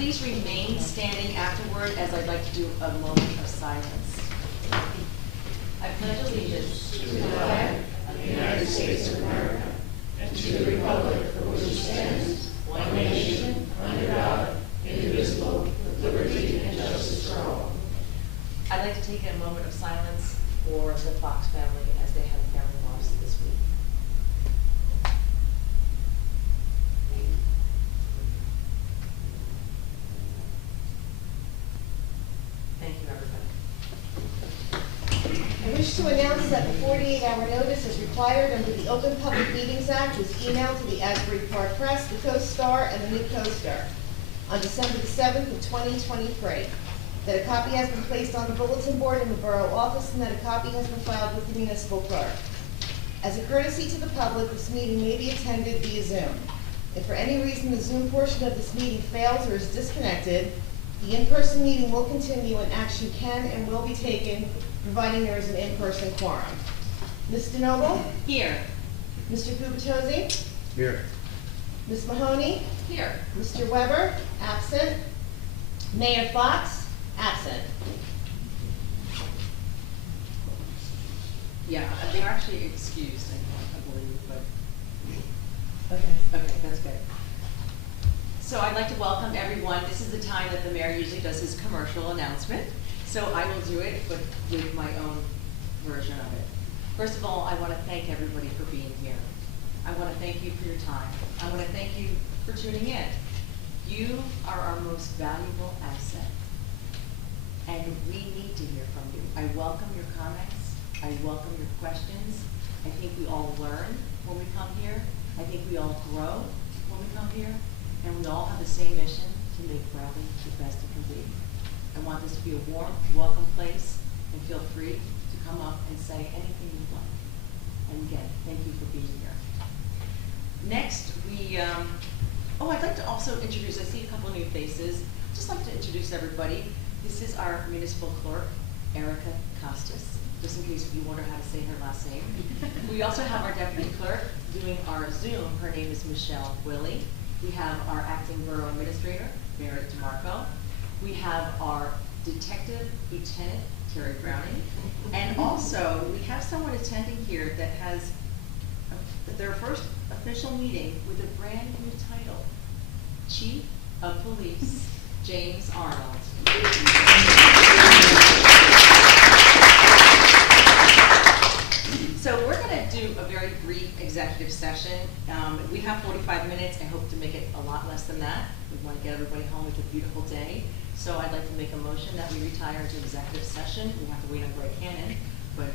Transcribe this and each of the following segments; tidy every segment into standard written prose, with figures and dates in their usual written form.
please remain standing afterward as I'd like to do a moment of silence. I pledge allegiance to the flag of the United States of America and to the republic for which it stands, one nation, under God, indivisible, with liberty and justice for all. I'd like to take a moment of silence for the Fox family as they had family loss this week. Thank you, everybody. I wish to announce that the 48-hour notice is required under the Open Public Meetings Act was emailed to the Asbury Park Press, the Coast-Star, and the New Coaster on December the 7th of 2023. That a copy has been placed on the bulletin board in the borough office and that a copy has been filed with the municipal clerk. As a courtesy to the public, this meeting may be attended via Zoom. If for any reason the Zoom portion of this meeting fails or is disconnected, the in-person meeting will continue and action can and will be taken, providing there is an in-person quorum. Ms. DeNoble? Here. Mr. Gubitosi? Here. Ms. Mahoney? Here. Mr. Weber? Absent. Mayor Fox? Absent. Yeah, they're actually excused, I believe, but Okay. okay, that's good. So I'd like to welcome everyone. This is the time that the mayor usually does his commercial announcement. So I will do it, but with my own version of it. First of all, I want to thank everybody for being here. I want to thank you for your time. I want to thank you for tuning in. You are our most valuable asset, and we need to hear from you. I welcome your comments. I welcome your questions. I think we all learn when we come here. I think we all grow when we come here, and we all have the same mission to make Bradley the best it can be. I want this to be a warm, welcome place, and feel free to come up and say anything you'd like. And again, thank you for being here. Next, I'd like to also introduce, I see a couple of new faces. Just like to introduce everybody. This is our municipal clerk, Erica Costas, just in case you wonder how to say her last name. We also have our deputy clerk doing our Zoom. Her name is Michelle Willie. We have our acting borough administrator, Meredith DeMarco. We have our detective lieutenant, Terry Browning. And also, we have someone attending here that has their first official meeting with a brand new title, Chief of Police, James Arnold. So we're going to do a very brief executive session. We have 45 minutes. I hope to make it a lot less than that. We want to get everybody home. It's a beautiful day. So I'd like to make a motion that we retire to executive session. We have to wait on Greg Cannon, but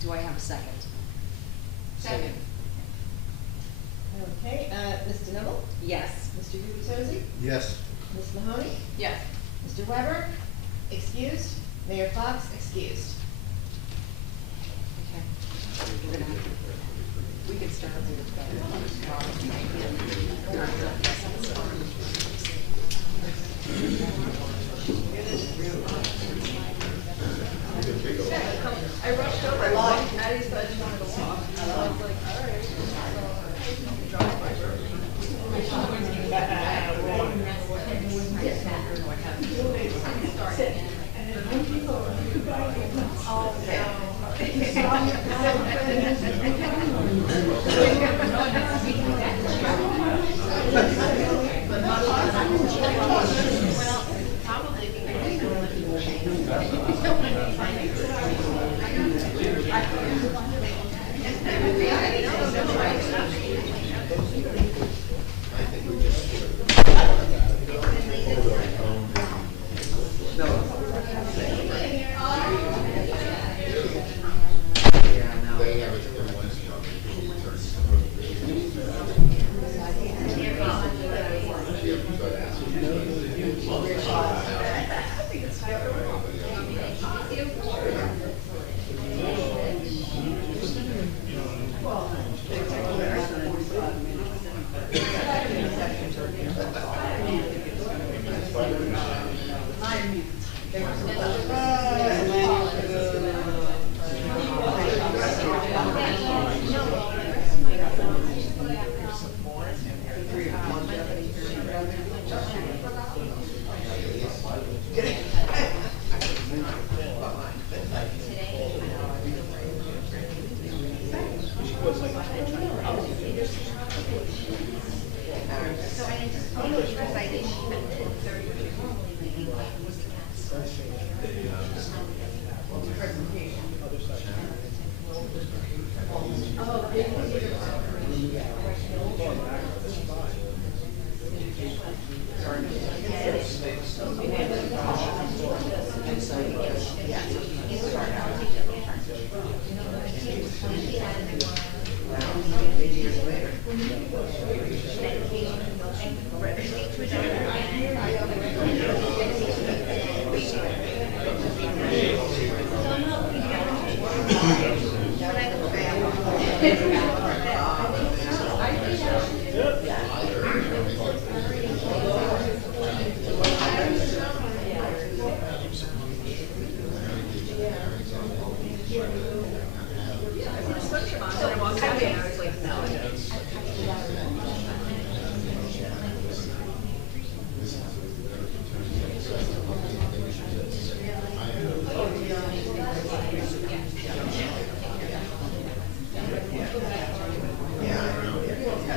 do I have a second? Second. Okay, Ms. DeNoble? Yes. Mr. Gubitosi? Yes. Ms. Mahoney? Yes. Mr. Weber? Excused. Mayor Fox? Excused. Okay. We're gonna have to, we could start with I rushed over. Maddie said she wanted to walk. I was like, all right.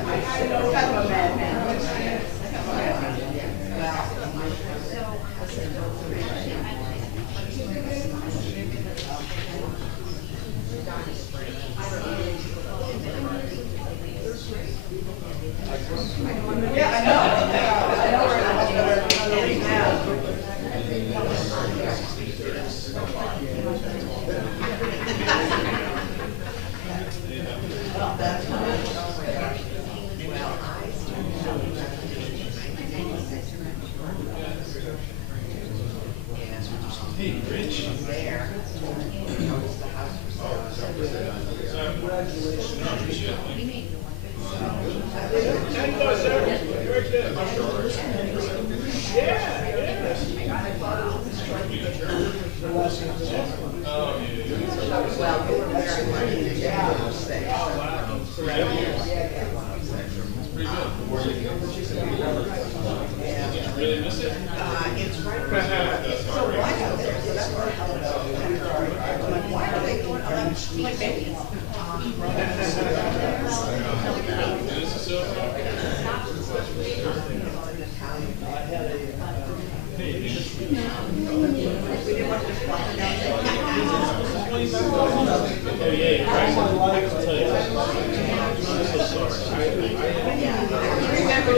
Kind of a madman. Yeah, I know. I know we're in the now. Hey, Rich. Really miss it? It's right. So why are they? So that's why I'm like, why are they going on like babies? This is so oh yeah, you're right. I can tell you. I'm so sorry. Remember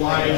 Why?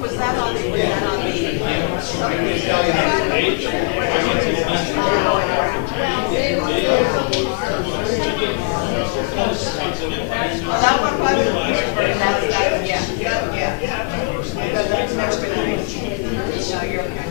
Was that on that one was, yeah. Because that's never been changed. No, you're okay.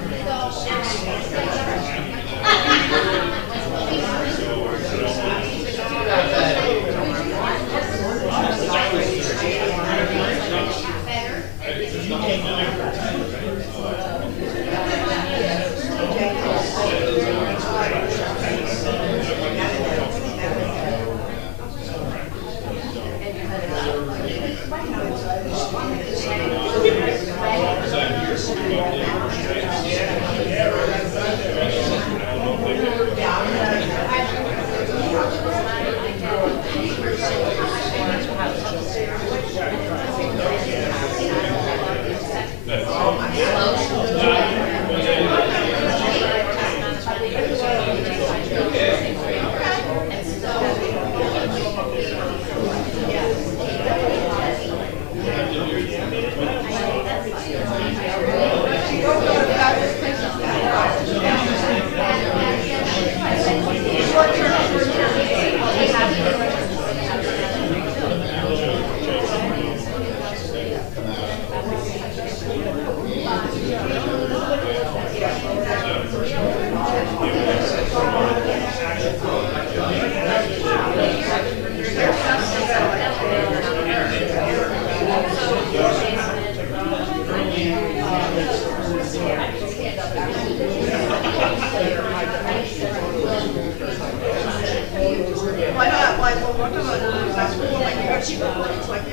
Why not? Why, well, what about, that's cool, like, you got cheaper ones, like,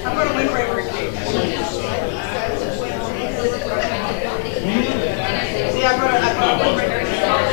how about a windbreaker cake? See, I brought a windbreaker cake.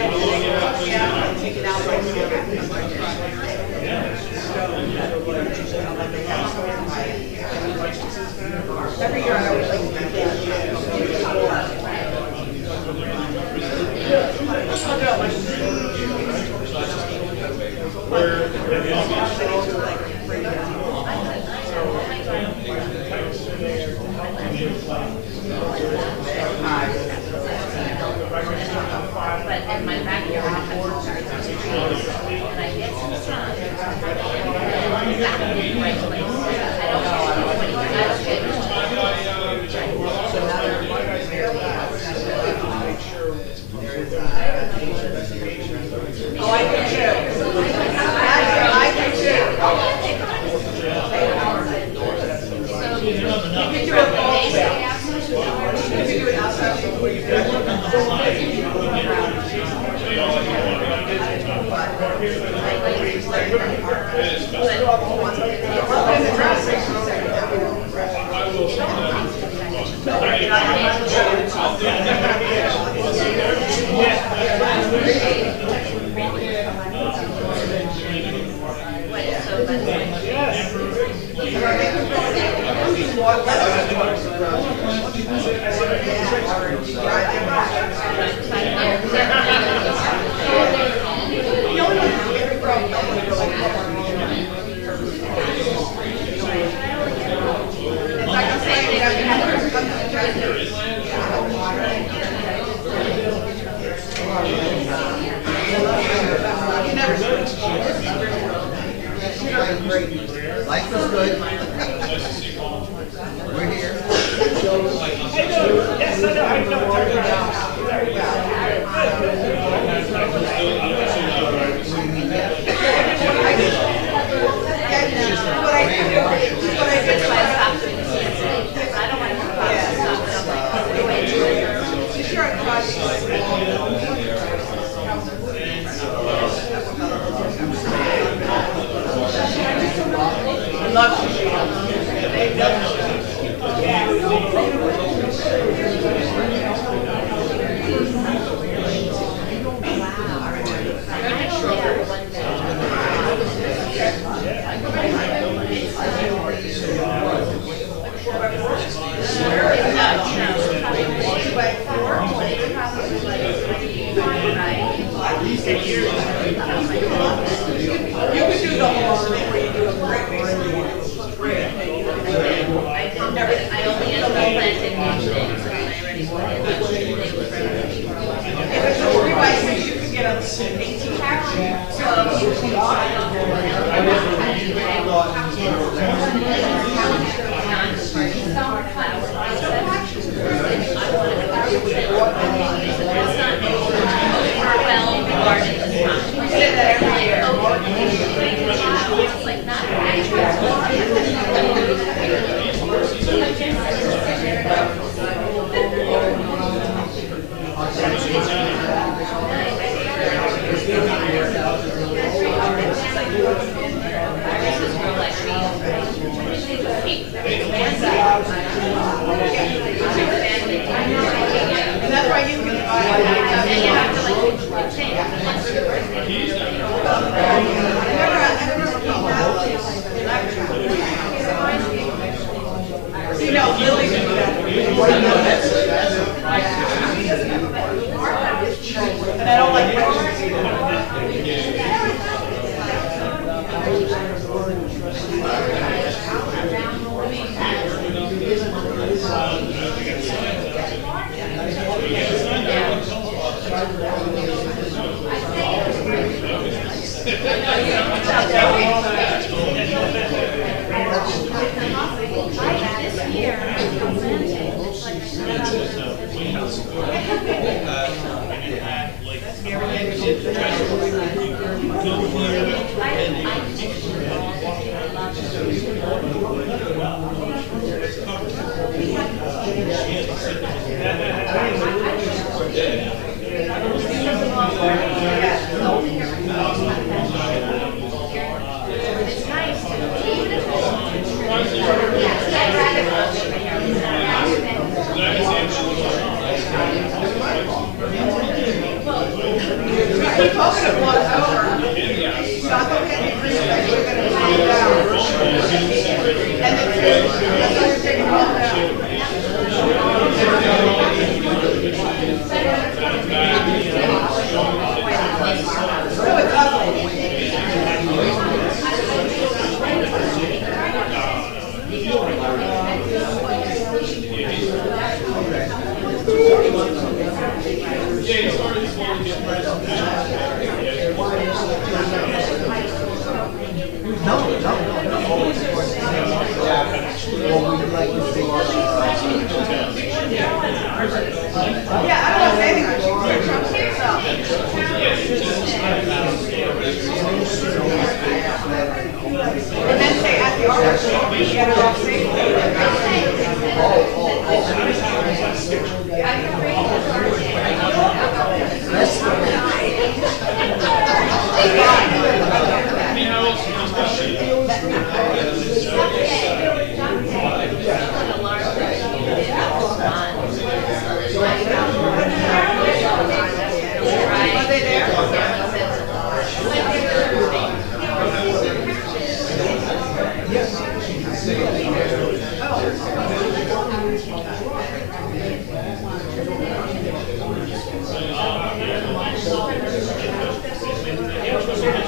I'm gonna Life is good. We're here. Yes, I know. I know. Thank you.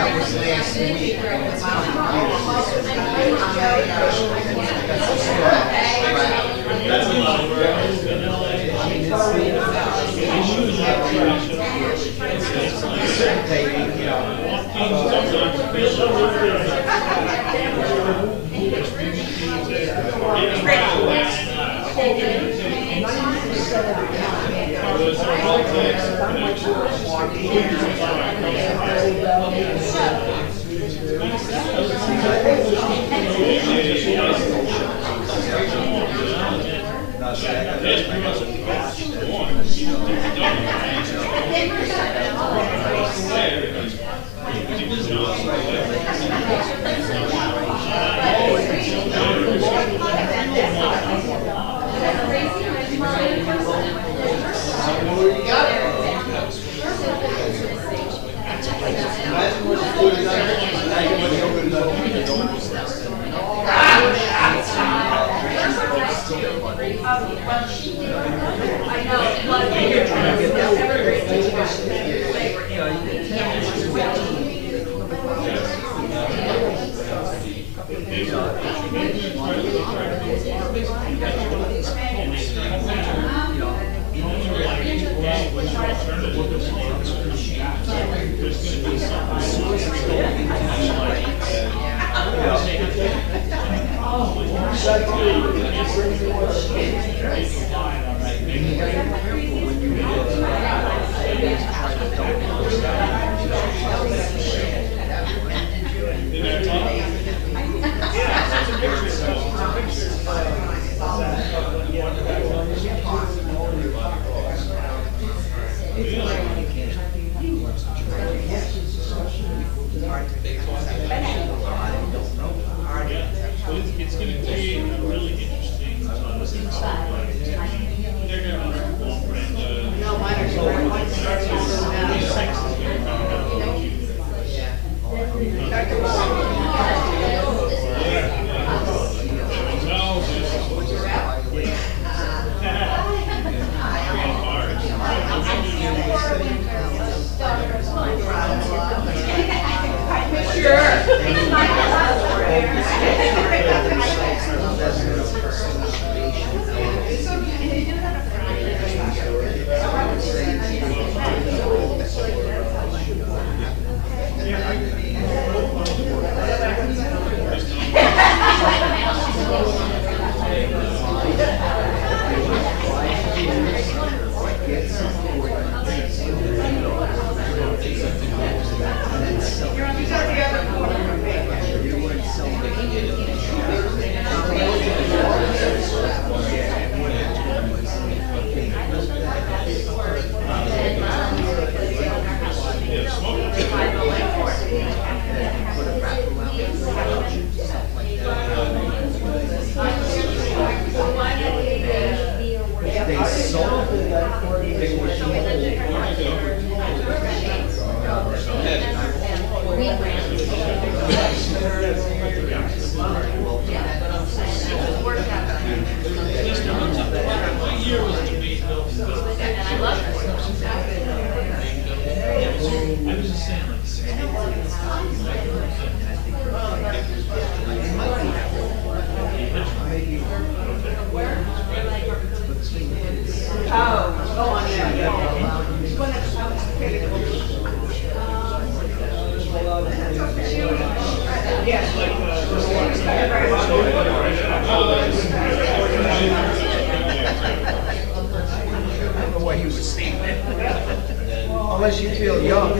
That was last week. It's going to create a really interesting they're going to I don't know why you would say that. Unless you feel young.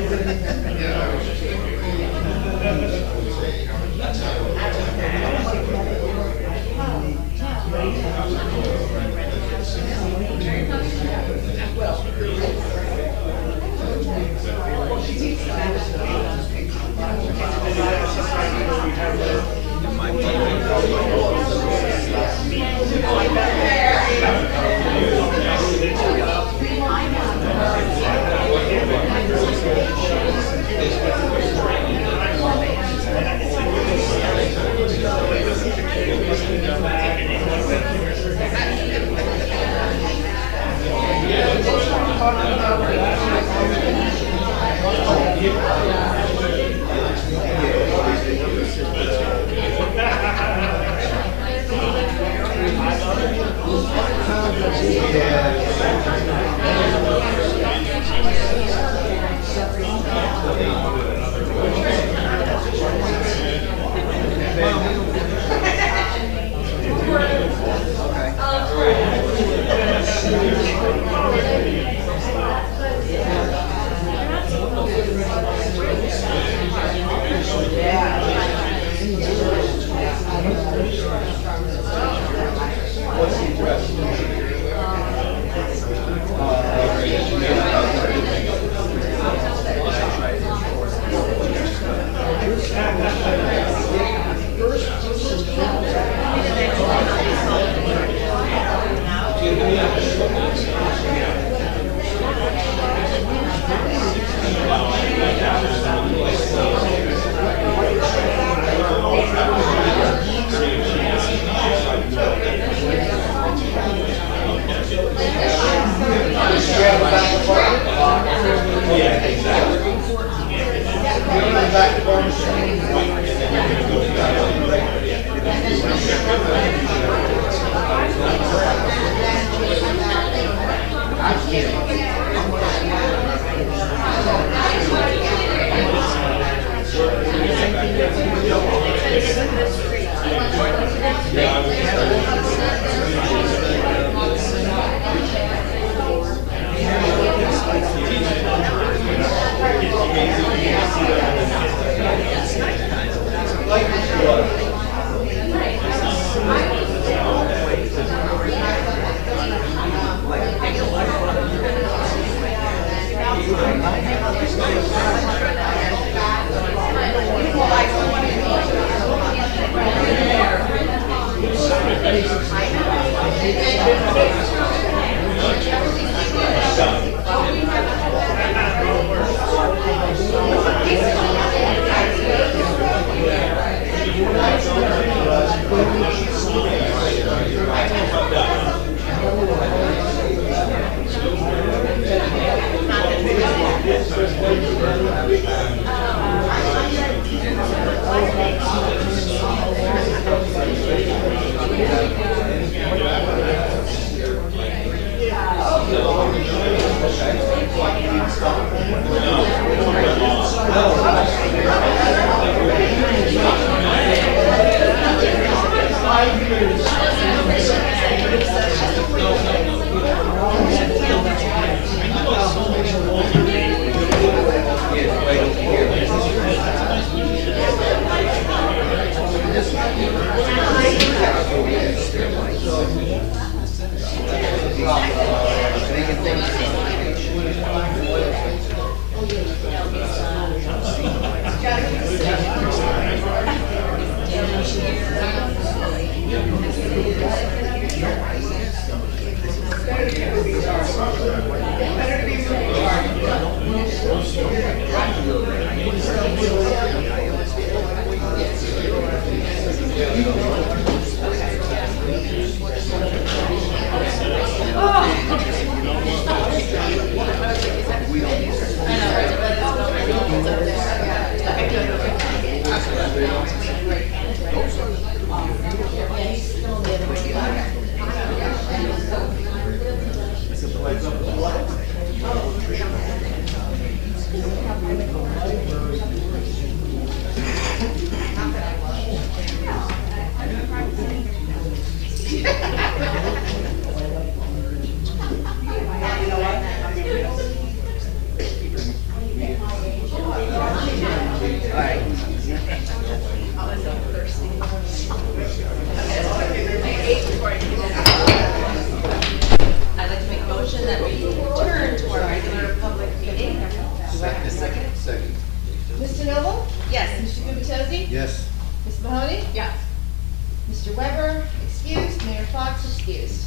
Mr. Weber, excused. Mayor Fox, excused.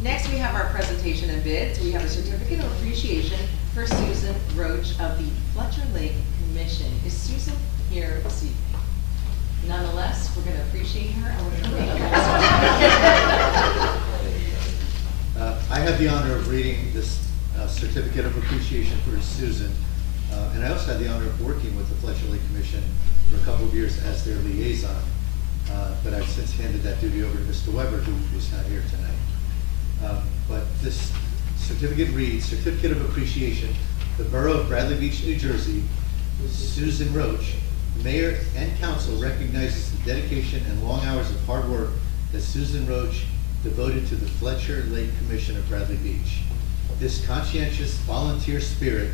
Next, we have our presentation and bids. We have a certificate of appreciation for Susan Roach of the Fletcher Lake Commission. Is Susan here this evening? Nonetheless, we're gonna appreciate her and we're gonna make her. I have the honor of reading this certificate of appreciation for Susan, and I also had the honor of working with the Fletcher Lake Commission for a couple of years as their liaison, but I've since handed that duty over to Mr. Weber, who is not here tonight. But this certificate reads, Certificate of Appreciation, the Borough of Bradley Beach, New Jersey, Susan Roach, Mayor and Council recognizes the dedication and long hours of hard work that Susan Roach devoted to the Fletcher Lake Commission of Bradley Beach. This conscientious volunteer spirit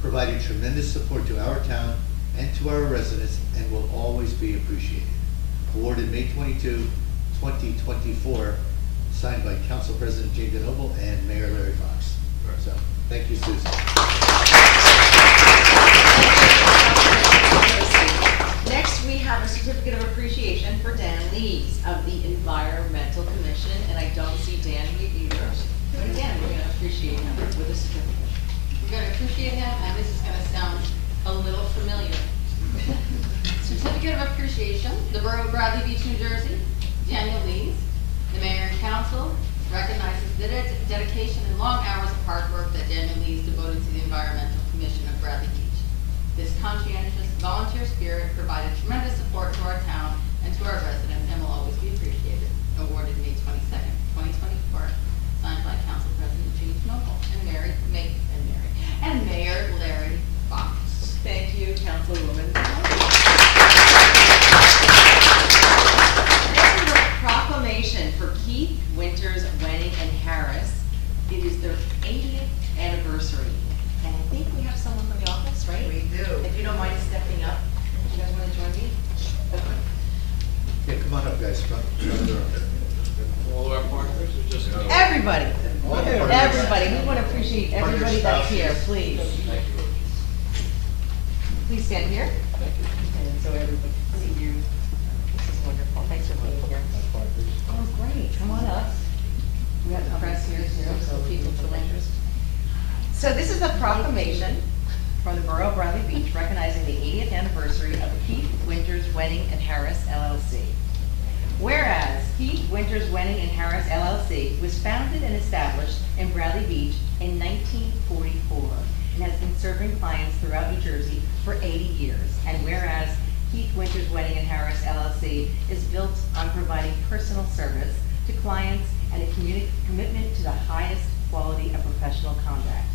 provided tremendous support to our town and to our residents and will always be appreciated. Awarded May 22, 2024, signed by Council President Jane DeNoble and Mayor Larry Fox. So, thank you, Susan. Next, we have a certificate of appreciation for Dan Lees of the Environmental Commission, and I don't see Dan here either. But again, we're gonna appreciate him with a certificate. We're going to appreciate him, and this is going to sound a little familiar. Certificate of Appreciation, the Borough of Bradley Beach, New Jersey, Daniel Lees. The Mayor and Council recognizes the dedication and long hours of hard work that Daniel Lees devoted to the Environmental Commission of Bradley Beach. This conscientious volunteer spirit provided tremendous support to our town and to our residents and will always be appreciated. Awarded May 22nd, 2024, signed by Council President Jane DeNoble and Mayor Larry Fox. Thank you, Councilwoman. Next is a proclamation for Keith Winters, Wenning, and Harris. It is their 80th anniversary. And I think we have someone from the office, right? We do. If you don't mind stepping up, you guys want to join me? Yeah, come on up, guys. Front of the room. All of our partners are just. Everybody, All of our everybody, we want to appreciate everybody that's here, please. Thank you. Please stand here. Thank you. And so everybody can see you. This is wonderful. Thanks for being here. My partners. Oh, great. Come on up. We have the press here too, so people show interest. So this is a proclamation from the Borough of Bradley Beach recognizing the 80th anniversary of Keith Winters, Wenning, and Harris LLC. Whereas Keith Winters, Wenning, and Harris LLC was founded and established in Bradley Beach in 1944 and has been serving clients throughout New Jersey for 80 years. And whereas Keith Winters, Wenning, and Harris LLC is built on providing personal service to clients and a commitment to the highest quality of professional conduct.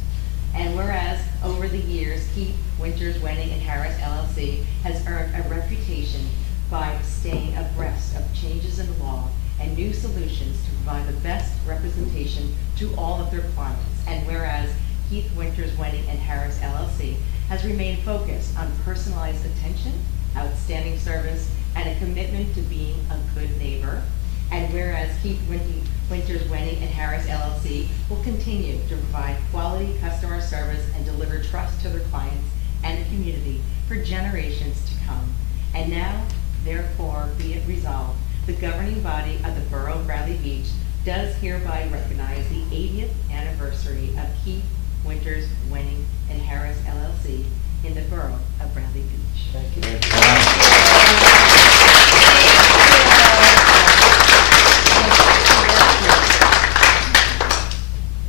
And whereas over the years, Keith Winters, Wenning, and Harris LLC has earned a reputation by staying abreast of changes in law and new solutions to provide the best representation to all of their clients. And whereas Keith Winters, Wenning, and Harris LLC has remained focused on personalized attention, outstanding service, and a commitment to being a good neighbor. And whereas Keith Winters, Wenning, and Harris LLC will continue to provide quality customer service and deliver trust to their clients and the community for generations to come. And now, therefore, be it resolved, the governing body of the Borough of Bradley Beach does hereby recognize the 80th anniversary of Keith Winters, Wenning, and Harris LLC in the Borough of Bradley Beach. Thank you.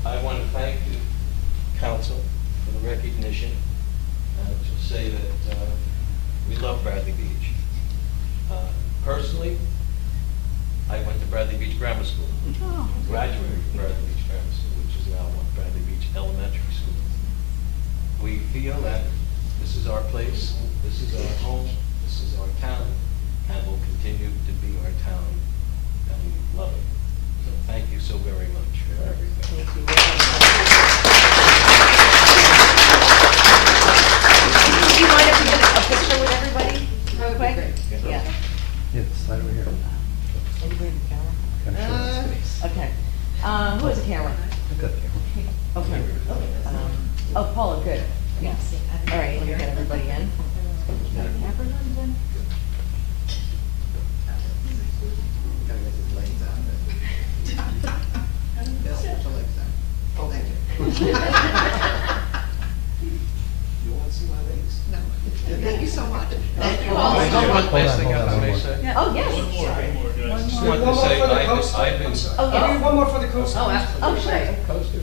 I want to thank the council for the recognition. To say that we love Bradley Beach. Personally, I went to Bradley Beach Grammar School. Graduated from Bradley Beach Grammar School, which is now Bradley Beach Elementary School. We feel that this is our place, this is our home, this is our town, and will continue to be our town, and we love it. So thank you so very much for everything. Thank you very much. Do you mind if we get a picture with everybody real quick? Yeah. Yeah, slide over here. Anybody have a camera? Kind of show his face. Okay. Who has a camera? I got the camera. Okay. Oh, Paula, good. Yeah. All right, let me get everybody in. You want to see my legs? No. Thank you so much. Thank you Can all. I say one last thing I may say? Oh, yes. Just wanted to say, I've been. Oh, yes. One more for the coast. Oh, absolutely. Oh, sure. Coaster.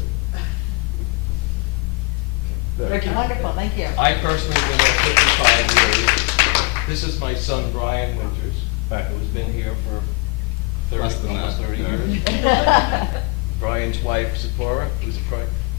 Wonderful, thank you. I personally have been there 55 years. This is my son Brian Winters, who's been here for almost 30 years. Brian's wife Zipporah, who's a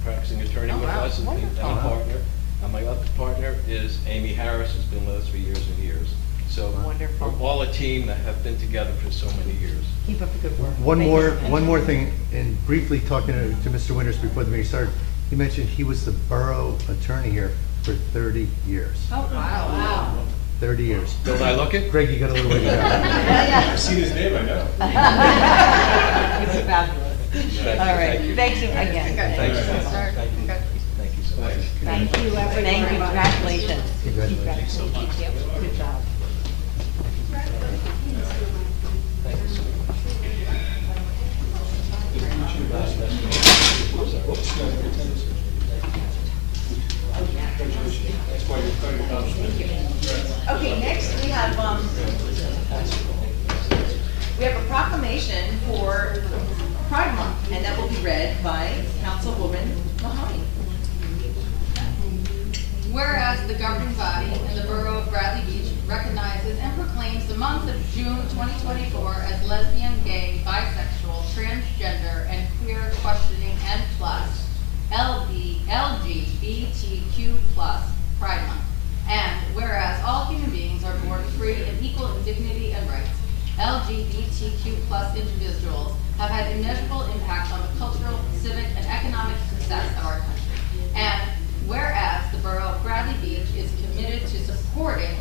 practicing attorney Oh, with wow. us and Wonderful. a partner. And my other partner is Amy Harris, who's been with us for years and years. So Wonderful. we're all a team that have been together for so many years. Keep up the good work. One Thank more, you. one more thing, and briefly talking to Mr. Winters before the meeting started, he mentioned he was the borough attorney here for 30 years. Oh, wow. 30 years. Don't I look it? Greg, you got a little way to go. Yeah, seen his name, I know. yeah. It was fabulous. Thank All you, right, thank you. thank you again. Thank you. Okay. Thank you. Thank you so much. Thank you, thank you, congratulations. Congratulations. Good job. Thank you so much. Okay, next we have a proclamation for Pride Month, and that will be read by Councilwoman Mahoney. Whereas the governing body in the borough of Bradley Beach recognizes and proclaims the month of June 2024 as lesbian, gay, bisexual, transgender, and queer questioning and plus LGBTQ plus Pride Month. And whereas all human beings are born free and equal in dignity and rights, LGBTQ plus individuals have had immeasurable impact on the cultural, civic, and economic success of our country. And whereas the borough of Bradley Beach is committed to supporting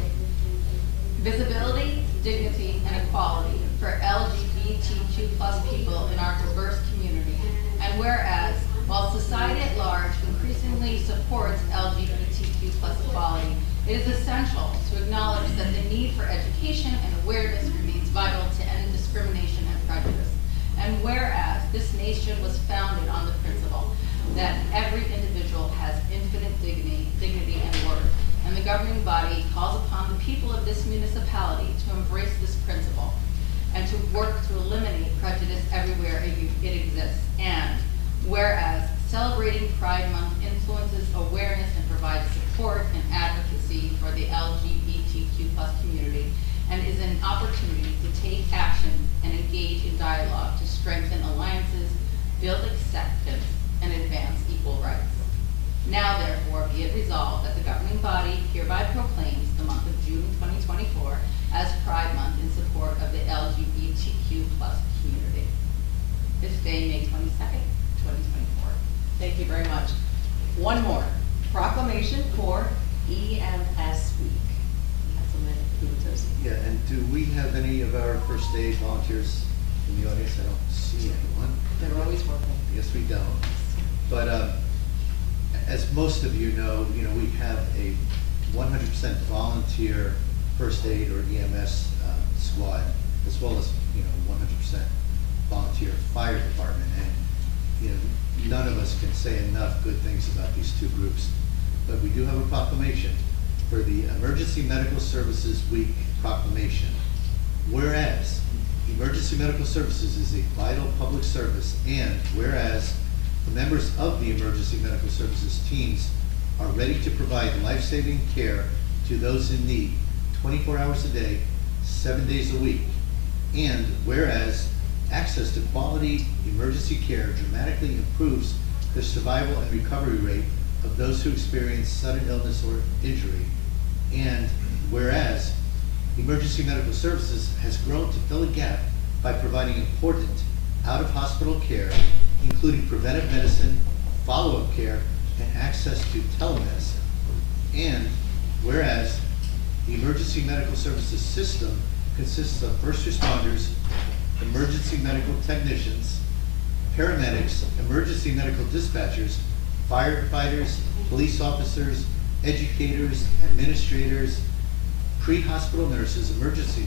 visibility, dignity, and equality for LGBTQ plus people in our diverse community. And whereas, while society at large increasingly supports LGBTQ plus equality, it is essential to acknowledge that the need for education and awareness remains vital to end discrimination and prejudice. And whereas this nation was founded on the principle that every individual has infinite dignity and worth, and the governing body calls upon the people of this municipality to embrace this principle and to work to eliminate prejudice everywhere it exists. And whereas celebrating Pride Month influences awareness and provides support and advocacy for the LGBTQ plus community, and is an opportunity to take action and engage in dialogue to strengthen alliances, build acceptance, and advance equal rights. Now therefore be it resolved that the governing body hereby proclaims the month of June 2024 as Pride Month in support of the LGBTQ plus community. This day, May 22nd, 2024. Thank you very much. One more, proclamation for EMS Week. Councilman Gubitosi. Yeah, and do we have any of our first aid volunteers in the audience? I don't see anyone. They're always working. Yes, we don't. But as most of you know, we have a 100% volunteer first aid or EMS squad, as well as 100% volunteer fire department. And none of us can say enough good things about these two groups. But we do have a proclamation for the Emergency Medical Services Week proclamation. Whereas emergency medical services is a vital public service, and whereas the members of the emergency medical services teams are ready to provide life-saving care to those in need 24 hours a day, 7 days a week. And whereas access to quality emergency care dramatically improves the survival and recovery rate of those who experience sudden illness or injury. And whereas emergency medical services has grown to fill a gap by providing important out-of-hospital care, including preventive medicine, follow-up care, and access to telemedicine. And whereas the emergency medical services system consists of first responders, emergency medical technicians, paramedics, emergency medical dispatchers, firefighters, police officers, educators, administrators, pre-hospital nurses, emergency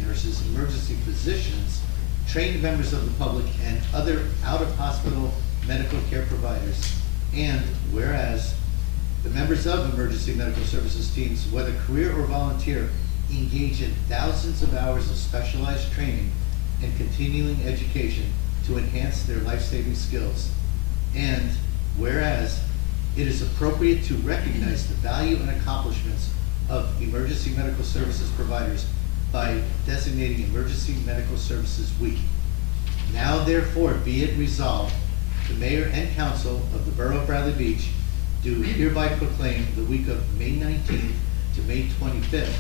physicians, trained members of the public, and other out-of-hospital medical care providers. And whereas the members of emergency medical services teams, whether career or volunteer, engage in thousands of hours of specialized training and continuing education to enhance their life-saving skills. And whereas it is appropriate to recognize the value and accomplishments of emergency medical services providers by designating Emergency Medical Services Week. Now therefore be it resolved, the mayor and council of the Borough of Bradley Beach do hereby proclaim the week of May 19th to May 25th,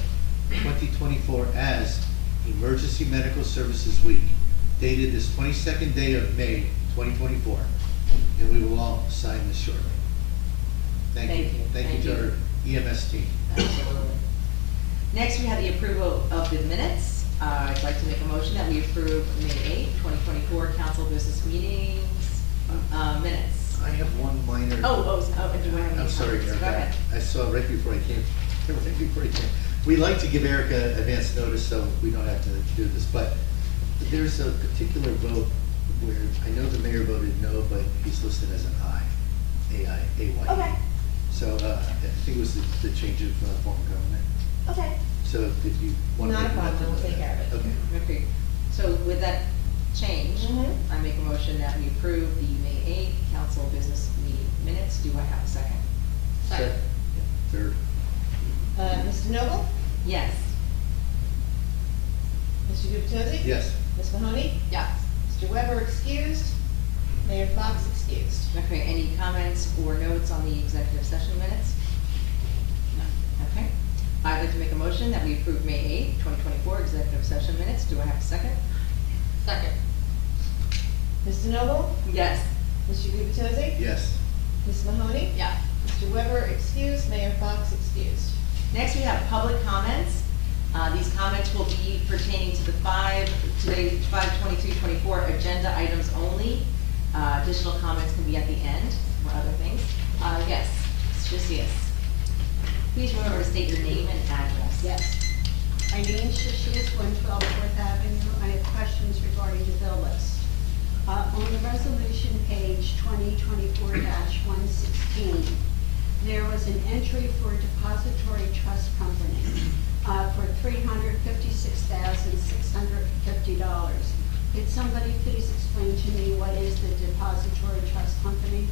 2024 as Emergency Medical Services Week, dated this 22nd day of May, 2024. And we will all sign this shortly. Thank you. Thank you to our EMS team. Absolutely. Next, we have the approval of the minutes. I'd like to make a motion that we approve May 8th, 2024 council business meetings minutes. I have one minor. Do I have any I'm sorry, comments? Erica. Go ahead. I saw right before I came, we like to give Erica advance notice so we don't have to do this, but there's a particular vote where I know the mayor voted no, but he's listed as an aye, A-I-A-Y. Okay, So I think it was the change of form of government. okay. So if you want to. Not a problem, we'll take care of it. Okay. Okay, so with that change, Mhm. I make a motion that we approve the May 8th council business meeting minutes. Do I have a second? Second. Yeah, third. Mr. Noble? Yes. Mr. Gubatose? Yes. Ms. Mahoney? Yes. Mr. Weber excused. Mayor Fox excused. Okay, any comments or notes on the executive session minutes? No. Okay. I'd like to make a motion that we approve May 8th, 2024 executive session minutes. Do I have a second? Second. Mr. Noble? Yes. Mr. Gubatose? Yes. Ms. Mahoney? Yes. Mr. Weber excused. Mayor Fox excused. Next, we have public comments. These comments will be pertaining to the today's 5/23/24 agenda items only. Additional comments can be at the end or other things. Yes, Shasias. Please remember to state your name and address. Yes. Eileen Shishias, 112 Fourth Avenue. I have questions regarding the bill list. On the resolution page 2024-116, there was an entry for depository trust company for $356,650. Could somebody please explain to me what is the depository trust company?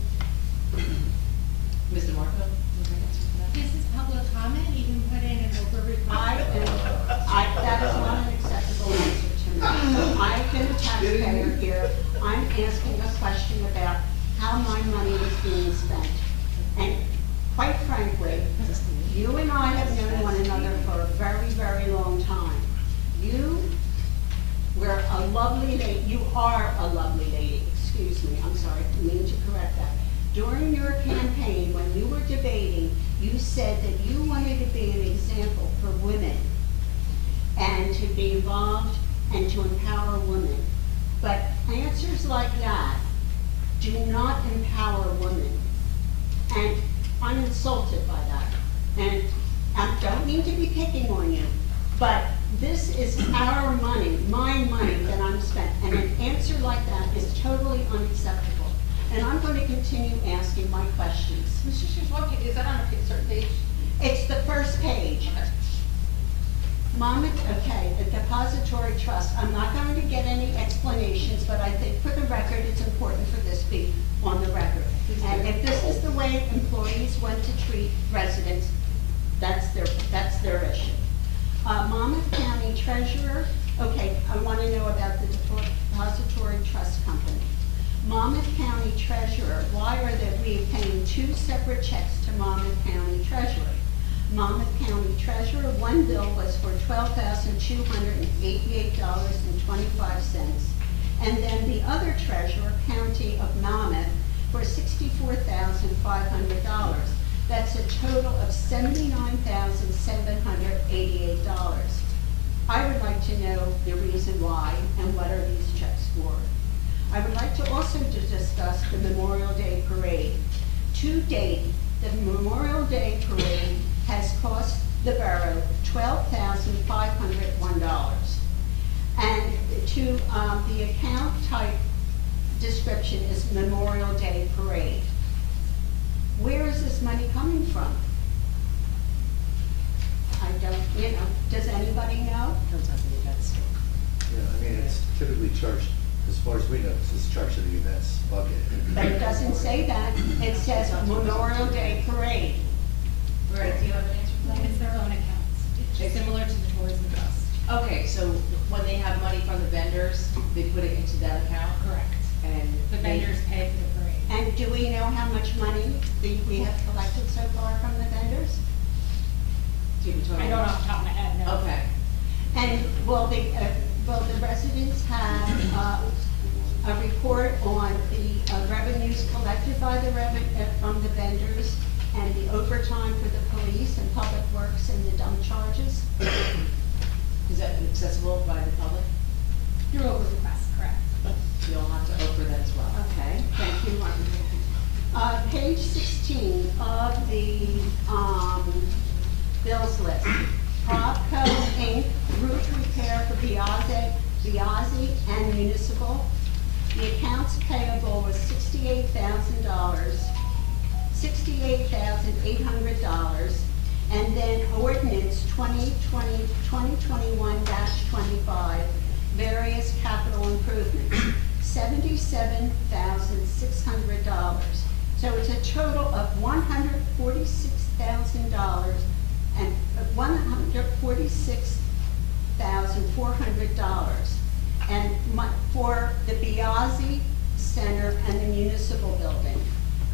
Mr. Marco, you have an answer for that? This is public comment, you can put in a Google request. That is not an acceptable answer to me. I've been a taxpayer here. I'm asking a question about how my money is being spent. And quite frankly, you and I have known one another for a very, very long time. You were a lovely lady, you are a lovely lady, excuse me, I'm sorry, I didn't mean to correct that. During your campaign, when you were debating, you said that you wanted to be an example for women and to be involved and to empower women. But answers like that do not empower women. And I'm insulted by that. And I don't mean to be picking on you, but this is our money, my money that I'm spent. And an answer like that is totally unacceptable. And I'm going to continue asking my questions. Mr. Shishias, what page, is that on a certain page? It's the first page. Okay. Mama, okay, the depository trust, I'm not going to get any explanations, but I think for the record, it's important for this to be on the record. And if this is the way employees want to treat residents, that's their issue. Monmouth County Treasurer, okay, I want to know about the depository trust company. Monmouth County Treasurer, why are we paying two separate checks to Monmouth County Treasurer? Monmouth County Treasurer, one bill was for $12,288.25. And then the other treasurer, County of Monmouth, for $64,500. That's a total of $79,788. I would like to know the reason why and what are these checks for. I would like to also discuss the Memorial Day Parade. To date, the Memorial Day Parade has cost the borough $12,501. And to the account type description is Memorial Day Parade. where is this money coming from? I don't, does anybody know? Comes out of the events. Yeah, I mean, it's typically charged, as far as we know, it's charged to the events bucket. But it doesn't say that. It says Memorial Day Parade. Right, do you have an answer for that? It's their own accounts, it's similar to the Tourism Trust. Okay, so when they have money from the vendors, they put it into that account? Correct. And The they- vendors pay for the parade. And do we know how much money we have collected so far from the vendors? Do you I don't know off the top of my head, no. Okay. And will the residents have a report on the revenues collected by from the vendors and the overtime for the police and public works and the dump charges? Is that accessible by the public? Through over request, correct. You'll have to offer that as well. Okay, thank you, Martin. Page 16 of the bills list. Propco Inc., roof repair for Biazzi and Municipal. The accounts payable was $68,000, $68,800. And then ordinance 2021-25, various capital improvements, $77,600. So it's a total of $146,000 and $146,400. And for the Biazzi Center and the municipal building.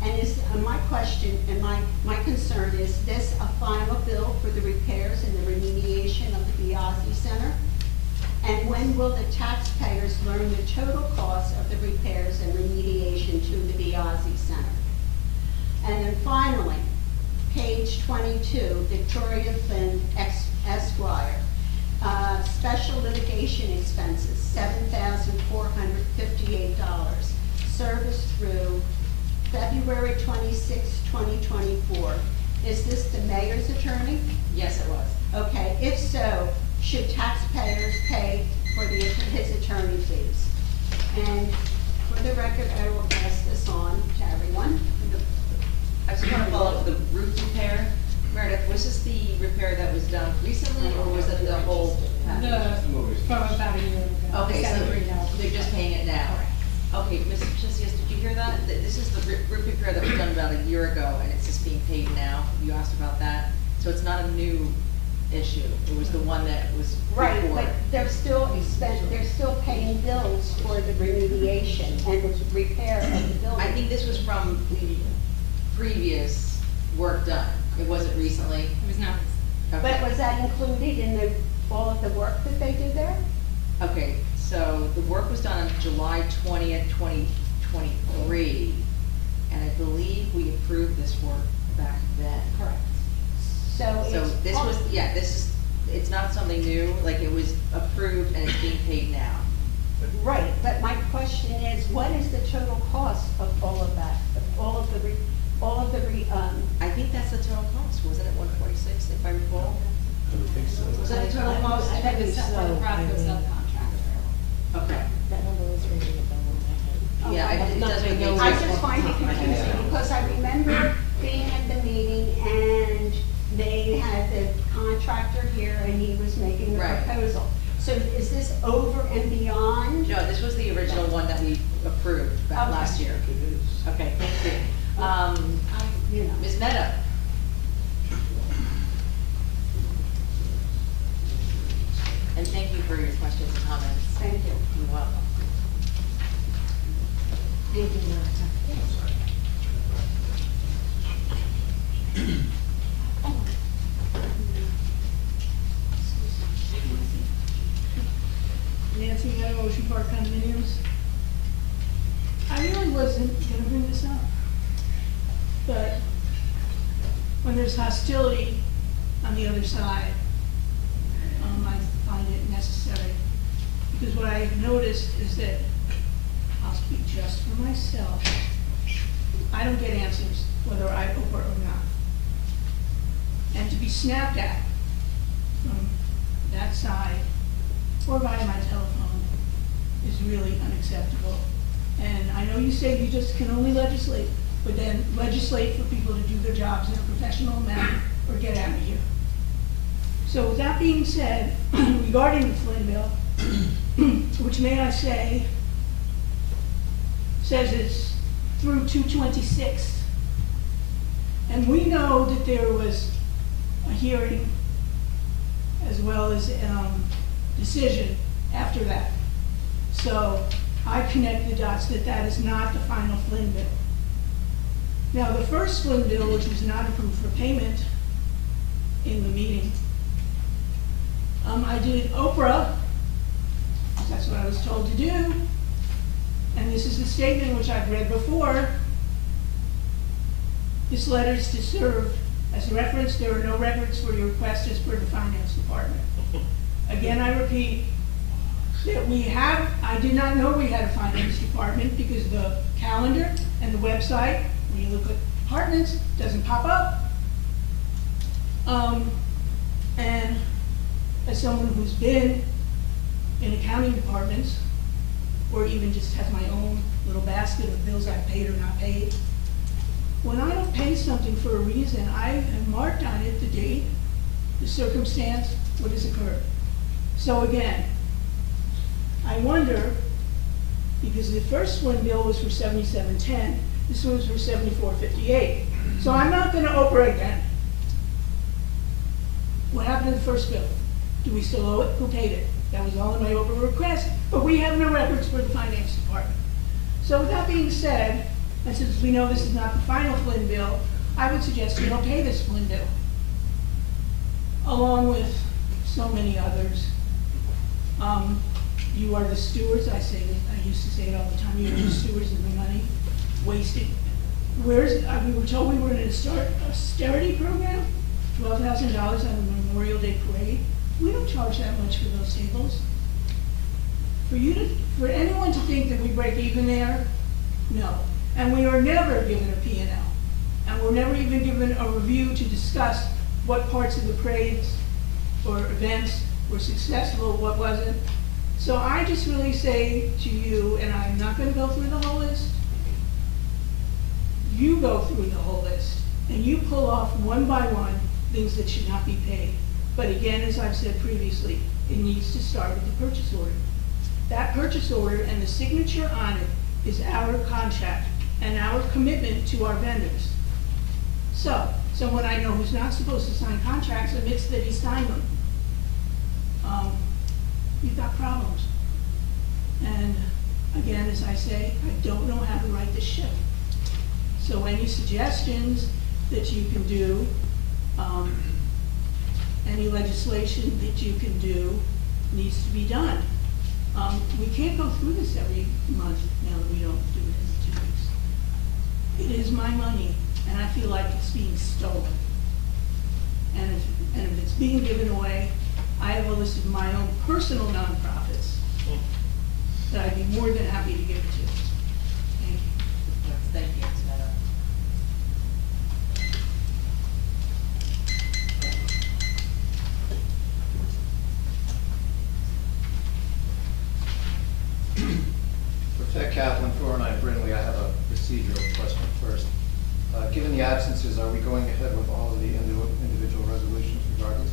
And my question and my concern is this a final bill for the repairs and the remediation of the Biazzi Center? And when will the taxpayers learn the total cost of the repairs and remediation to the Biazzi Center? And then finally, page 22, Victoria Flynn Esquire. Special litigation expenses, $7,458. Service through February 26, 2024. Is this the mayor's attorney? Yes, it was. Okay, if so, should taxpayers pay for his attorney fees? And for the record, I will pass this on to everyone. I just want to follow up with the roof repair. Meredith, was this the repair that was done recently, or was it the whole package? From about a year ago. Okay, so December, no. they're just paying it now? Okay, Mrs. Chesias, did you hear that? That this is the roof repair that was done about a year ago, and it's just being paid now? You asked about that? So it's not a new issue, it was the one that was before? Right, but they're still paying bills for the remediation and the repair of the building. I think this was from the previous work done. It wasn't recently? It was not. But Okay. was that included in all of the work that they did there? Okay, so the work was done on July 20th, 2023, and I believe we approved this work back then. Correct. So So it's. this was, yeah, it's not something new, like it was approved and it's being paid now. Right, but my question is, what is the total cost of all of that, of all of the I think that's the total cost, wasn't it 146 if I recall? I would think so. Was that the total cost? I think it's for the Propco subcontractor. Okay. That number was ringing a bell in my head. Yeah, it does make me. I just find it confusing, because I remember being at the meeting and they had the contractor here and he was making the Right. proposal. So is this over and beyond? No, this was the original one that we approved back Okay. last year. It is. Okay, thank you. You know. Ms. Meta? And thank you for your questions and comments. Thank you. You're welcome. Thank you, Martha. Nancy Meadow, Ocean Park condominiums. I really wasn't gonna bring this up, but when there's hostility on the other side, I find it necessary. Because what I've noticed is that, I'll speak just for myself, I don't get answers whether I over or not. And to be snapped at from that side or via my telephone is really unacceptable. And I know you say you just can only legislate, but then legislate for people to do their jobs in a professional manner or get out of here. So with that being said, regarding the Flynn bill, which may I say, says it's through 2/26. And we know that there was a hearing as well as decision after that. So I connect the dots that that is not the final Flynn bill. Now, the first Flynn bill, which was not approved for payment in the meeting, I did Oprah, because that's what I was told to do. And this is the statement which I've read before. This letter is to serve as a reference. There are no records for your request as per the finance department. Again, I repeat that I did not know we had a finance department because the calendar and the website, when you look at departments, doesn't pop up. And as someone who's been in accounting departments, or even just has my own little basket of bills I've paid or not paid, when I don't pay something for a reason, I have marked on it the date, the circumstance, what has occurred. So again, I wonder, because the first one bill was for $77.10, this one was for $74.58. So I'm not gonna Oprah again. What happened to the first bill? Do we still owe it? Who paid it? That was all in my Oprah request, but we have no records for the finance department. So with that being said, and since we know this is not the final Flynn bill, I would suggest you don't pay this Flynn bill, along with so many others. You are the stewards, I used to say it all the time, you are the stewards of the money wasted. We were told we were in an austerity program, $12,000 on the Memorial Day parade. We don't charge that much for those tables. For anyone to think that we break even there, no. And we are never given a P&L. And we're never even given a review to discuss what parts of the parades or events were successful, what wasn't. So I just really say to you, and I'm not gonna go through the whole list, you go through the whole list, and you pull off one by one things that should not be paid. But again, as I've said previously, it needs to start with the purchase order. That purchase order and the signature on it is our contract and our commitment to our vendors. So, someone I know who's not supposed to sign contracts admits that he signed them. You've got problems. And again, as I say, I don't know how to right this ship. So any suggestions that you can do, any legislation that you can do needs to be done. We can't go through this every month now that we don't do it in 2 weeks. It is my money, and I feel like it's being stolen. And if it's being given away, I have a list of my own personal nonprofits that I'd be more than happy to give it to. Thank you. Thank you, Ms. Meadow. For Ted Kaplan, 409 Brindley, I have a procedural question first. Given the absences, are we going ahead with all of the individual resolutions regardless?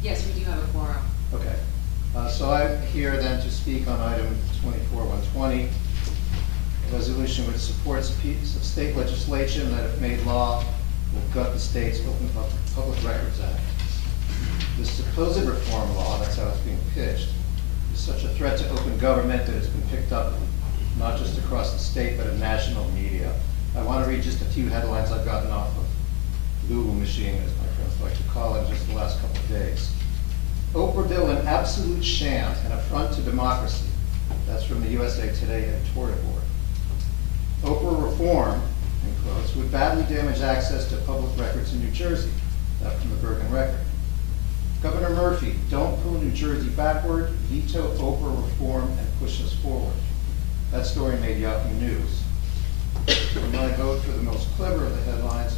Yes, we do have a quorum. Okay. So I'm here then to speak on item 24-120, a resolution which supports a piece of state legislation that, if made law, will gut the state's Open Public Records Act. This supposed reform law, that's how it's being pitched, is such a threat to open government that it's been picked up not just across the state, but in national media. I want to read just a few headlines I've gotten off of the Google machine, as my friends like to call it, just the last couple of days. Oprah bill, an absolute sham, an affront to democracy. That's from the USA Today editorial board. Oprah reform, in quotes, would badly damage access to public records in New Jersey. That from the Bergen Record. Governor Murphy, don't pull New Jersey backward, veto Oprah reform, and push us forward. That story made Yahoo News. And my vote for the most clever of the headlines,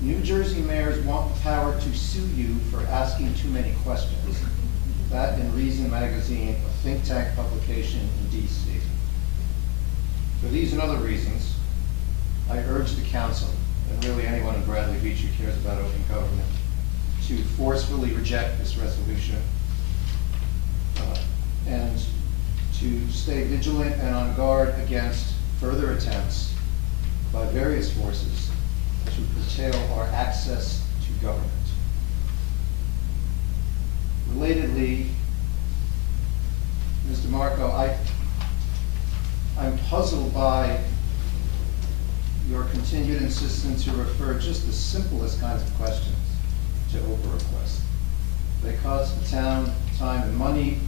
New Jersey mayors want the power to sue you for asking too many questions. That in Reason Magazine, a think tank publication in DC. For these and other reasons, I urge the council, and really anyone in Bradley Beach who cares about open government, to forcefully reject this resolution and to stay vigilant and on guard against further attempts by various forces to curtail our access to government. Relatedly, Mr. Marco, I'm puzzled by your continued insistence to refer just the simplest kinds of questions to Oprah requests. They cost the town time and money.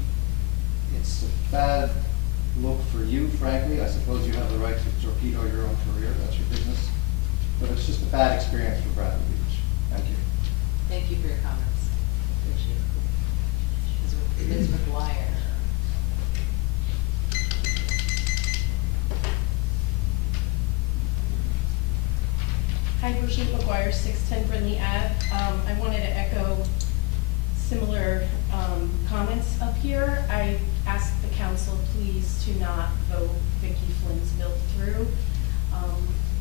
It's a bad look for you, frankly. I suppose you have the right to torpedo your own career, that's your business. But it's just a bad experience for Bradley Beach. Thank you. Thank you for your comments. Appreciate it. Ms. McGuire. Hi, Brigitte McGuire, 610 Brindley Ave. I wanted to echo similar comments up here. I ask the council please to not vote Vicki Flynn's bill through.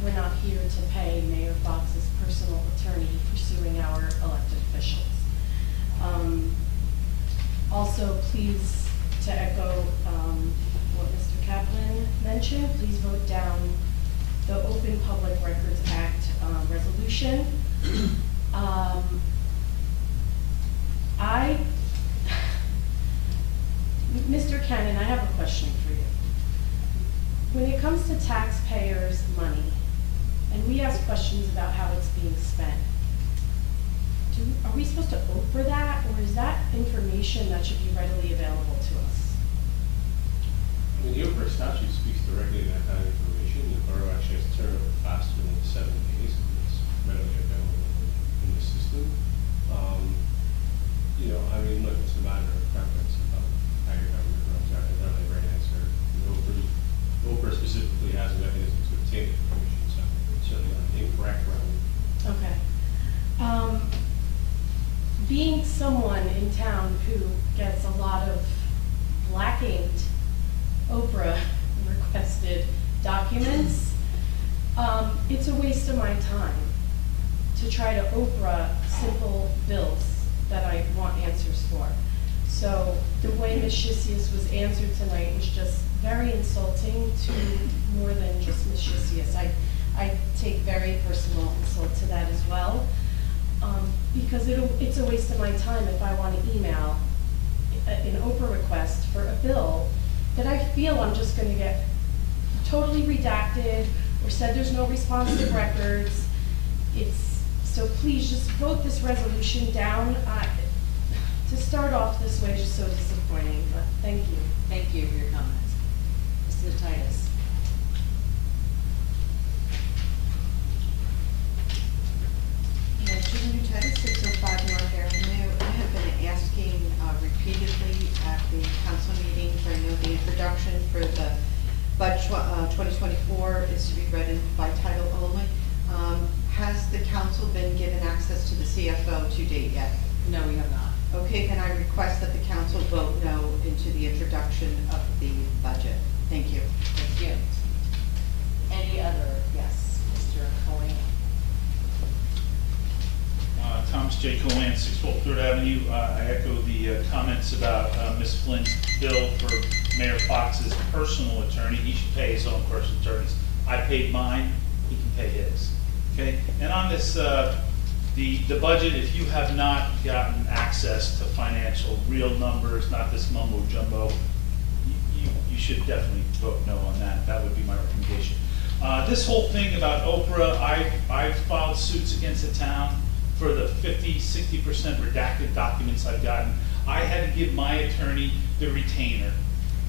We're not here to pay Mayor Fox's personal attorney for suing our elected officials. Also, please, to echo what Mr. Kaplan mentioned, please vote down the Open Public Records Act resolution. Mr. Cannon, I have a question for you. When it comes to taxpayers' money, and we ask questions about how it's being spent, are we supposed to Oprah that, or is that information that should be readily available to us? I mean, the Oprah statute speaks directly to that kind of information. The borough actually has to turn it over faster than 7 days. It's readily available in the system. You know, I mean, look, it's a matter of preference about how your government runs. I think that's the right answer. Oprah specifically has a mechanism to obtain information, so it's certainly not incorrect realm. Okay. Being someone in town who gets a lot of black inked Oprah requested documents, it's a waste of my time to try to Oprah simple bills that I want answers for. So the way Ms. Shisius was answered tonight was just very insulting to more than just Ms. Shisius. I take very personal insult to that as well, because it's a waste of my time if I want to email an Oprah request for a bill that I feel I'm just going to get totally redacted or said there's no responsive records. So please just vote this resolution down. To start off this way is just so disappointing, but thank you. Thank you for your comments. Mr. Titus. Judy Titus, 605 North Avenue. I have been asking repeatedly at the council meetings. I know the introduction for the budget 2024 is to be read by title only. Has the council been given access to the CFO to date yet? No, we have not. Okay, then I request that the council vote no into the introduction of the budget. Thank you. Thank you. Any other? Yes, Mr. Cohen. Thomas J. Cohen, 612 3rd Avenue. I echo the comments about Ms. Flynn's bill for Mayor Fox's personal attorney. He should pay his own personal attorneys. I paid mine, he can pay his. Okay? And on this, the budget, if you have not gotten access to financial, real numbers, not this mumbo jumbo, you should definitely vote no on that. That would be my recommendation. This whole thing about Oprah, I've filed suits against the town for the 50–60% redacted documents I've gotten. I had to give my attorney the retainer,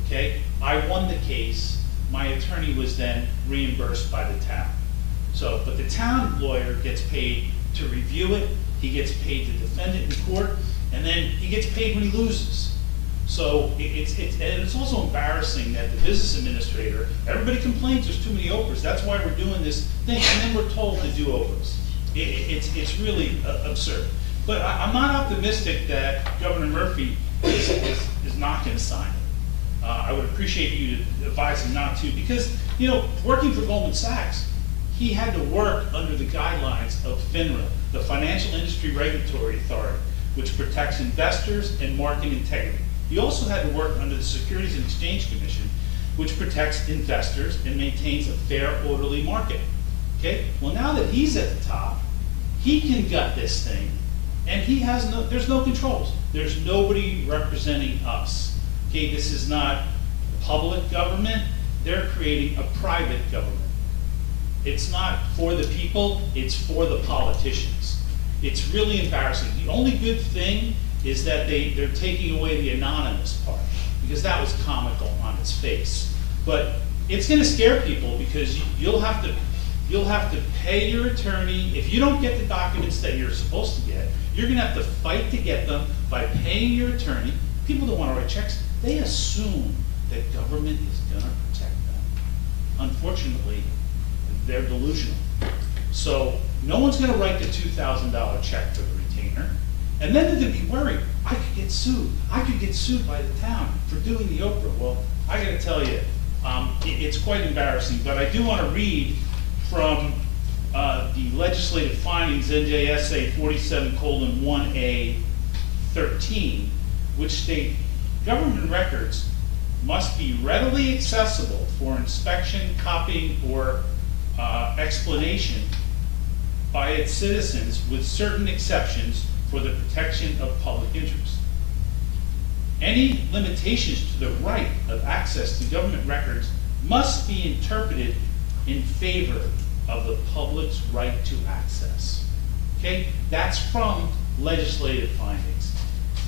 okay? I won the case. My attorney was then reimbursed by the town. So, but the town lawyer gets paid to review it, he gets paid to defend it in court, and then he gets paid when he loses. So it's also embarrassing that the business administrator, everybody complains there's too many Oprahs, that's why we're doing this thing, and then we're told to do Oprahs. It's really absurd. But I'm not optimistic that Governor Murphy is not going to sign it. I would appreciate you to advise him not to, because, you know, working for Goldman Sachs, he had to work under the guidelines of FINRA, the Financial Industry Regulatory Authority, which protects investors and market integrity. He also had to work under the Securities and Exchange Commission, which protects investors and maintains a fair, orderly market. Okay? Well, now that he's at the top, he can gut this thing, and there's no controls. There's nobody representing us. Okay? This is not public government. They're creating a private government. It's not for the people, it's for the politicians. It's really embarrassing. The only good thing is that they're taking away the anonymous part, because that was comical on its face. But it's gonna scare people, because you'll have to pay your attorney. If you don't get the documents that you're supposed to get, you're gonna have to fight to get them by paying your attorney. People don't wanna write checks. They assume that government is gonna protect them. Unfortunately, they're delusional. So no one's gonna write the $2,000 check for the retainer, and then they're gonna be worried, I could get sued. I could get sued by the town for doing the Oprah. Well, I gotta tell you, it's quite embarrassing, but I do wanna read from the legislative findings, NJSA 47:1A13, which state government records must be readily accessible for inspection, copying, or explanation by its citizens, with certain exceptions for the protection of public interest. Any limitations to the right of access to government records must be interpreted in favor of the public's right to access. Okay? That's from legislative findings.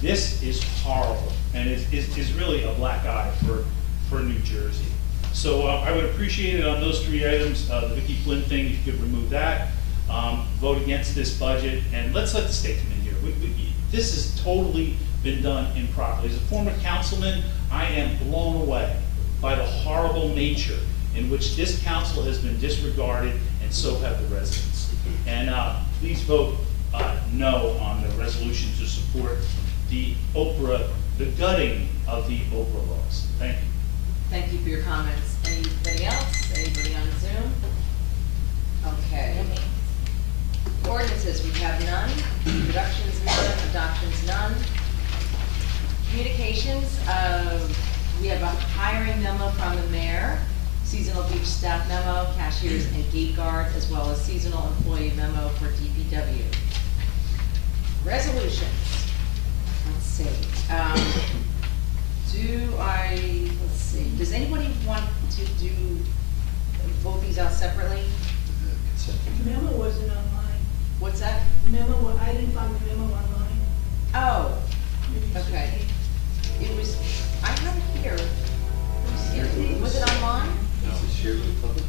This is horrible, and is really a black eye for New Jersey. So I would appreciate it on those three items, the Vicki Flynn thing, if you could remove that, vote against this budget, and let's let the state come in here. This has totally been done improperly. As a former councilman, I am blown away by the horrible nature in which this council has been disregarded, and so have the residents. And please vote no on the resolution to support the gutting of the Oprah laws. Thank you. Thank you for your comments. Anybody else? Anybody on Zoom? Okay. Ordinances, we have none. Introductions, none. Adoptions, none. Communications, we have a hiring memo from the mayor, seasonal beach staff memo, cashiers and gate guards, as well as seasonal employee memo for DPW. Resolutions. Let's see. Let's see, does anybody want to vote these out separately? The memo wasn't online. What's that? Memo, I didn't find the memo online. Oh, okay. It was, I have it here. Was it online? Is it shared with the public?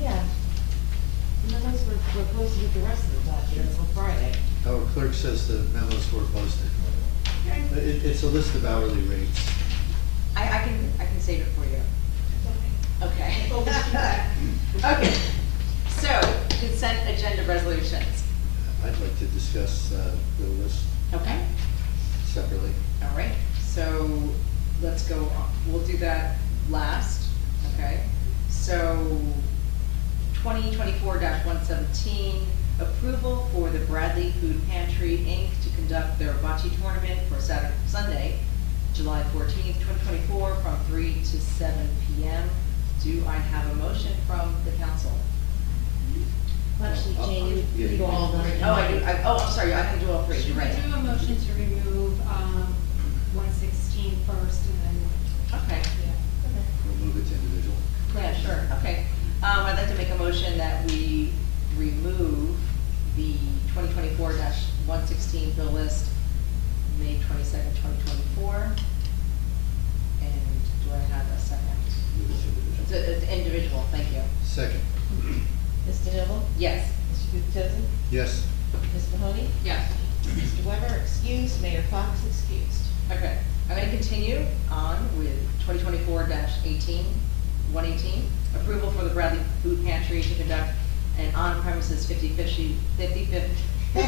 Yeah. The memos were posted with the rest of the documents on Friday. Our clerk says the memos were posted. It's a list of hourly rates. I can save it for you. Okay. Okay, so consent agenda resolutions. I'd like to discuss the list Okay, separately. all right, so let's go, we'll do that last, okay? So 2024-117, approval for the Bradley Food Pantry, Inc. to conduct their bocce tournament for Sunday, July 14th, 2024, from 3 to 7 p.m. Do I have a motion from the council? Actually, Jane, Yeah, you all know. Oh, I do, I'm sorry, I can do all three, Should you're we right. do a motion to remove 116 first and then, Okay, yeah. We'll move it to individual. yeah, sure, okay. I'd like to make a motion that we remove the 2024-116 bill list, May 22nd, 2024. And do I have a second? Move it to individual. It's individual, thank you. Second. Mr. Dibble? Yes. Mr. Guptoson? Yes. Ms. Mahoney? Yes. Mr. Weber, excused. Mayor Fox, excused. Okay, I'm gonna continue on with 2024-118, approval for the Bradley Food Pantry to conduct an on-premises 50/50. I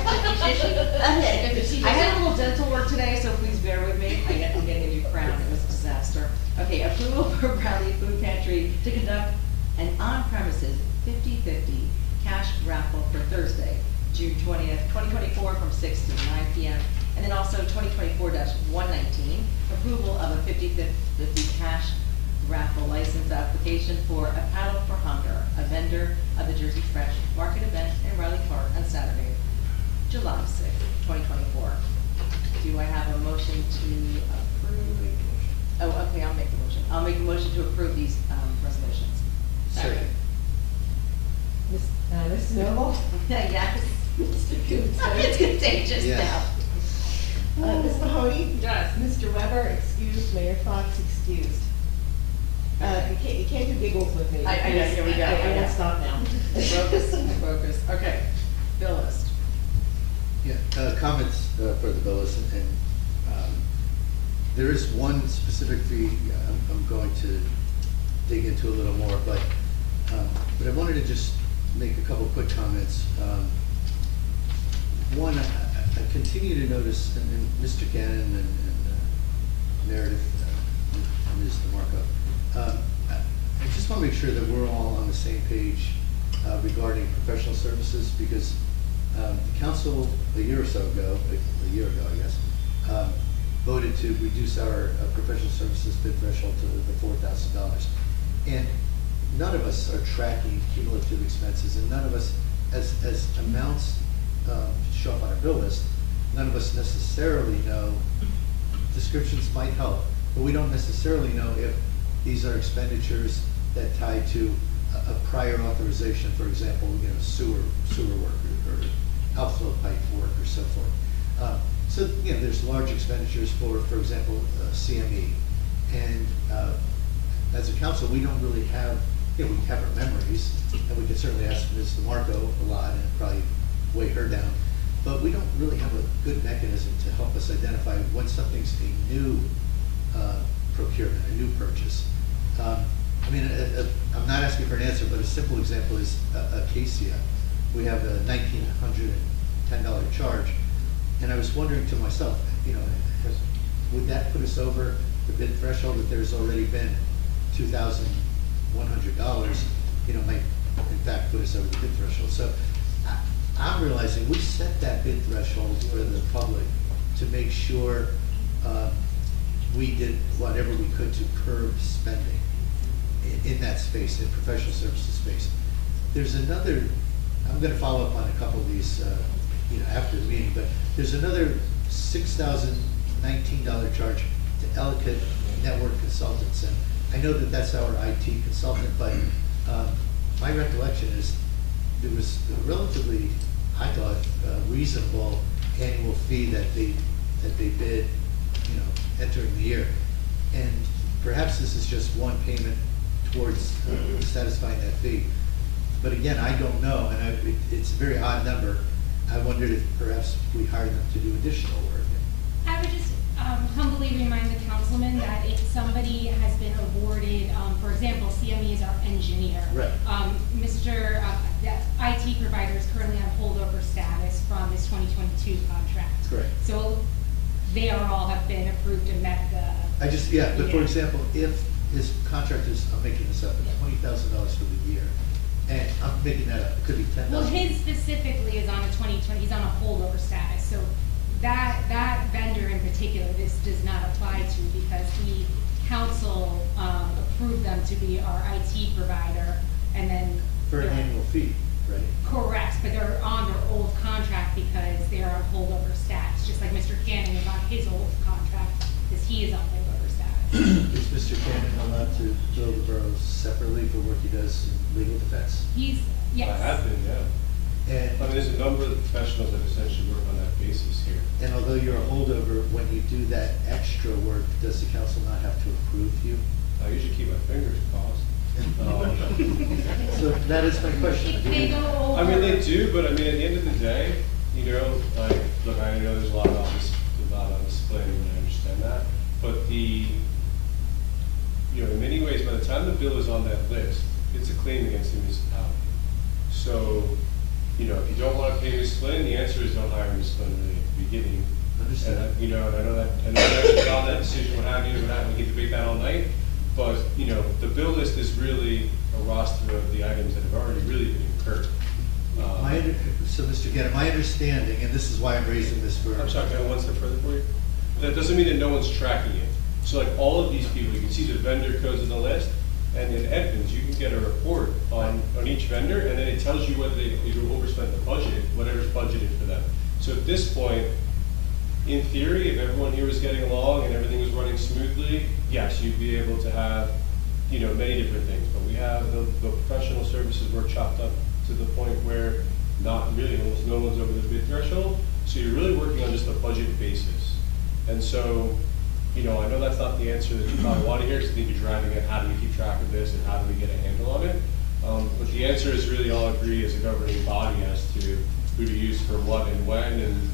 had a little dental work today, so please bear with me. I'm getting a new crown, it was a disaster. Okay, approval for Bradley Food Pantry to conduct an on-premises 50/50 cash raffle for Thursday, June 20th, 2024, from 6 to 9 p.m. And then also 2024-119, approval of a 50/50 cash raffle license application for A Paddle for Hunger, a vendor of the Jersey Fresh Market event in Riley Park on Saturday, July 6th, 2024. Do I have a motion to approve? Oh, okay, I'll make the motion. I'll make a motion to approve these resolutions. Second. Mrs. Noble? Yes. Mr. Coons? It's contagious Yes. now. Ms. Mahoney? Yes. Mr. Weber, excused. Mayor Fox, excused. You can't do giggles with me. I know, here we go. I won't stop now. Focus. Okay. Bill list. Yeah, comments for the bill list, and there is one specific fee I'm going to dig into a little more, but I wanted to just make a couple quick comments. One, I continue to notice, and Mr. Gannon and Meredith, and Ms. DeMarco, I just want to make sure that we're all on the same page regarding professional services, because the council a year or so ago, a year ago, I guess, voted to reduce our professional services bid threshold to the $4,000. And none of us are tracking cumulative expenses, and none of us, as amounts show up on our bill list, none of us necessarily know. Descriptions might help, but we don't necessarily know if these are expenditures that tie to a prior authorization, for example, sewer work or outflow pipe work or so forth. So there's large expenditures for example, CME, and as a council, we don't really have, we have our memories, and we can certainly ask Ms. DeMarco a lot and probably weigh her down, but we don't really have a good mechanism to help us identify when something's a new procurement, a new purchase. I'm not asking for an answer, but a simple example is Acacia. We have a $1,910 charge, and I was wondering to myself, would that put us over the bid threshold that there's already been $2,100? Might in fact put us over the bid threshold. So I'm realizing we set that bid threshold for the public to make sure we did whatever we could to curb spending in that space, in professional services space. There's another, I'm going to follow up on a couple of these after the meeting, but there's another $6,019 charge to Ellicott Network Consultants, and I know that that's our IT consultant, but my recollection is there was a relatively, I thought, reasonable annual fee that they bid, entering the year, and perhaps this is just one payment towards satisfying that fee. But again, I don't know, and it's a very odd number. I wondered if perhaps we hired them to do additional work. I would just humbly remind the councilman that if somebody has been awarded, for example, CME is our engineer. Right. The IT provider is currently on holdover status from his 2022 contract. Correct. So they all have been approved and met the. But for example, if his contract is, I'm making this up, $20,000 for the year, and I'm making that up, it could be $10,000. Well, his specifically is on a 2020, he's on a holdover status, so that vendor in particular, this does not apply to, because the council approved them to be our IT provider, and then. For an annual fee, right? Correct, but they're on their old contract because they're on holdover status, just like Mr. Cannon is on his old contract, because he is on holdover status. Is Mr. Cannon allowed to bill the borough separately for work he does in legal defense? Yes. I have been, yeah. And there's a number of professionals that essentially work on that basis here. And although you're a holdover, when you do that extra work, does the council not have to approve you? I usually keep my fingers crossed. So that is my question. If they go over. They do, but at the end of the day, look, I know there's a lot on display, and I understand that, but in many ways, by the time the bill is on that list, it's a claim against the municipality. So, if you don't want to pay Ms. Flynn, the answer is don't hire Ms. Flynn really at the beginning. Understood. And and I know that, and actually on that decision, what have you, we can debate that all night, but, the bill list is really a roster of the items that have already really been incurred. Gainer, my understanding, and this is why I'm raising this for. I'm sorry, can I go one step further for you? That doesn't mean that no one's tracking it. So like all of these people, you can see the vendor codes in the list, and in Edmonds, you can get a report on each vendor, and then it tells you whether they overspent the budget, whatever's budgeted for them. So at this point, in theory, if everyone here was getting along and everything was running smoothly, yes, you'd be able to have, you know, many different things. But we have the professional services were chopped up to the point where not really, almost no one's over the bid threshold. So you're really working on just a budget basis. And so, you know, I know that's not the answer that you probably want to hear, because I think you're driving at how do we keep track of this and how do we get a handle on it. But the answer is really all agree as a governing body as to who to use for what and when, and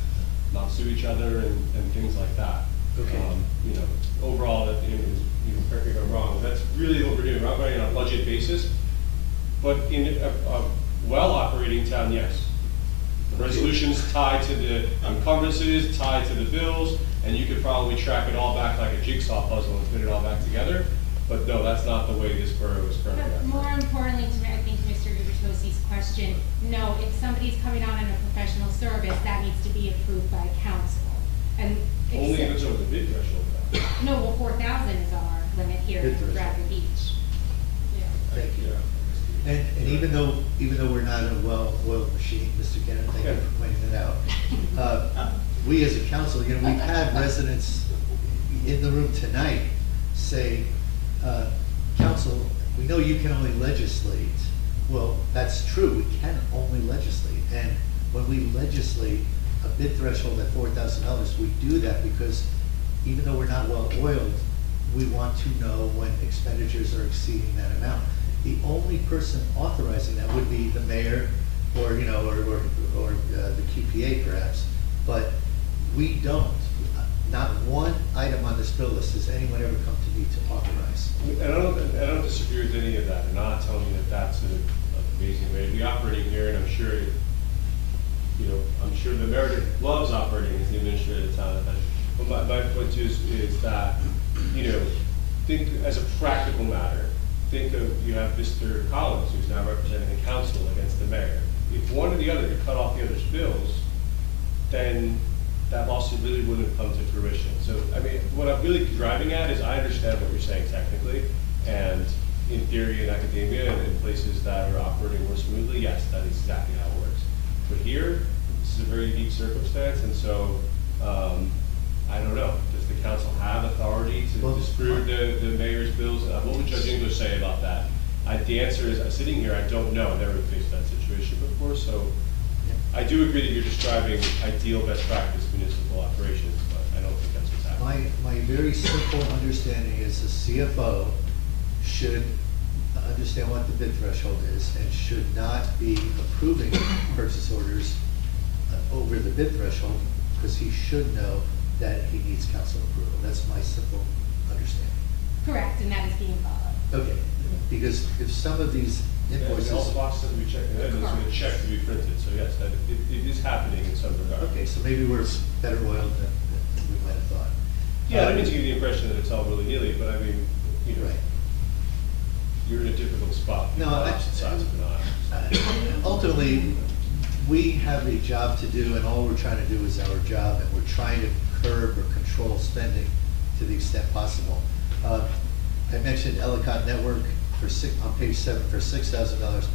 not sue each other and things like that. Okay. You know, overall, that is, you know, correct me if I'm wrong, that's really what we're doing. We're operating on a budget basis, but in a well-operating town, yes. The resolution's tied to the encumbrances, tied to the bills, and you could probably track it all back like a jigsaw puzzle and put it all back together. But no, that's not the way this borough is currently But operating. more importantly to me, I think Mr. Gubertosi's question, no, if somebody's coming out on a professional service, that needs to be approved by council. And Only if it's except- over the bid threshold. No, well, 4,000 is our limit here Bid in threshold. Bradley Beach. Thank you. And even though we're not a well-oiled machine, Mr. Gainer, thank you for pointing that out. We as a council, you know, we've had residents in the room tonight say, council, we know you can only legislate. Well, that's true, we can only legislate. And when we legislate a bid threshold at $4,000, we do that because even though we're not well-oiled, we want to know when expenditures are exceeding that amount. The only person authorizing that would be the mayor or, you know, or the QPA perhaps, but we don't. Not one item on this bill list has anyone ever come to me to authorize. And I don't disagree with any of that. I'm not telling you that that's an amazing way to be operating here, and I'm sure, you know, I'm sure the mayor loves operating as the administrator of the town. But my point is that, you know, think as a practical matter, think of, you have Mr. Collins, who's now representing the council against the mayor. If one or the other could cut off the other's bills, then that lawsuit really wouldn't have come to fruition. So, I mean, what I'm really driving at is I understand what you're saying technically, and in theory, in academia, and in places that are operating more smoothly, yes, that is exactly how it works. But here, this is a very unique circumstance, and so, I don't know, does the council have authority to disprove the mayor's bills? What would Judge English say about that? The answer is, sitting here, I don't know, I've never faced that situation before, so I do agree that you're describing ideal best practice municipal operations, but I don't think that's what's happening. My very simple understanding is the CFO should understand what the bid threshold is and should not be approving purchase orders over the bid threshold, because he should know that he needs council approval. That's my simple understanding. Correct, and that is being followed. Okay, because if some of these invoices. All the boxes that we check, and then there's a check to be printed, so yes, that, it is happening in some regard. Okay, so maybe we're better oiled than we might have thought. Yeah, I don't mean to give you the impression that it's all willy-nilly, but I mean, you know, Right. you're in a difficult spot. No, Opposite sides of an aisle. Ultimately, we have a job to do, and all we're trying to do is our job, and we're trying to curb or control spending to the extent possible. I mentioned Ellicott Network on page 7 for $6,000.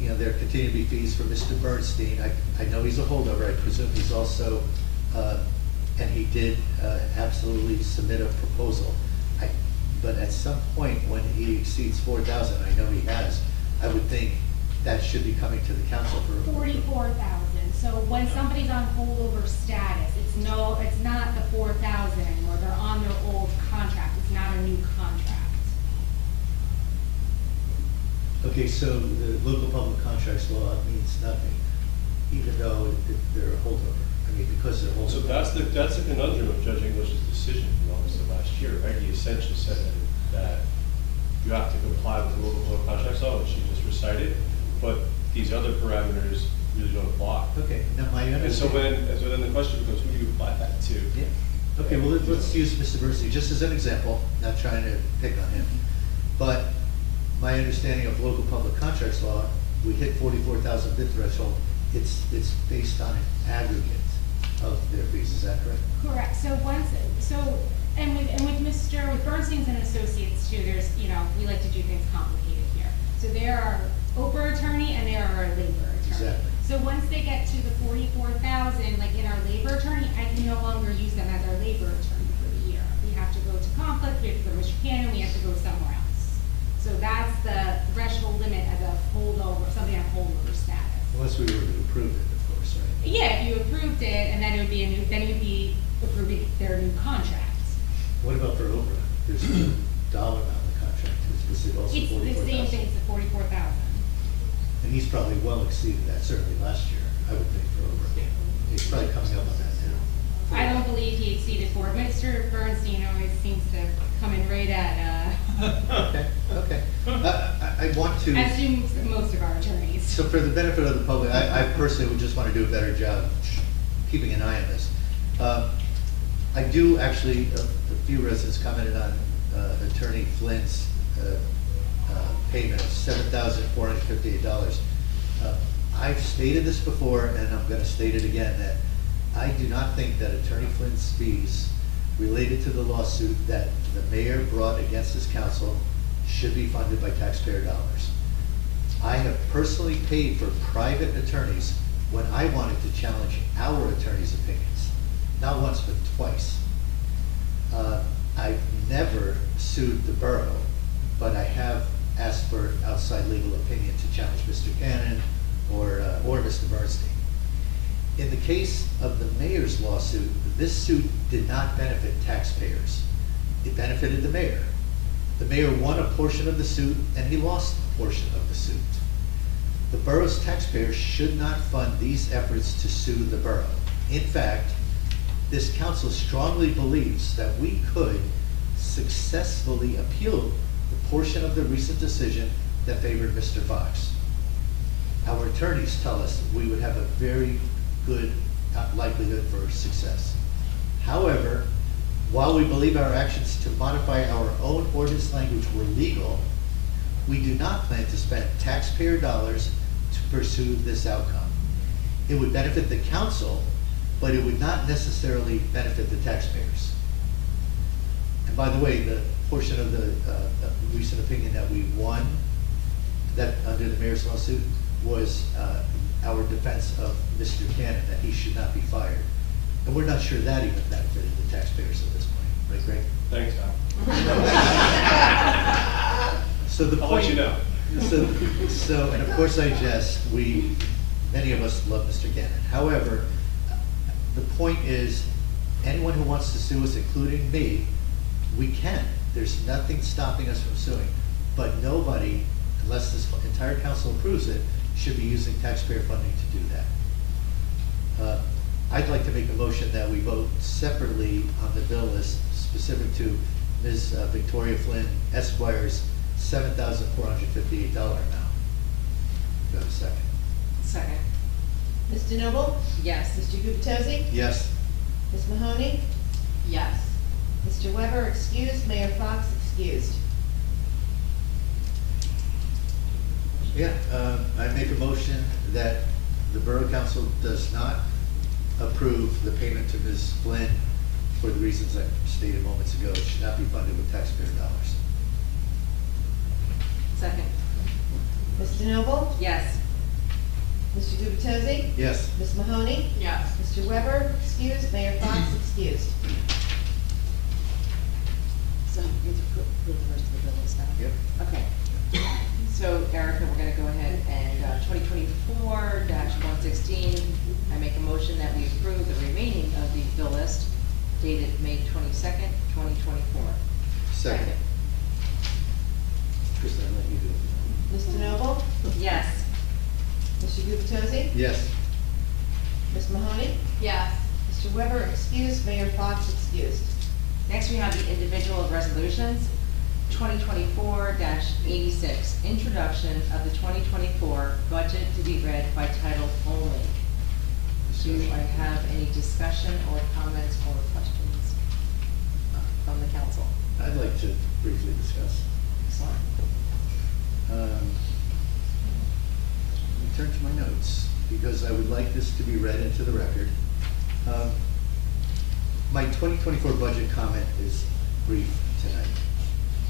You know, there continue to be fees for Mr. Bernstein. I know he's a holdover. I presume he's also, and he did absolutely submit a proposal. But at some point, when he exceeds 4,000, I know he has, I would think that should be coming to the council for approval. 44,000, so when somebody's on holdover status, it's not the 4,000 anymore, they're on their old contract, it's not a new contract. Okay, so the local public contracts law means nothing, even though they're a holdover. I mean, because they're holdover. So that's the conundrum of Judge English's decision from August of last year, right? He essentially said that you have to comply with the local public contracts law, which he just recited, but these other parameters really don't apply. Okay, now my understanding. And so then the question becomes, who do you apply that to? Yeah. Okay, well, let's use Mr. Bernstein just as an example, not trying to pick on him. But my understanding of local public contracts law, we hit 44,000 bid threshold, it's based on an aggregate of their fees, is that correct? Correct, with Bernstein's and Associates too, there's, we like to do things complicated here. So there are Oprah attorney and there are a labor attorney. Exactly. So once they get to the 44,000, like in our labor attorney, I can no longer use them as our labor attorney for the year. We have to go to conflict, we have to go to Mr. Cannon, we have to go somewhere else. So that's the threshold limit as a holdover, something on holdover status. Unless we were to approve it, of course, right? Yeah, if you approved it, and then it would be then you'd be approving their new contracts. What about for Oprah? There's a dollar amount in the contract, is it also It's 44,000? the same thing, it's the 44,000. And he's probably well exceeded that, certainly last year, I would think, for Oprah. He's probably coming up on that now. I don't believe he exceeded for it. Mr. Bernstein always seems to come in right at, Okay. I want to. as do most of our attorneys. So for the benefit of the public, I personally would just want to do a better job keeping an eye on this. I do actually, a few residents commented on Attorney Flynn's payment of $7,458. I've stated this before, and I'm going to state it again, that I do not think that Attorney Flynn's fees related to the lawsuit that the mayor brought against his counsel should be funded by taxpayer dollars. I have personally paid for private attorneys when I wanted to challenge our attorneys' opinions, not once but twice. I've never sued the borough, but I have asked for outside legal opinion to challenge Mr. Cannon or Mr. Bernstein. In the case of the mayor's lawsuit, this suit did not benefit taxpayers. It benefited the mayor. The mayor won a portion of the suit and he lost a portion of the suit. The borough's taxpayers should not fund these efforts to sue the borough. In fact, this council strongly believes that we could successfully appeal the portion of the recent decision that favored Mr. Fox. Our attorneys tell us we would have a very good likelihood for success. However, while we believe our actions to modify our own ordinance language were legal, we do not plan to spend taxpayer dollars to pursue this outcome. It would benefit the council, but it would not necessarily benefit the taxpayers. And by the way, the portion of the recent opinion that we won that under the mayor's lawsuit was our defense of Mr. Cannon, that he should not be fired. And we're not sure that even benefited the taxpayers at this point, right, Greg? Thanks, Al. So the I'll point, let you know. So, and of course I jest, many of us love Mr. Cannon. However, the point is, anyone who wants to sue us, including me, we can. There's nothing stopping us from suing. But nobody, unless this entire council approves it, should be using taxpayer funding to do that. I'd like to make a motion that we vote separately on the bill list specific to Ms. Victoria Flynn Esquire's $7,458 amount. Do I have a second? Second. Ms. DeNoble? Yes. Mr. Gubatose? Yes. Ms. Mahoney? Yes. Mr. Weber excused, Mayor Fox excused. Yeah, I make a motion that the Borough Council does not approve the payment to Ms. Flynn for the reasons I stated moments ago. It should not be funded with taxpayer dollars. Second. Ms. DeNoble? Yes. Mr. Gubatose? Yes. Ms. Mahoney? Yes. Mr. Weber excused, Mayor Fox excused. So you have to approve the rest of the bill list now? Yep. Okay. So Erica, we're gonna go ahead and 2024-116, I make a motion that we approve the remaining of the bill list dated May 22nd, 2024. Second. Kristen, I'll let you do it. Ms. DeNoble? Yes. Mr. Gubatose? Yes. Ms. Mahoney? Yes. Mr. Weber excused, Mayor Fox excused. Next, we have the individual resolutions. 2024-86, introduction of the 2024 budget to be read by title only. Do I have any discussion or comments or questions from the council? I'd like to briefly discuss. Excellent. Let me turn to my notes. because I would like this to be read into the record. My 2024 budget comment is brief tonight.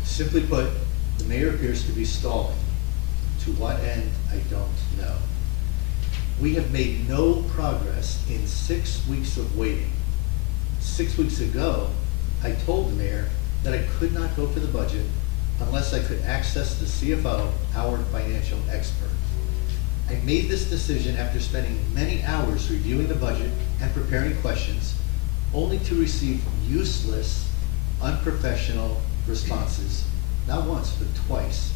Simply put, the mayor appears to be stalling. To what end, I don't know. We have made no progress in 6 weeks of waiting. 6 weeks ago, I told the mayor that I could not vote for the budget unless I could access the CFO, our financial expert. I made this decision after spending many hours reviewing the budget and preparing questions, only to receive useless, unprofessional responses, not once, but twice,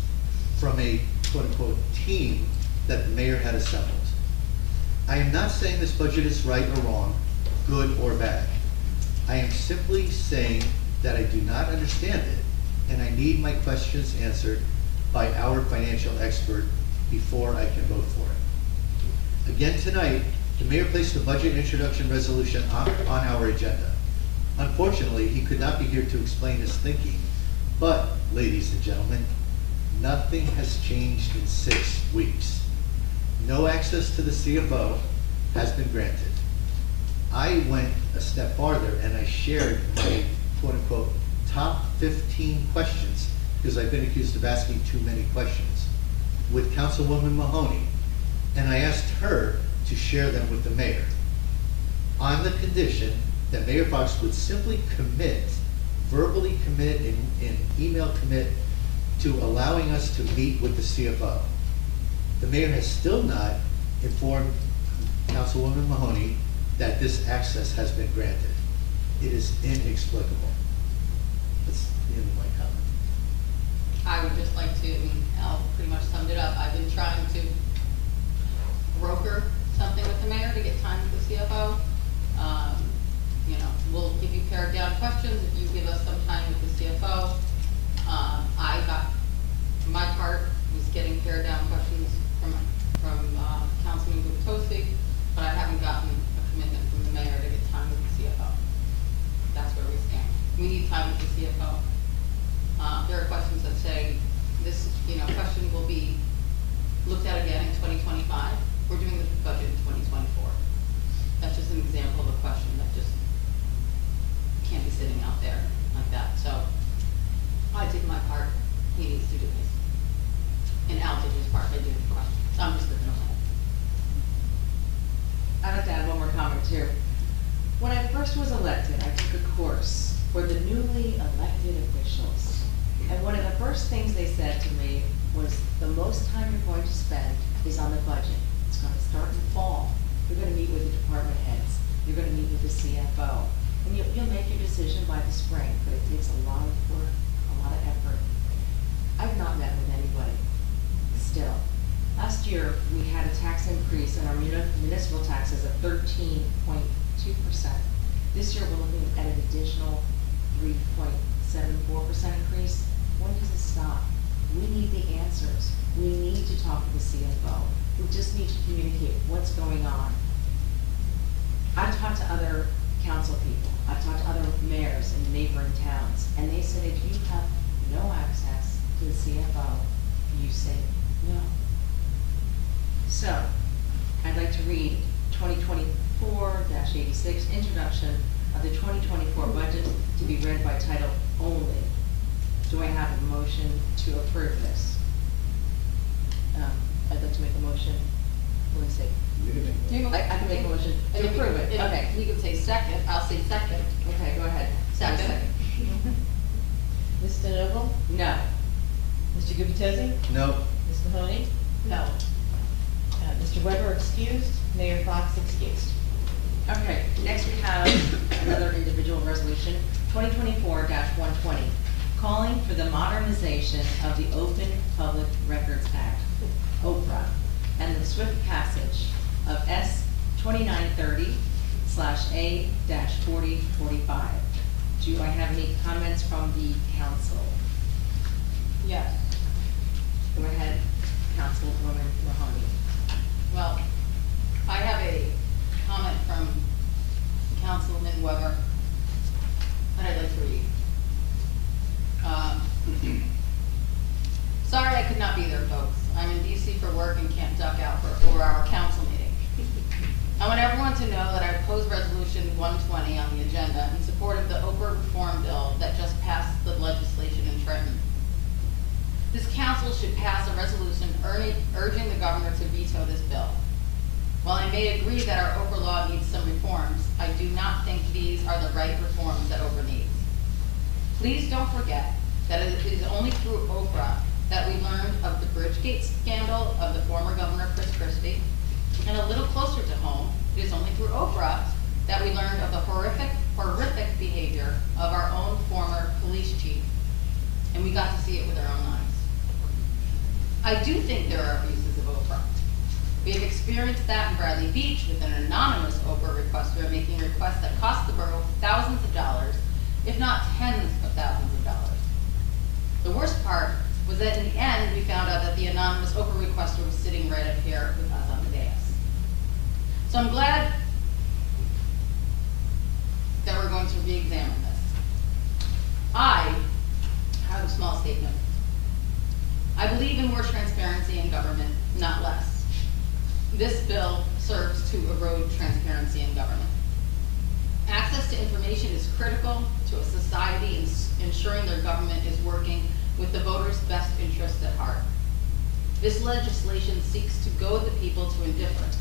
from a quote-unquote team that the mayor had assembled. I am not saying this budget is right or wrong, good or bad. I am simply saying that I do not understand it, and I need my questions answered by our financial expert before I can vote for it. Again tonight, the mayor placed the budget introduction resolution on our agenda. Unfortunately, he could not be here to explain his thinking, but, ladies and gentlemen, nothing has changed in 6 weeks. No access to the CFO has been granted. I went a step farther and I shared my quote-unquote top 15 questions, because I've been accused of asking too many questions, with Councilwoman Mahoney, and I asked her to share them with the mayor, on the condition that Mayor Fox would simply commit, verbally commit, and email commit to allowing us to meet with the CFO. The mayor has still not informed Councilwoman Mahoney that this access has been granted. It is inexplicable. That's the end of my comment. I would just like to, I mean, Al pretty much summed it up. I've been trying to broker something with the mayor to get time with the CFO. You know, we'll give you pared down questions if you give us some time with the CFO. I got, for my part, was getting pared down questions from Councilman Gubitosi, but I haven't gotten a commitment from the mayor to get time with the CFO. That's where we stand. We need time with the CFO. There are questions that say this, question will be looked at again in 2025. We're doing the budget in 2024. That's just an example of a question that just can't be sitting out there like that. So I did my part. He needs to do his. And Al did his part. I did the question. So I'm just looking ahead. I'd like to add one more comment too. When I first was elected, I took a course for the newly elected officials. And one of the first things they said to me was, the most time you're going to spend is on the budget. It's going to start in fall. You're going to meet with the department heads. You're going to meet with the CFO. And you'll make your decision by the spring, but it takes a lot of work, a lot of effort. I've not met with anybody still. Last year, we had a tax increase in our municipal taxes of 13.2%. This year, we're looking at an additional 3.74% increase. When does it stop? We need the answers. We need to talk to the CFO. We just need to communicate what's going on. I've talked to other council people. I've talked to other mayors in neighboring towns, and they said if you have no access to the CFO, you say no. So, I'd like to read 2024-86, introduction of the 2024 budget to be read by title only. Do I have a motion to approve this? I'd like to make a motion. What do I say? I can make a motion to approve it. Okay. You can say second. I'll say second. Okay, go ahead. Second. Ms. DeNoble? No. Mr. Gubitosi? No. Ms. Mahoney? No. Mr. Weber excused, Mayor Fox excused. Okay, next we have another individual resolution, 2024-120, calling for the modernization of the Open Public Records Act, OPRA, and the swift passage of S 2930/A-4045. Do I have any comments from the council? Yes. Go ahead, Councilwoman Mahoney. Well, I have a comment from Councilman Weber that I'd like to read. Sorry I could not be there, folks. I'm in DC for work and can't duck out for a 4-hour council meeting. to know that I oppose Resolution 120 on the agenda in support of the Oprah reform bill that just passed the legislation in Trenton. This council should pass a resolution urging the governor to veto this bill. While I may agree that our Oprah law needs some reforms, I do not think these are the right reforms that Oprah needs. Please don't forget that it is only through Oprah that we learned of the Bridgegate scandal of the former Governor Chris Christie, and a little closer to home, it is only through Oprah that we learned of the horrific behavior of our own former police chief, and we got to see it with our own eyes. I do think there are abuses of Oprah. We have experienced that in Bradley Beach with an anonymous Oprah requester making requests that cost the borough thousands of dollars, if not tens of thousands of dollars. The worst part was that in the end, we found out that the anonymous Oprah requester was sitting right up here with us on the dais. So I'm glad that we're going to re-examine this. I have a small statement. I believe in more transparency in government, not less. This bill serves to erode transparency in government. Access to information is critical to a society ensuring their government is working with the voters' best interests at heart. This legislation seeks to goad the people to indifference,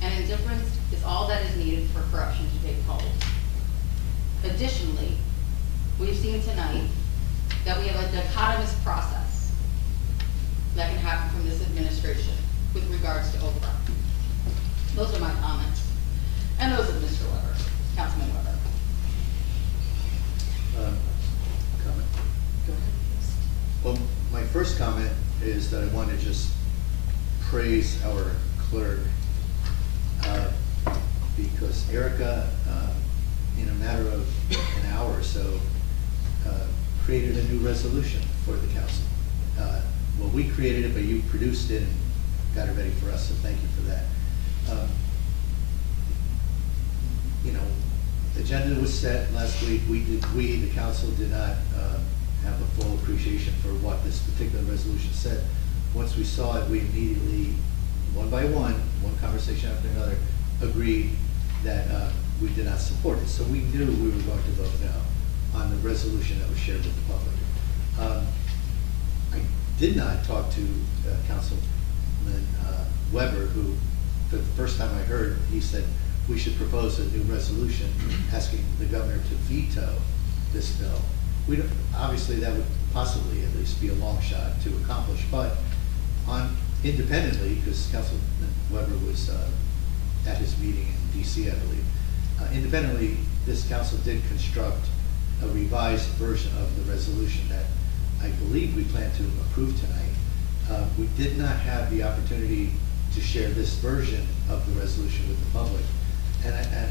and indifference is all that is needed for corruption to take hold. Additionally, we've seen tonight that we have a dichotomous process that can happen from this administration with regards to Oprah. Those are my comments, and those of Mr. Weber, Councilman Weber. Comment? Go ahead. Well, my first comment is that I want to just praise our clerk because Erica, in a matter of an hour or so, created a new resolution for the council. Well, we created it, but you produced it and got it ready for us, so thank you for that. You know, the agenda was set last week. The council, did not have a full appreciation for what this particular resolution said. Once we saw it, we immediately, one by one conversation after another, agreed that we did not support it. So we knew we were going to vote no on the resolution that was shared with the public. I did not talk to Councilman Weber, who, for the first time I heard, he said we should propose a new resolution asking the governor to veto this bill. We don't, obviously that would possibly at least be a long shot to accomplish, but independently, because Councilman Weber was at his meeting in DC, I believe, independently, this council did construct a revised version of the resolution that I believe we plan to approve tonight. We did not have the opportunity to share this version of the resolution with the public. And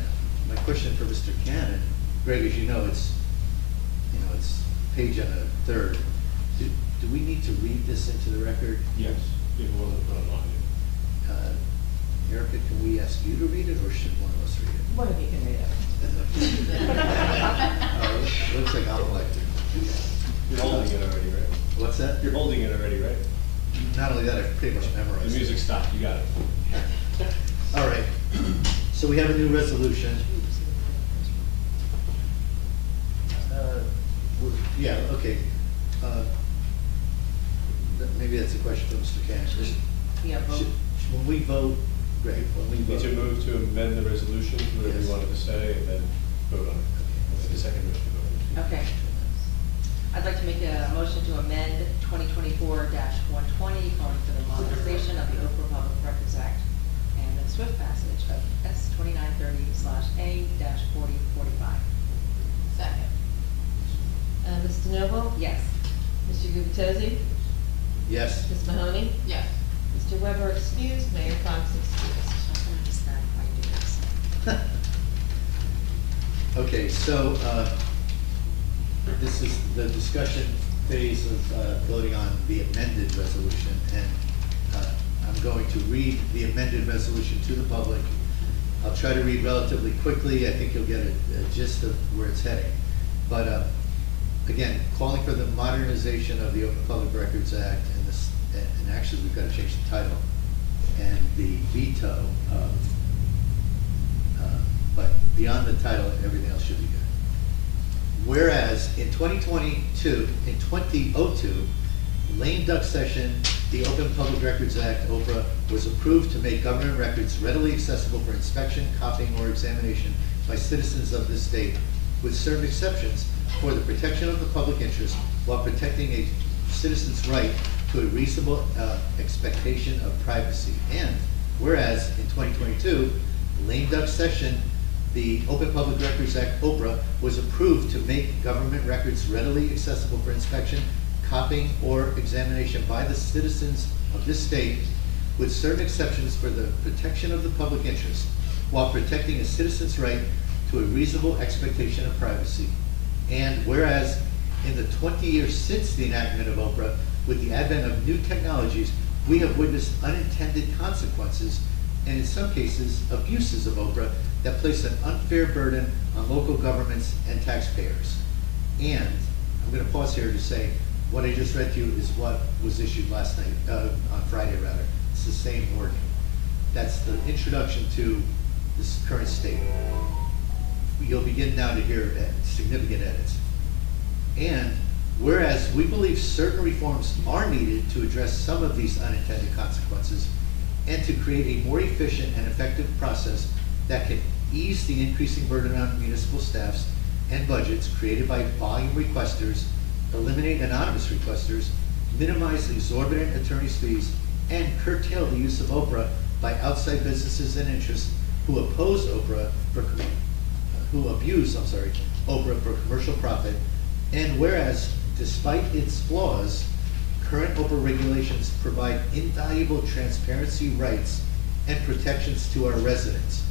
my question for Mr. Cannon, Greg, as you know, it's page on a third. Do we need to read this into the record? Yes, if it wasn't put online. Erica, can we ask you to read it, or should one of us read it? One of you can read it. Looks like I'm elected. You're holding it already, right? What's that? You're holding it already, right? Not only that, I've pretty much memorized it. The music stopped, you got it. All right, so we have a new resolution. Yeah, okay. Maybe that's a question for Mr. Cannon. Yeah, vote. When we vote, Greg, when we Need vote. to move to amend the resolution, whatever Yes. you wanted to say, and then vote on it. That's the second motion. Okay. I'd like to make a motion to amend 2024-120, calling for the modernization of the Oprah Public Records Act and the swift passage of S 2930/A-4045. Second. Ms. DeNoble? Yes. Mr. Gubatose? Yes. Ms. Mahoney? Yes. Mr. Weber excused, Mayor Fox excused. So I'm gonna understand why you do this. Okay, so this is the discussion phase of voting on the amended resolution, and I'm going to read the amended resolution to the public. I'll try to read relatively quickly. I think you'll get a gist of where it's heading. But again, calling for the modernization of the Open Public Records Act, and actually we've got to change the title, and the veto of beyond the title, everything else should be good. Whereas in 2002, lame duck session, the Open Public Records Act, OPRA, was approved to make government records readily accessible for inspection, copying, or examination by citizens of this state, with certain exceptions for the protection of the public interest while protecting a citizen's right to a reasonable expectation of privacy. And whereas in 2022, lame duck session, the Open Public Records Act, OPRA, was approved to make government records readily accessible for inspection, copying, or examination by the citizens of this state, with certain exceptions for the protection of the public interest, while protecting a citizen's right to a reasonable expectation of privacy. And whereas in the 20 years since the enactment of OPRA, with the advent of new technologies, we have witnessed unintended consequences, and in some cases, abuses of OPRA that place an unfair burden on local governments and taxpayers. And I'm going to pause here to say, what I just read to you is what was issued last night, on Friday rather. It's the same wording. That's the introduction to this current state. You'll begin now to hear significant edits. And whereas we believe certain reforms are needed to address some of these unintended consequences and to create a more efficient and effective process that can ease the increasing burden on municipal staffs and budgets created by volume requesters, eliminate anonymous requesters, minimize exorbitant attorney's fees, and curtail the use of OPRA by outside businesses and interests who abuse OPRA for commercial profit. And whereas, despite its flaws, current OPRA regulations provide invaluable transparency rights and protections to our residents,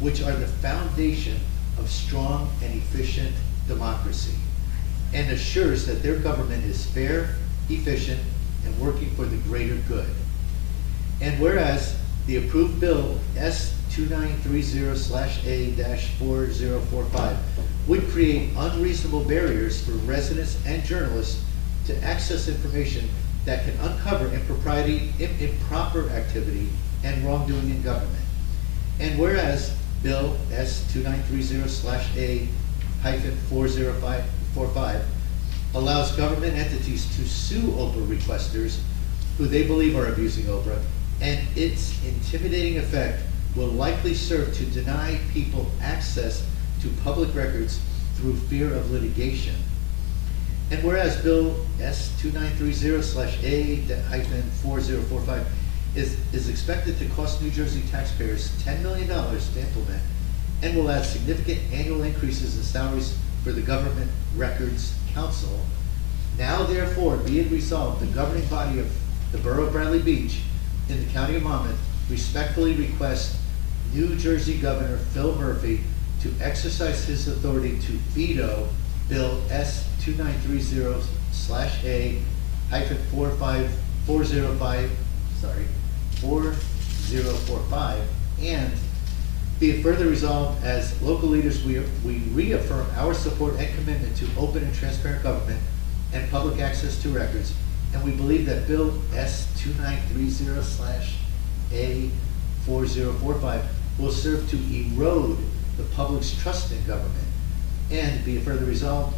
which are the foundation of strong and efficient democracy, and assures that their government is fair, efficient, and working for the greater good. And whereas the approved bill S2930/A-4045 would create unreasonable barriers for residents and journalists to access information that can uncover improper activity and wrongdoing in government. And whereas Bill S2930/A-4045 allows government entities to sue OPRA requesters who they believe are abusing OPRA, and its intimidating effect will likely serve to deny people access to public records through fear of litigation. And whereas Bill S2930/A-4045 is expected to cost New Jersey taxpayers $10 million to implement, and will add significant annual increases in salaries for the Government Records Council, now therefore be it resolved, the governing body of the Borough of Bradley Beach in the County of Monmouth respectfully requests New Jersey Governor Phil Murphy to exercise his authority to veto Bill S2930/A-4045, and be it further resolved, as local leaders, we reaffirm our support and commitment to open and transparent government and public access to records, and we believe that Bill S2930/A-4045 will serve to erode the public's trust in government. And be it further resolved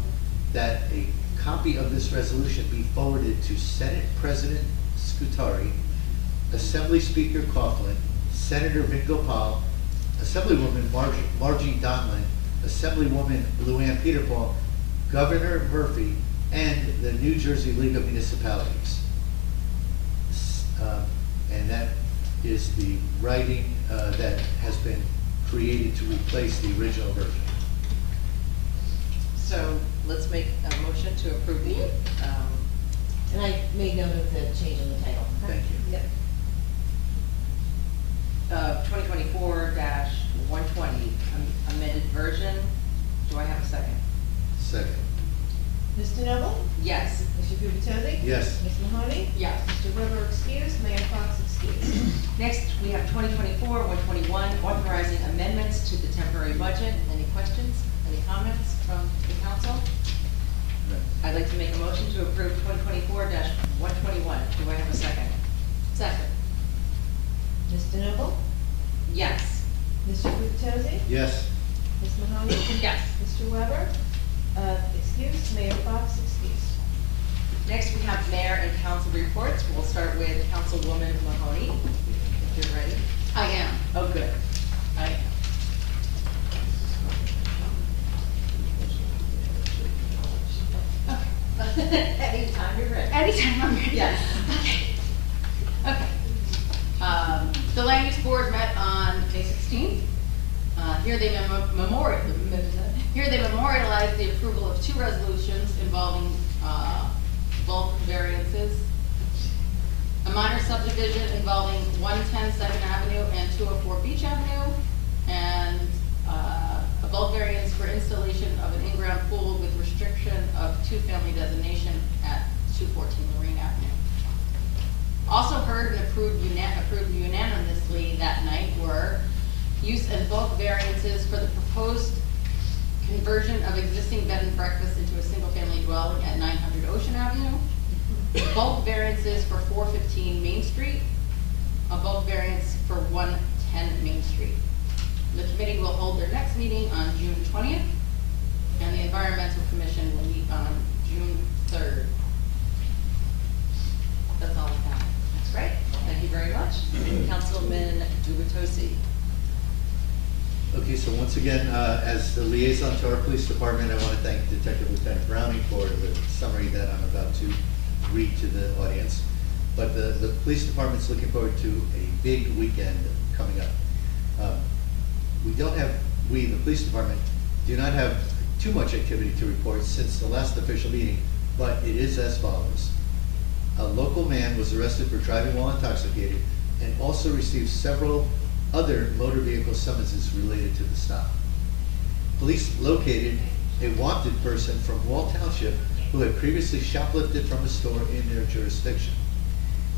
that a copy of this resolution be forwarded to Senate President Scutari, Assembly Speaker Coughlin, Senator Vin Gopal, Assemblywoman Margie Donlin, Assemblywoman Luann Peterpaul, Governor Murphy, and the New Jersey League of Municipalities. And that is the writing that has been created to replace the original version. So let's make a motion to approve the, And I made note of the change in the title. Thank you. yep. 2024-120 amended version. Do I have a second? Second. Ms. DeNoble? Yes. Mr. Gubatose? Yes. Ms. Mahoney? Yes. Mr. Weber excused, Mayor Fox excused. Next, we have 2024-121, authorizing amendments to the temporary budget. Any questions? Any comments from the council? I'd like to make a motion to approve 2024-121. Do I have a second? Second. Ms. DeNoble? Yes. Mr. Gubatose? Yes. Ms. Mahoney? Yes. Mr. Weber? Excuse, Mayor Fox, excuse. Next, we have mayor and council reports. We'll start with Councilwoman Mahoney, if you're ready. I am. Oh, good. I am. Anytime you're ready. Anytime I'm ready. Yes. Okay. The land use board met on May 16th. Here they memorialized the approval of 2 resolutions involving bulk variances, a minor subdivision involving 110 Second Avenue and 204 Beach Avenue, and a bulk variance for installation of an in-ground pool with restriction of 2-family designation at 214 Lorraine Avenue. Also heard and approved unanimously that night were use and bulk variances for the proposed conversion of existing bed and breakfast into a single-family dwelling at 900 Ocean Avenue, bulk variances for 415 Main Street, a bulk variance for 110 Main Street. The committee will hold their next meeting on June 20th, and the Environmental Commission will meet on June 3rd. That's all I have. That's great. Thank you very much. Councilman Gubitosi. Okay, so once again, as the liaison to our police department, I want to thank Detective Lieutenant Browning for the summary that I'm about to read to the audience. But the police department's looking forward to a big weekend coming up. We, the police department, do not have too much activity to report since the last official meeting, but it is as follows. A local man was arrested for driving while intoxicated and also received several other motor vehicle summonses related to the stop. Police located a wanted person from Wall Township who had previously shoplifted from a store in their jurisdiction.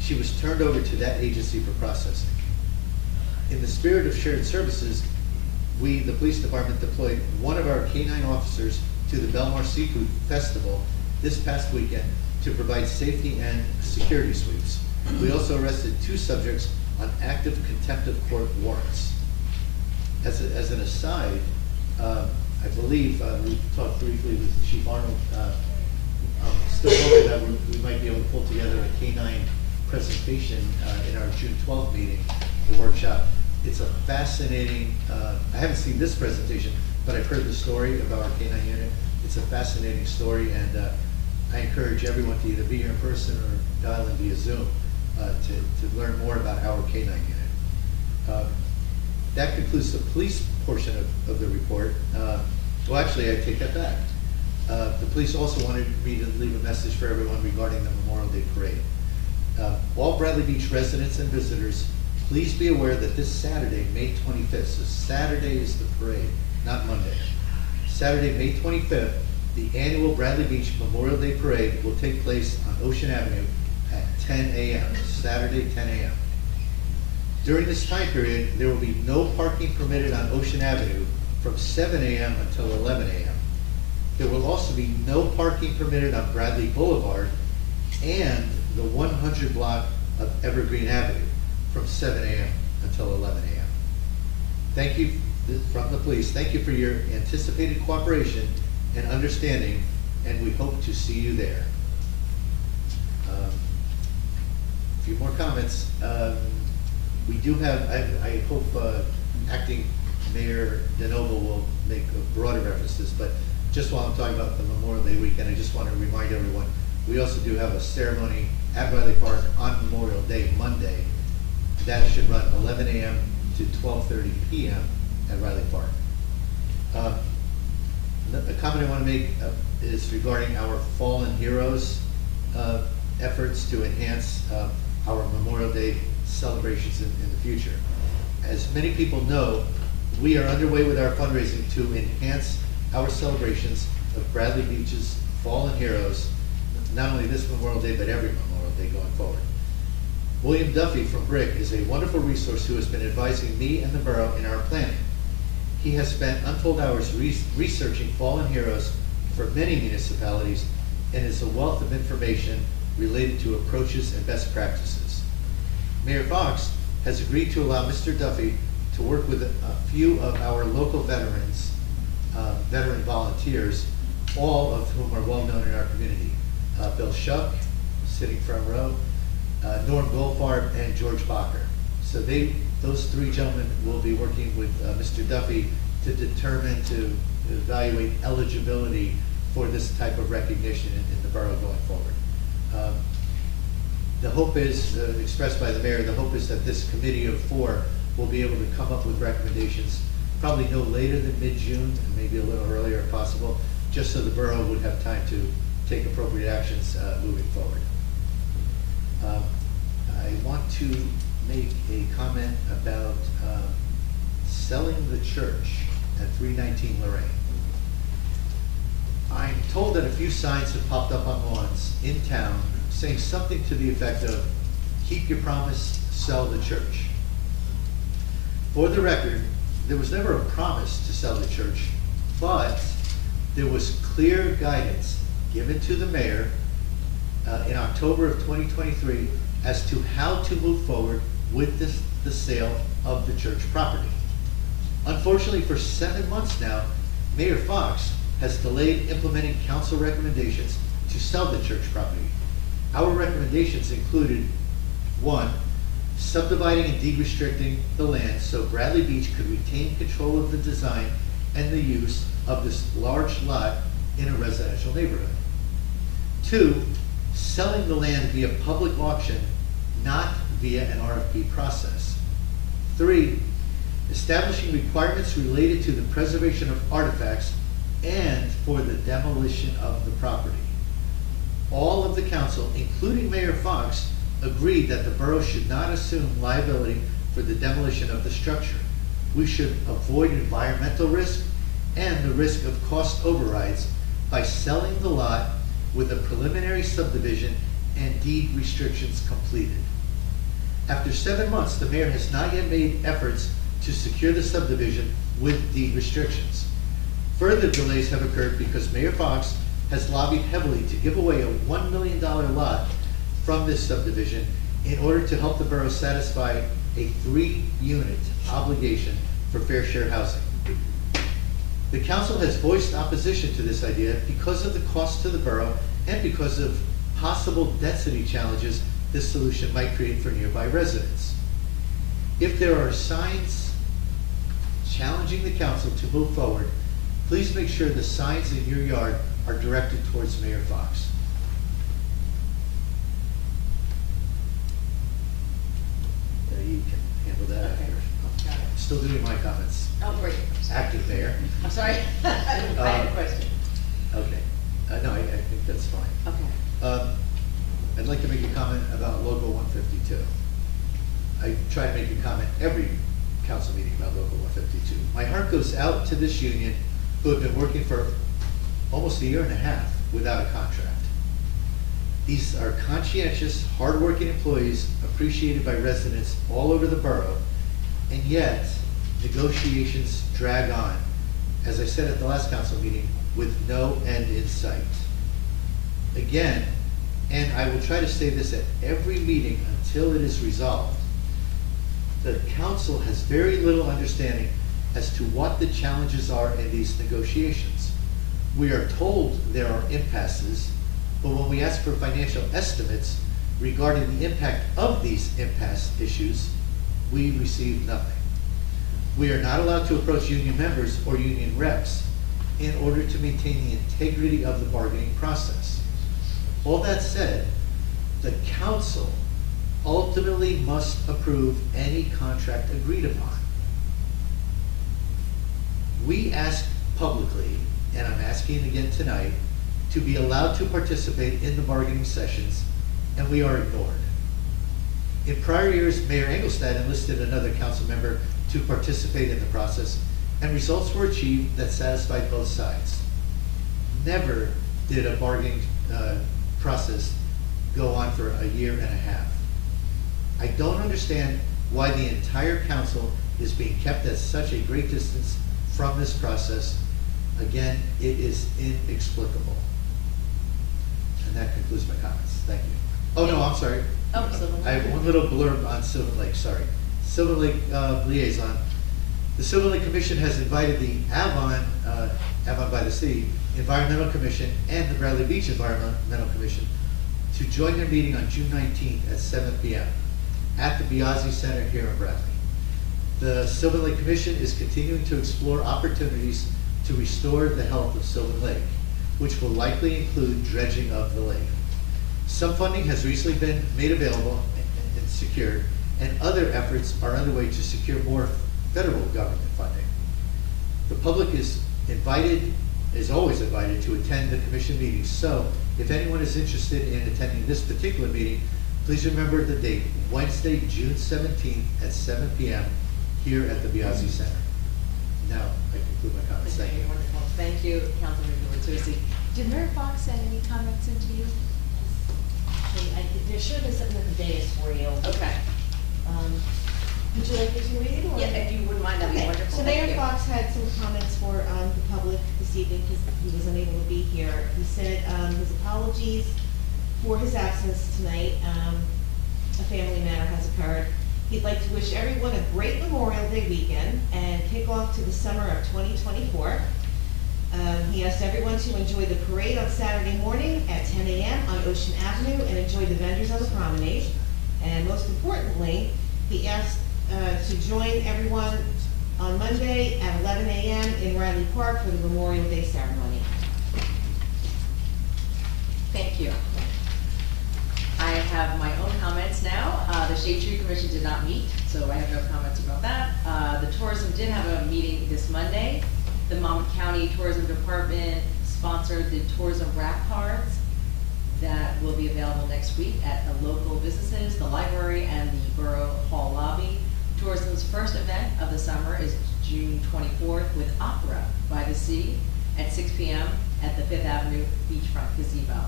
She was turned over to that agency for processing. In the spirit of shared services, we, the police department, deployed one of our K-9 officers to the Belmar Seafood Festival this past weekend to provide safety and security sweeps. We also arrested 2 subjects on active contempt of court warrants. As an aside, I believe, we talked briefly with Chief Arnold, still hoping that we might be able to pull together a K-9 presentation in our June 12th meeting, the workshop. It's a fascinating, I haven't seen this presentation, but I've heard the story of our K-9 unit. It's a fascinating story, and I encourage everyone to either be here in person or dial in via Zoom to learn more about our K-9 unit. That concludes the police portion of the report. Well, actually, I take that back. The police also wanted me to leave a message for everyone regarding the Memorial Day Parade. All Bradley Beach residents and visitors, please be aware that this Saturday, May 25th, so Saturday is the parade, not Monday. Saturday, May 25th, the annual Bradley Beach Memorial Day Parade will take place on Ocean Avenue at 10 a.m., Saturday, 10 a.m. During this time period, there will be no parking permitted on Ocean Avenue from 7 a.m. until 11 a.m. There will also be no parking permitted on Bradley Boulevard and the 100 block of Evergreen Avenue from 7 a.m. until 11 a.m. Thank you from the police. Thank you for your anticipated cooperation and understanding, and we hope to see you there. A few more comments. We do have, I hope Acting Mayor DeNovo will make a broader reference to this, but just while I'm talking about the Memorial Day weekend, I just want to remind everyone, we also do have a ceremony at Riley Park on Memorial Day, Monday. That should run 11 a.m. to 12:30 p.m. at Riley Park. A comment I want to make is regarding our fallen heroes efforts to enhance our Memorial Day celebrations in the future. As many people know, we are underway with our fundraising to enhance our celebrations of Bradley Beach's fallen heroes, not only this Memorial Day, but every Memorial Day going forward. William Duffy from BRIC is a wonderful resource who has been advising me and the borough in our planning. He has spent untold hours researching fallen heroes for many municipalities and is a wealth of information related to approaches and best practices. Mayor Fox has agreed to allow Mr. Duffy to work with a few of our local veterans veteran volunteers, all of whom are well-known in our community. Bill Shuck, sitting front row, Norm Goldfarb, and George Bacher. So those three gentlemen will be working with Mr. Duffy to determine, to evaluate eligibility for this type of recognition in the borough going forward. The hope is, expressed by the mayor, the hope is that this committee of four will be able to come up with recommendations probably no later than mid-June, and maybe a little earlier if possible, just so the borough would have time to take appropriate actions moving forward. I want to make a comment about selling the church at 319 Lorraine. I'm told that a few signs have popped up on lawns in town saying something to the effect of, keep your promise, sell the church. For the record, there was never a promise to sell the church, but there was clear guidance given to the mayor in October of 2023 as to how to move forward with the sale of the church property. Unfortunately, for 7 months now, Mayor Fox has delayed implementing council recommendations to sell the church property. Our recommendations included, 1, subdividing and deed restricting the land so Bradley Beach could retain control of the design and the use of this large lot in a residential neighborhood. 2, selling the land via public auction, not via an RFP process. 3, establishing requirements related to the preservation of artifacts and for the demolition of the property. All of the council, including Mayor Fox, agreed that the borough should not assume liability for the demolition of the structure. We should avoid environmental risk and the risk of cost overrides by selling the lot with a preliminary subdivision and deed restrictions completed. After 7 months, the mayor has not yet made efforts to secure the subdivision with deed restrictions. Further delays have occurred because Mayor Fox has lobbied heavily to give away a $1 million lot from this subdivision in order to help the borough satisfy a 3-unit obligation for fair share housing. The council has voiced opposition to this idea because of the cost to the borough and because of possible density challenges this solution might create for nearby residents. If there are signs challenging the council to move forward, please make sure the signs in your yard are directed towards Mayor Fox. You can handle that after. Got it. I'm still doing my comments. Oh, great. I'm sorry. Active mayor. I'm sorry. I had a question. Okay. No, I think that's fine. Okay. I'd like to make a comment about Local 152. I try to make a comment every council meeting about Local 152. My heart goes out to this union who have been working for almost 1.5 years without a contract. These are conscientious, hardworking employees appreciated by residents all over the borough, and yet negotiations drag on, as I said at the last council meeting, with no end in sight. Again, and I will try to say this at every meeting until it is resolved, the council has very little understanding as to what the challenges are in these negotiations. We are told there are impasses, but when we ask for financial estimates regarding the impact of these impasse issues, we receive nothing. We are not allowed to approach union members or union reps in order to maintain the integrity of the bargaining process. All that said, the council ultimately must approve any contract agreed upon. We ask publicly, and I'm asking again tonight, to be allowed to participate in the bargaining sessions, and we are ignored. In prior years, Mayor Engelstad enlisted another council member to participate in the process, and results were achieved that satisfied both sides. Never did a bargaining process go on for 1.5 years. I don't understand why the entire council is being kept at such a great distance from this process. Again, it is inexplicable. And that concludes my comments. Thank you. Oh, no, I'm sorry. Oh, Sylvan Lake. I have one little blurb on Sylvan Lake, sorry. Sylvan Lake liaison. The Silver Lake Commission has invited the Avon by the Sea Environmental Commission and the Bradley Beach Environmental Commission to join their meeting on June 19th at 7 p.m. at the Biazzi Center here in Bradley. The Sylvan Lake Commission is continuing to explore opportunities to restore the health of Sylvan Lake, which will likely include dredging of the lake. Some funding has recently been made available and secured, and other efforts are underway to secure more federal government funding. The public is always invited to attend the commission meetings, so if anyone is interested in attending this particular meeting, please remember the date, Wednesday, June 17th at 7 p.m. here at the Biazzi Center. Now, I conclude my comments. Thank you. Wonderful. Thank you, Councilman Bertucci. Did Mayor Fox send any comments into you? There should have been something in the dais for you. Okay. Would you like me to read it? Or? Yeah, if you wouldn't mind, that'd be Okay. wonderful. So Thank Mayor you. Fox had some comments for the public this evening because he was unable to be here. He said his apologies for his absence tonight. A family matter has occurred. He'd like to wish everyone a great Memorial Day weekend and kick off to the summer of 2024. He asked everyone to enjoy the parade on Saturday morning at 10 a.m. on Ocean Avenue and enjoy the vendors on the promenade. And most importantly, he asked to join everyone on Monday at 11 a.m. in Riley Park for the Memorial Day ceremony. Thank you. I have my own comments now. The Shade Tree Commission did not meet, so I have no comments about that. The tourism did have a meeting this Monday. The Monmouth County Tourism Department sponsored the tourism wrap cards that will be available next week at the local businesses, the library, and the Borough Hall lobby. Tourism's first event of the summer is June 24th with Opera by the Sea at 6 p.m. at the Fifth Avenue Beachfront Gazebo.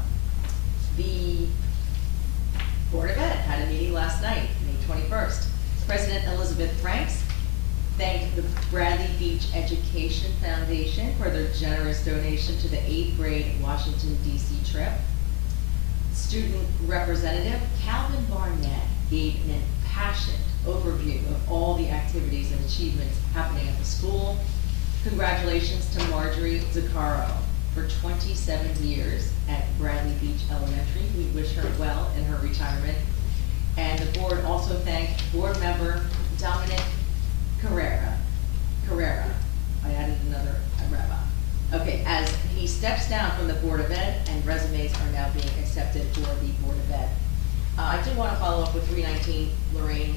The Board of Ed had a meeting last night, May 21st. President Elizabeth Franks thanked the Bradley Beach Education Foundation for their generous donation to the 8th grade Washington, D.C. trip. Student Representative Calvin Barnett gave an impassioned overview of all the activities and achievements happening at the school. Congratulations to Marjorie Zaccaro for 27 years at Bradley Beach Elementary. We wish her well in her retirement. And the board also thanked board member Dominic Carrera. I added another Reva. Okay, as he steps down from the Board of Ed and resumes are now being accepted for the Board of Ed. I did want to follow up with 319 Lorraine.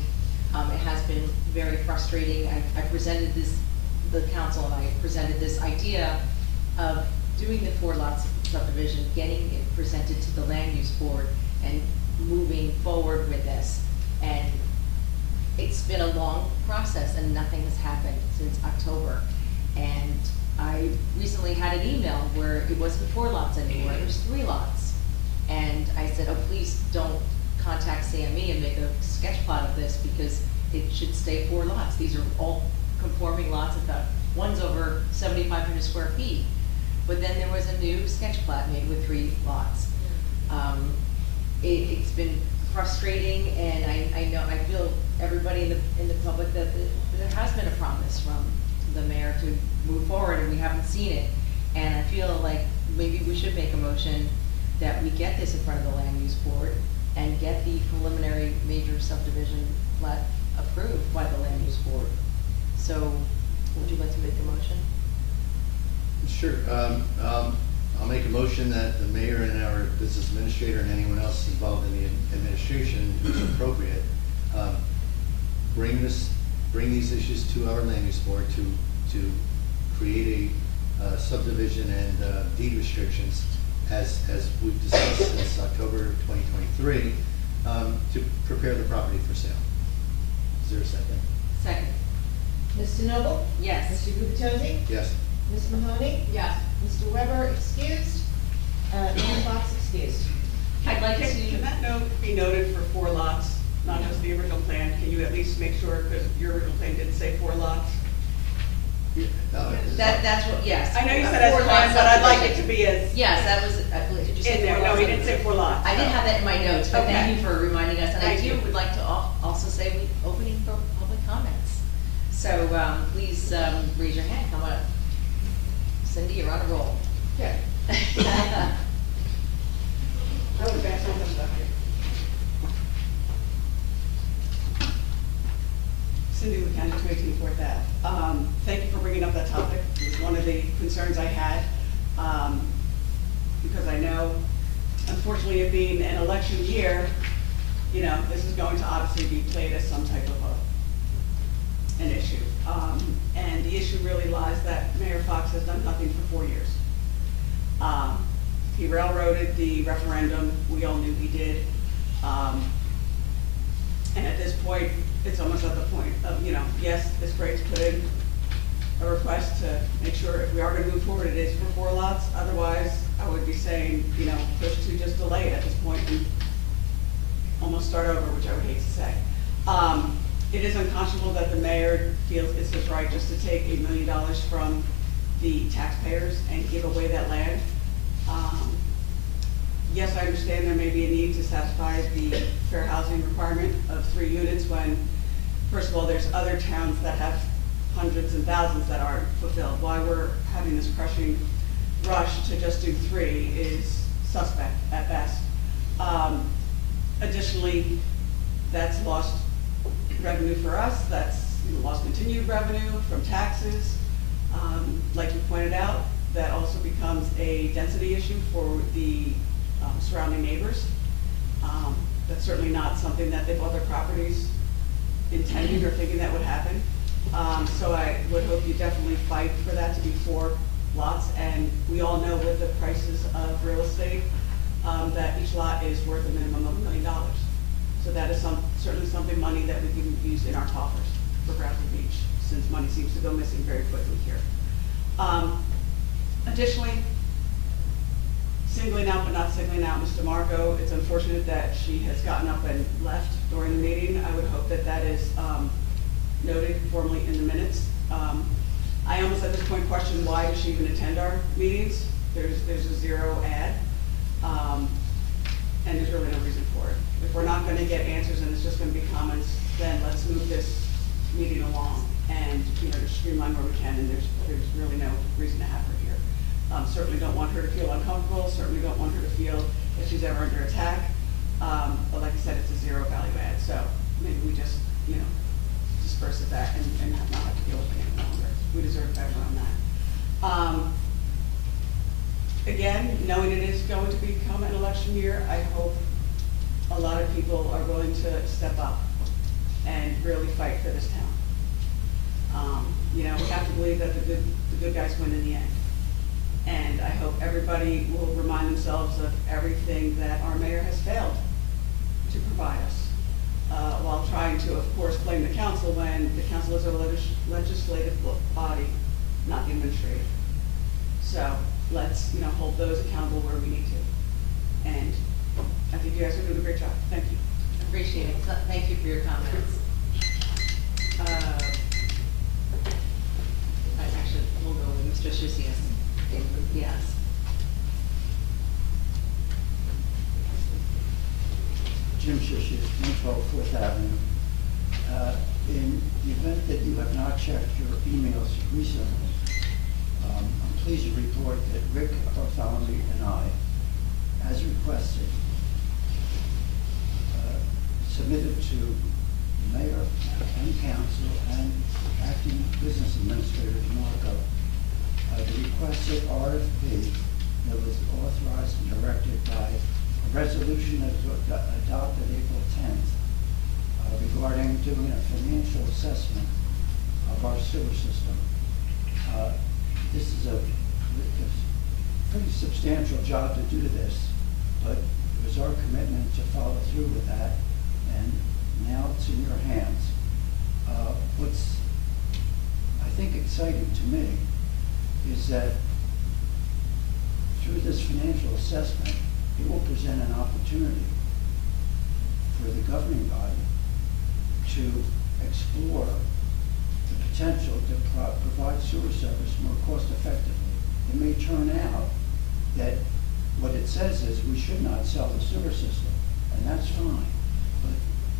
It has been very frustrating. I presented this, the council and I presented this idea of doing the 4 lots subdivision, getting it presented to the land use board and moving forward with this. And it's been a long process and nothing has happened since October. And I recently had an email where it wasn't 4 lots anymore, it was 3 lots. And I said, oh, please don't contact CME and make a sketch plot of this because it should stay 4 lots. These are all conforming lots. In fact, one's over 7,500 square feet. But then there was a new sketch plat made with 3 lots. It's been frustrating, and I feel everybody in the public that there has been a promise from the mayor to move forward, and we haven't seen it. And I feel like maybe we should make a motion that we get this in front of the land use board and get the preliminary major subdivision plat approved by the land use board. So, would you like to make a motion? Sure. I'll make a motion that the mayor and our business administrator and anyone else involved in the administration who's appropriate, bring these issues to our land use board to create a subdivision and deed restrictions as we've discussed since October 2023 to prepare the property for sale. Is there a second? Second. Mr. Noble? Yes. Mr. Gubatose? Yes. Ms. Mahoney? Yes. Mr. Weber excused. Mayor Fox excused. I'd like to. Can that note be noted for 4 lots, not just the original plan? Can you at least make sure, because your original plan didn't say 4 lots? That's what, yes. I know you said as 4 planned, lot but I'd like it subdivision. to be as. Yes, that was, did you say In there, 4 no, lots? he didn't say 4 lots. I did so. have that in my notes, but thank Okay. you for reminding us, and I Thank do you. would like to also say we opening for public comments. So So, please, raise your hand, come up. Cindy, you're on a roll. Okay. I would advance on this stuff here. Cindy Lucanio, 218 Fourth Ave. Thank you for bringing up that topic. It was one of the concerns I had, because I know, unfortunately, it being an election year, you know, this is going to obviously be played as some type of an issue. And the issue really lies that Mayor Fox has done nothing for 4 years. He railroaded the referendum, we all knew he did. And at this point, it's almost at the point of, you know, yes, it's great to put in a request to make sure if we are gonna move forward, it is for 4 lots. Otherwise, I would be saying, you know, push to just delay it at this point and almost start over, which I would hate to say. It is unconscionable that the mayor feels it's his right just to take $8 million from the taxpayers and give away that land. Yes, I understand there may be a need to satisfy the fair housing requirement of 3 units when, first of all, there's other towns that have hundreds and thousands that aren't fulfilled. Why we're having this crushing rush to just do 3 is suspect at best. Additionally, that's lost revenue for us, that's lost continued revenue from taxes. Like you pointed out, that also becomes a density issue for the surrounding neighbors. That's certainly not something that they bought their properties intending or thinking that would happen. So I would hope you definitely fight for that to be 4 lots. And we all know with the prices of real estate, that each lot is worth a minimum of $1 million. So that is certainly something money that we can use in our coffers for Bradley Beach, since money seems to go missing very quickly here. Additionally, singling out but not singling out Ms. DeMarco, it's unfortunate that she has gotten up and left during the meeting. I would hope that that is noted formally in the minutes. I almost at this point question why does she even attend our meetings? There's a zero ad, and there's really no reason for it. If we're not gonna get answers and it's just gonna be comments, then let's move this meeting along and, you know, just streamline where we can, and there's really no reason to have her here. Certainly don't want her to feel uncomfortable, certainly don't want her to feel that she's ever under attack. But like I said, it's a zero value add, so maybe we just, you know, disperse it back and not have to deal with it any longer. We deserve better on that. Again, knowing it is going to become an election year, I hope a lot of people are willing to step up and really fight for this town. You know, we have to believe that the good guys win in the end. And I hope everybody will remind themselves of everything that our mayor has failed to provide us, while trying to, of course, blame the council when the council is a legislative body, not the administrative. So let's, you know, hold those accountable where we need to. And I think you guys are doing a great job. Thank you. Appreciate it. Thank you for your comments. Actually, we'll go with Mr. Shisias. Yes. Jim Shishis, 112 Fourth Avenue. In the event that you have not checked your emails recently, I'm pleased to report that Rick Bartholomew and I, as requested, submitted to the mayor and council and acting business administrator DeMarco the requested RFP that was authorized and directed by a resolution that was adopted April 10th regarding doing a financial assessment of our sewer system. This is a pretty substantial job to do this, but it was our commitment to follow through with that, and now it's in your hands. What's, I think, exciting to me is that through this financial assessment, it will present an opportunity for the governing body to explore the potential to provide sewer service more cost effectively. It may turn out that what it says is we should not sell the sewer system, and that's fine. But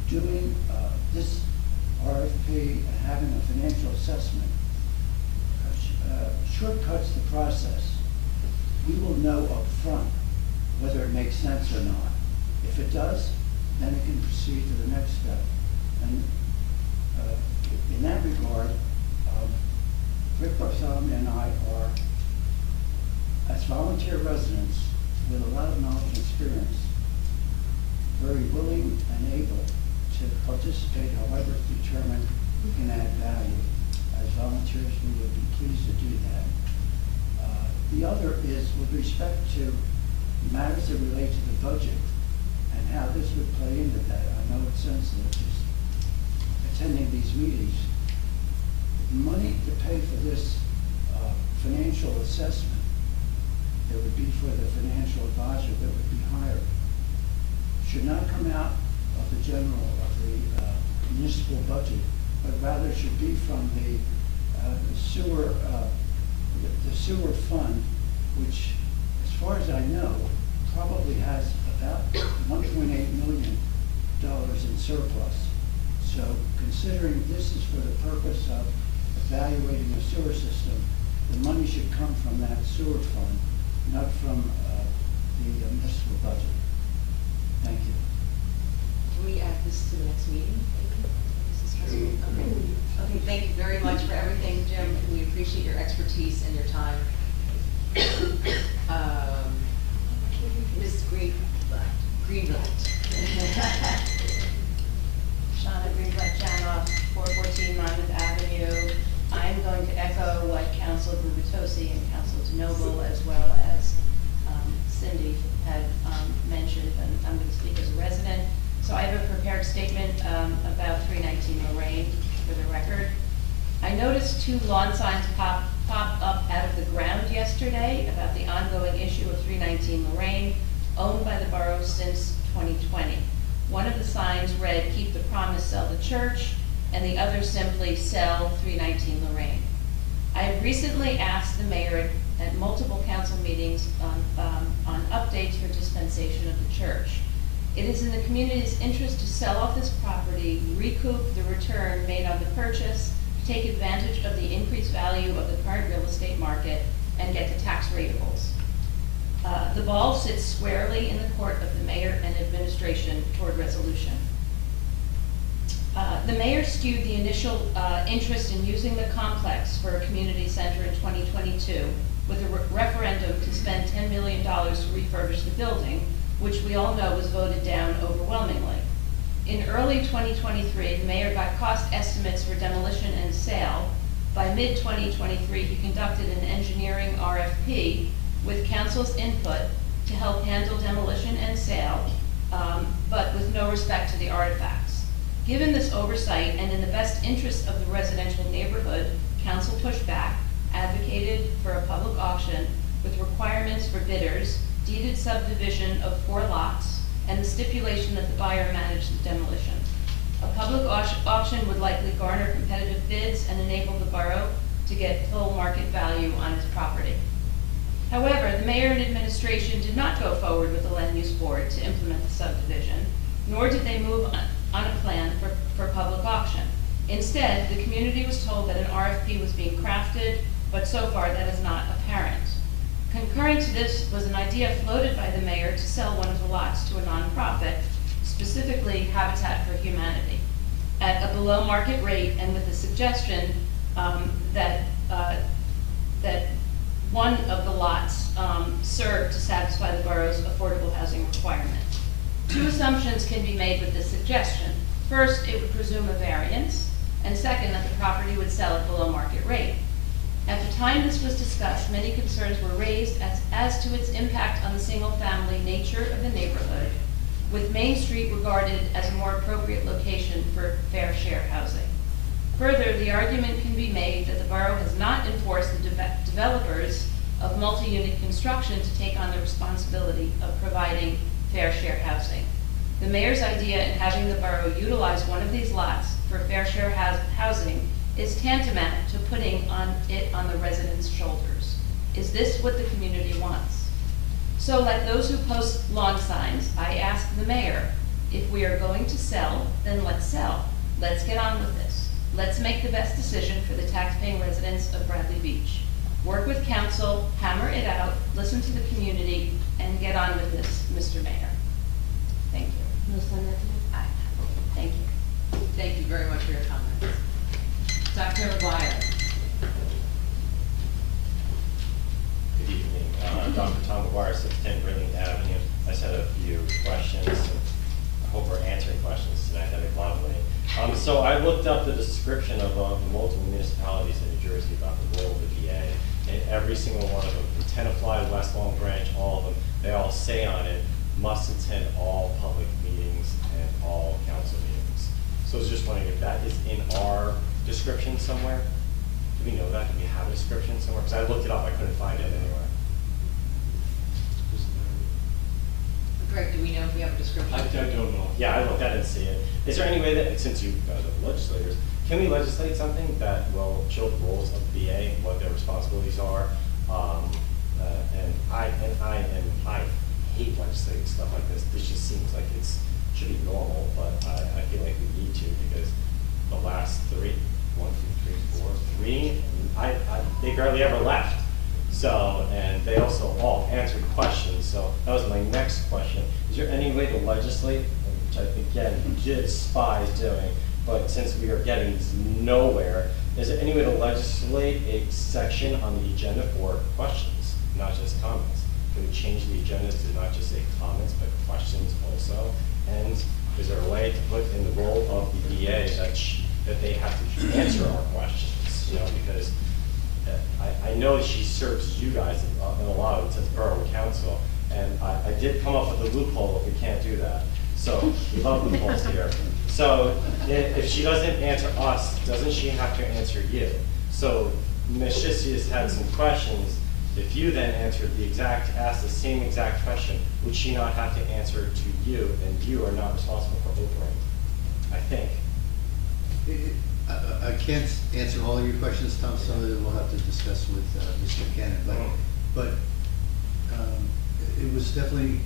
doing this RFP and having a financial assessment shortcuts the process. We will know up front whether it makes sense or not. If it does, then it can proceed to the next step. And in that regard, Rick Bartholomew and I are, as volunteer residents with a lot of knowledge and experience, very willing and able to participate however determined we can add value. As volunteers, we would be pleased to do that. The other is with respect to matters that relate to the budget and how this would play into that. I know it's sensitive, just attending these meetings. Money to pay for this financial assessment that would be for the financial advisor that would be hired should not come out of the municipal budget, but rather should be from the sewer fund, which, as far as I know, probably has about $1.8 million in surplus. So considering this is for the purpose of evaluating the sewer system, the money should come from that sewer fund, not from the municipal budget. Thank you. Can we add this to the next meeting? Okay, thank you very much for everything, Jim. We appreciate your expertise and your time. Ms. Greenblatt. Shauna Greenblatt Janoff, 414 Monmouth Avenue. I'm going to echo what Council Gubitosi and Council DeNoble, as well as Cindy had mentioned, and I'm going to speak as a resident. So I have a prepared statement about 319 Lorraine for the record. I noticed 2 lawn signs pop up out of the ground yesterday about the ongoing issue of 319 Lorraine, owned by the borough since 2020. One of the signs read, "Keep the promise, sell the church," and the other simply, "Sell 319 Lorraine." I have recently asked the mayor at multiple council meetings on updates for dispensation of the church. It is in the community's interest to sell off this property, recoup the return made on the purchase, take advantage of the increased value of the current real estate market, and get the tax ratables. The ball sits squarely in the court of the mayor and administration toward resolution. The mayor skewed the initial interest in using the complex for a community center in 2022 with a referendum to spend $10 million to refurbish the building, which we all know was voted down overwhelmingly. In early 2023, the mayor got cost estimates for demolition and sale. By mid-2023, he conducted an engineering RFP with council's input to help handle demolition and sale, but with no respect to the artifacts. Given this oversight and in the best interest of the residential neighborhood, council pushed back, advocated for a public auction with requirements for bidders, deeded subdivision of 4 lots, and the stipulation that the buyer manage the demolition. A public auction would likely garner competitive bids and enable the borough to get full market value on its property. However, the mayor and administration did not go forward with the land use board to implement the subdivision, nor did they move on a plan for public auction. Instead, the community was told that an RFP was being crafted, but so far that is not apparent. Concurrent to this was an idea floated by the mayor to sell one of the lots to a nonprofit, specifically Habitat for Humanity, at a below market rate, and with the suggestion that one of the lots served to satisfy the borough's affordable housing requirement. 2 assumptions can be made with this suggestion. First, it would presume a variance, and second, that the property would sell at below market rate. At the time this was discussed, many concerns were raised as to its impact on the single-family nature of the neighborhood, with Main Street regarded as a more appropriate location for fair share housing. Further, the argument can be made that the borough has not enforced the developers of multi-unit construction to take on the responsibility of providing fair share housing. The mayor's idea in having the borough utilize one of these lots for fair share housing is tantamount to putting it on the residents' shoulders. Is this what the community wants? So like those who post lawn signs, I ask the mayor, if we are going to sell, then let's sell. Let's get on with this. Let's make the best decision for the taxpaying residents of Bradley Beach. Work with council, hammer it out, listen to the community, and get on with this, Mr. Mayor. Thank you. Aye. Thank you. Thank you very much for your comments. Dr. McGuire. Good evening. Dr. Tom McGuire, 610 Brilliant Avenue. I just had a few questions. I hope we're answering questions tonight, that'd be lovely. So I looked up the description of the multiple municipalities in New Jersey about the role of the VA. And every single one of them, from Tenafly, West Long Branch, all of them, they all say on it, must attend all public meetings and all council meetings. So I was just wondering if that is in our description somewhere? Do we know that? Do we have a description somewhere? Because I looked it up, I couldn't find it anywhere. Greg, do we know if we have a description? I don't know. Yeah, I looked, I didn't see it. Is there any way that, since you guys are legislators, can we legislate something that will show the roles of VA, what their responsibilities are? I hate legislating stuff like this. This just seems like should be normal, but I feel like we need to, because the last three, they barely ever left. So, and they also all answered questions. So that was my next question. Is there any way to legislate, which I think, again, despise doing, but since we are getting nowhere, is there any way to legislate a section on the agenda for questions, not just comments? Can we change the agenda to not just say comments, but questions also? And is there a way to put in the role of the VA that they have to answer our questions? You know, because I know she serves you guys in a lot of it, to the borough council, and I did come up with a loophole if we can't do that. So we love loopholes here. So if she doesn't answer us, doesn't she have to answer you? So Ms. Shissy has had some questions. If you then asked the same exact question, would she not have to answer to you, and you are not responsible for Oprah? I think. I can't answer all of your questions, Tom, some of them we'll have to discuss with Mr. Cannon, but it was definitely,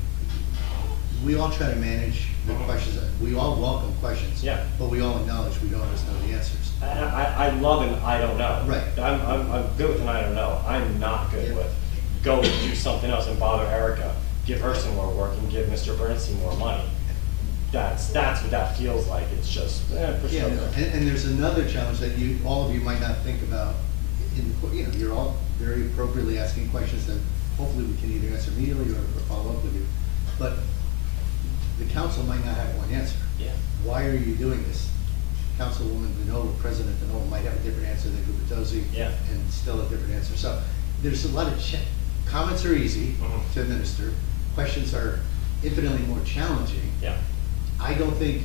we all try to manage the questions, we all welcome questions, but we all acknowledge we don't always know the answers. I love an I don't know. Right. I'm good with an I don't know. I'm not good with go do something else and bother Erica, give her some more work, and give Mr. Bernstein more money. That's what that feels like. It's just push it over. And there's another challenge that all of you might not think about. You're all very appropriately asking questions that hopefully we can either answer immediately or follow up with you. But the council might not have one answer. Yeah. Why are you doing this? Councilwoman Vanova, President Vanova might have a different answer than Gubitosi, and still a different answer. So there's a lot of comments are easy to administer. Questions are infinitely more challenging. Yeah. I don't think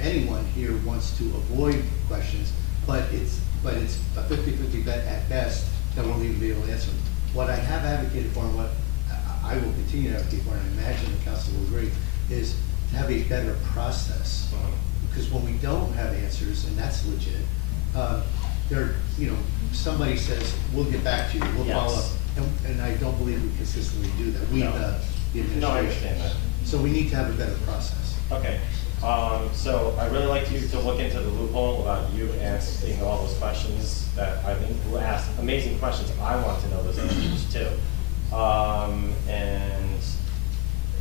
anyone here wants to avoid questions, but it's a 50-50 bet at best that we'll even be able to answer them. What I have advocated for, and what I will continue to advocate for, and I imagine the council will agree, is to have a better process. Because when we don't have answers, and that's legit, somebody says, we'll get back to you, we'll follow up. And I don't believe we consistently do that. The administration. No, I understand that. So we need to have a better process. Okay. So I'd really like you to look into the loophole about you asking all those questions that I think will ask amazing questions. I want to know those answers too. And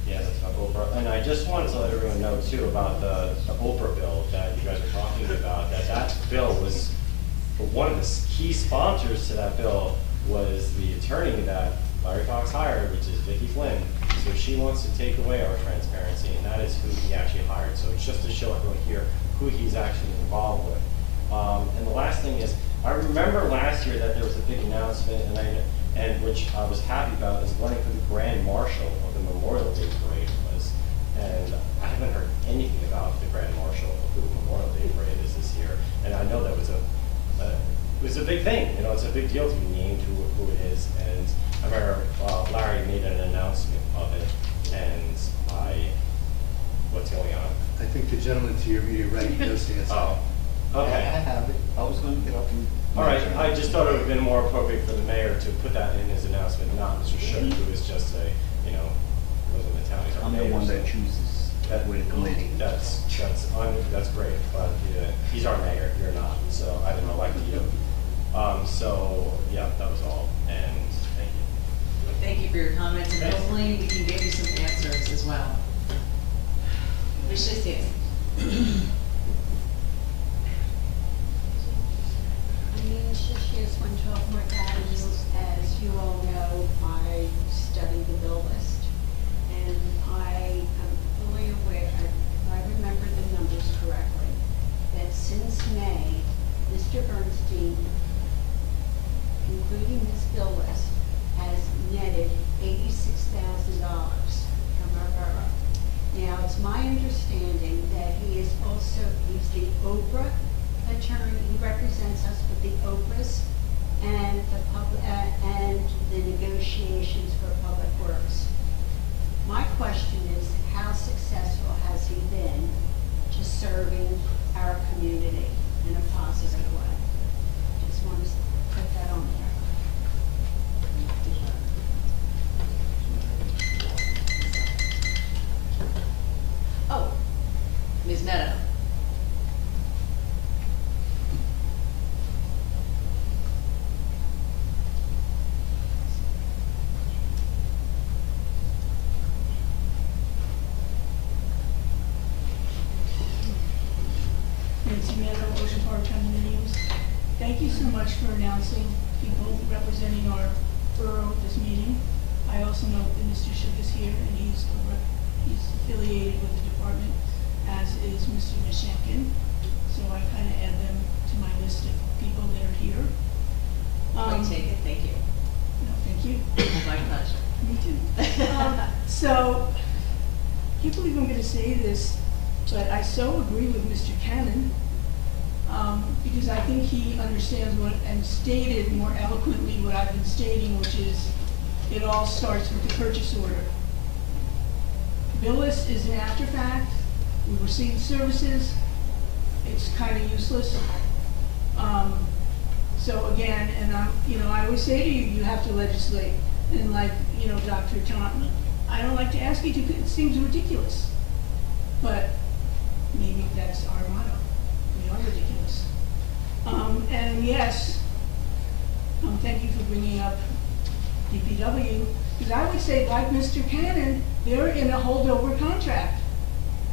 yeah, that's about Oprah. And I just wanted to let everyone know too about the Oprah bill that you guys are talking about. That bill was, one of the key sponsors to that bill was the attorney that Larry Fox hired, which is Vicki Flynn. So she wants to take away our transparency, and that is who he actually hired. So it's just to show everyone here who he's actually involved with. And the last thing is, I remember last year that there was a big announcement, and which I was happy about, is learning who the Grand Marshal of the Memorial Day Parade was. And I haven't heard anything about the Grand Marshal of who the Memorial Day Parade is this year. And I know that was a big thing. It's a big deal to be named who it is. And I remember Larry made an announcement of it, and what's going on? I think the gentleman to your immediate right knows the answer. Oh, okay. I have it. I was going to get up and. All right, I just thought it would have been more appropriate for the mayor to put that in his announcement, not Mr. Shook, who is just wasn't the town. I'm the one that chooses. that would, that's great, but yeah, he's our mayor, you're not, so I didn't elect you. So, yeah, that was all, and thank you. Thank you for your comments, and hopefully we can give you some answers as well. Commissioner Stevens. My name is Shashias 112 North Avenue. As you all know, I studied the bill list, and I am fully aware, if I remember the numbers correctly, that since May, Mr. Bernstein, including this bill list, has netted $86,000 from our borough. Now, it's my understanding that he's the Oprah attorney, he represents us with the Oprahs and the negotiations for public works. My question is, how successful has he been to serving our community in a positive way? Just want to put that on there. Oh, Ms. Meadow. Nancy Meadow, Ocean Park condominiums. Thank you so much for announcing people representing our borough at this meeting. I also know that Mr. Schiff is here, and he's affiliated with the department, as is Mr. Nishankin. So I kind of add them to my list of people that are here. I take it, thank you. No, thank you. My pleasure. Me too. So, I can't believe I'm going to say this, but I so agree with Mr. Cannon, because I think he understands what, and stated more eloquently what I've been stating, which is, it all starts with the purchase order. Bill list is an after fact. We receive services. It's kind of useless. So again, and I always say to you, you have to legislate. And like, Dr. Tom, I don't like to ask you to, it seems ridiculous. But maybe that's our motto. We are ridiculous. And yes, thank you for bringing up DPW, because I would say, like Mr. Cannon, they're in a holdover contract.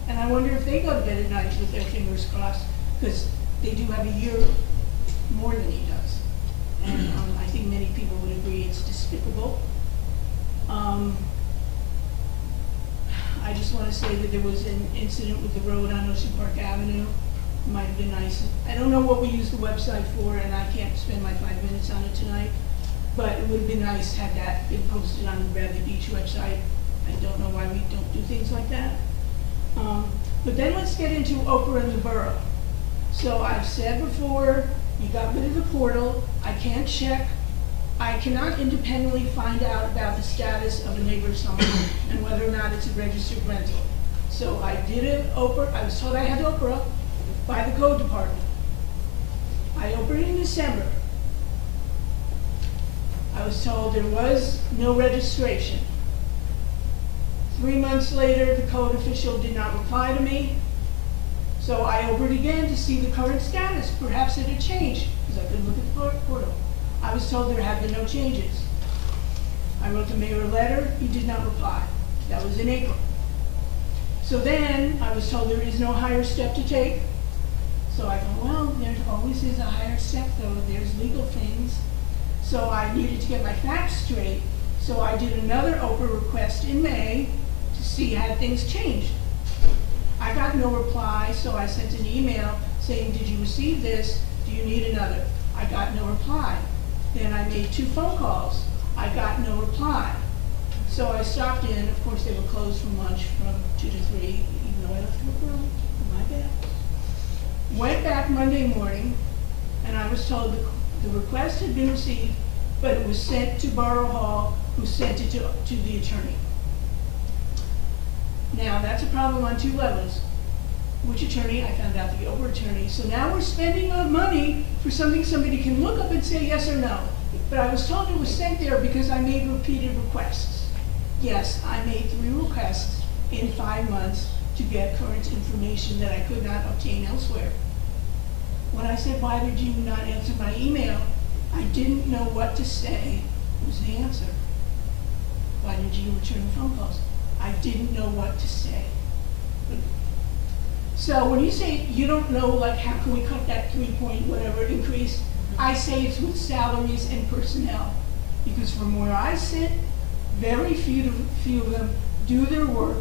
And I wonder if they go to bed at night with their fingers crossed, because they do have a year more than he does. And I think many people would agree it's despicable. I just want to say that there was an incident with the road on Ocean Park Avenue. It might have been nice. I don't know what we use the website for, and I can't spend my 5 minutes on it tonight. But it would have been nice had that been posted on the Bradley Beach website. I don't know why we don't do things like that. But then let's get into Oprah and the borough. So I've said before, you got rid of the portal. I can't check. I cannot independently find out about the status of a neighbor's home and whether or not it's a registered rental. So I did an Oprah. I was told I had Oprah by the code department. I opened it in December. I was told there was no registration. 3 months later, the code official did not reply to me. So I opened again to see the current status. Perhaps it had changed, because I couldn't look at the portal. I was told there had been no changes. I wrote the mayor a letter. He did not reply. That was in April. So then I was told there is no higher step to take. So I go, well, there always is a higher step, though. There's legal things. So I needed to get my facts straight. So I did another Oprah request in May to see had things changed. I got no reply, so I sent an email saying, did you receive this? Do you need another? I got no reply. Then I made 2 phone calls. I got no reply. So I stopped in. Of course, they were closed from lunch from 2 to 3, even though I left the room. My bad. Went back Monday morning, and I was told the request had been received, but it was sent to Borough Hall, who sent it to the attorney. Now, that's a problem on 2 levels. Which attorney? I found out the Oprah attorney. So now we're spending money for something somebody can look up and say yes or no. But I was told it was sent there because I made repeated requests. Yes, I made 3 requests in 5 months to get current information that I could not obtain elsewhere. When I said, why did you not answer my email? I didn't know what to say was the answer. Why did you return the phone calls? I didn't know what to say. So when you say you don't know, like, how can we cut that 3-point whatever increase, I say it's with salaries and personnel. Because from where I sit, very few of them do their work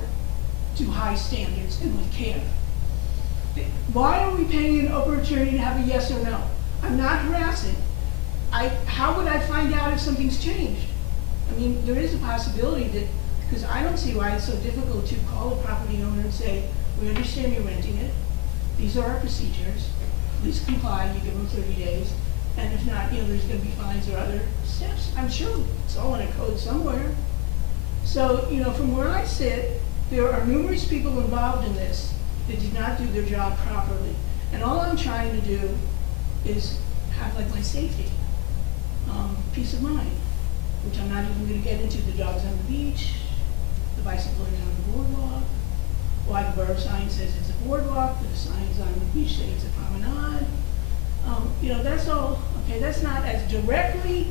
to high standards and with care. Why are we paying an Oprah attorney to have a yes or no? I'm not harassing. How would I find out if something's changed? I mean, there is a possibility that, because I don't see why it's so difficult to call a property owner and say, we understand you're renting it, these are our procedures, please comply, you give them 30 days, and if not, there's gonna be fines or other steps. I'm sure it's all in a code somewhere. So, from where I sit, there are numerous people involved in this that did not do their job properly. And all I'm trying to do is have like my safety, peace of mind, which I'm not even gonna get into the dogs on the beach, the bicycle lane on the boardwalk, why the borough sign says it's a boardwalk, the signs on the beach say it's a promenade. That's all, okay, that's not as directly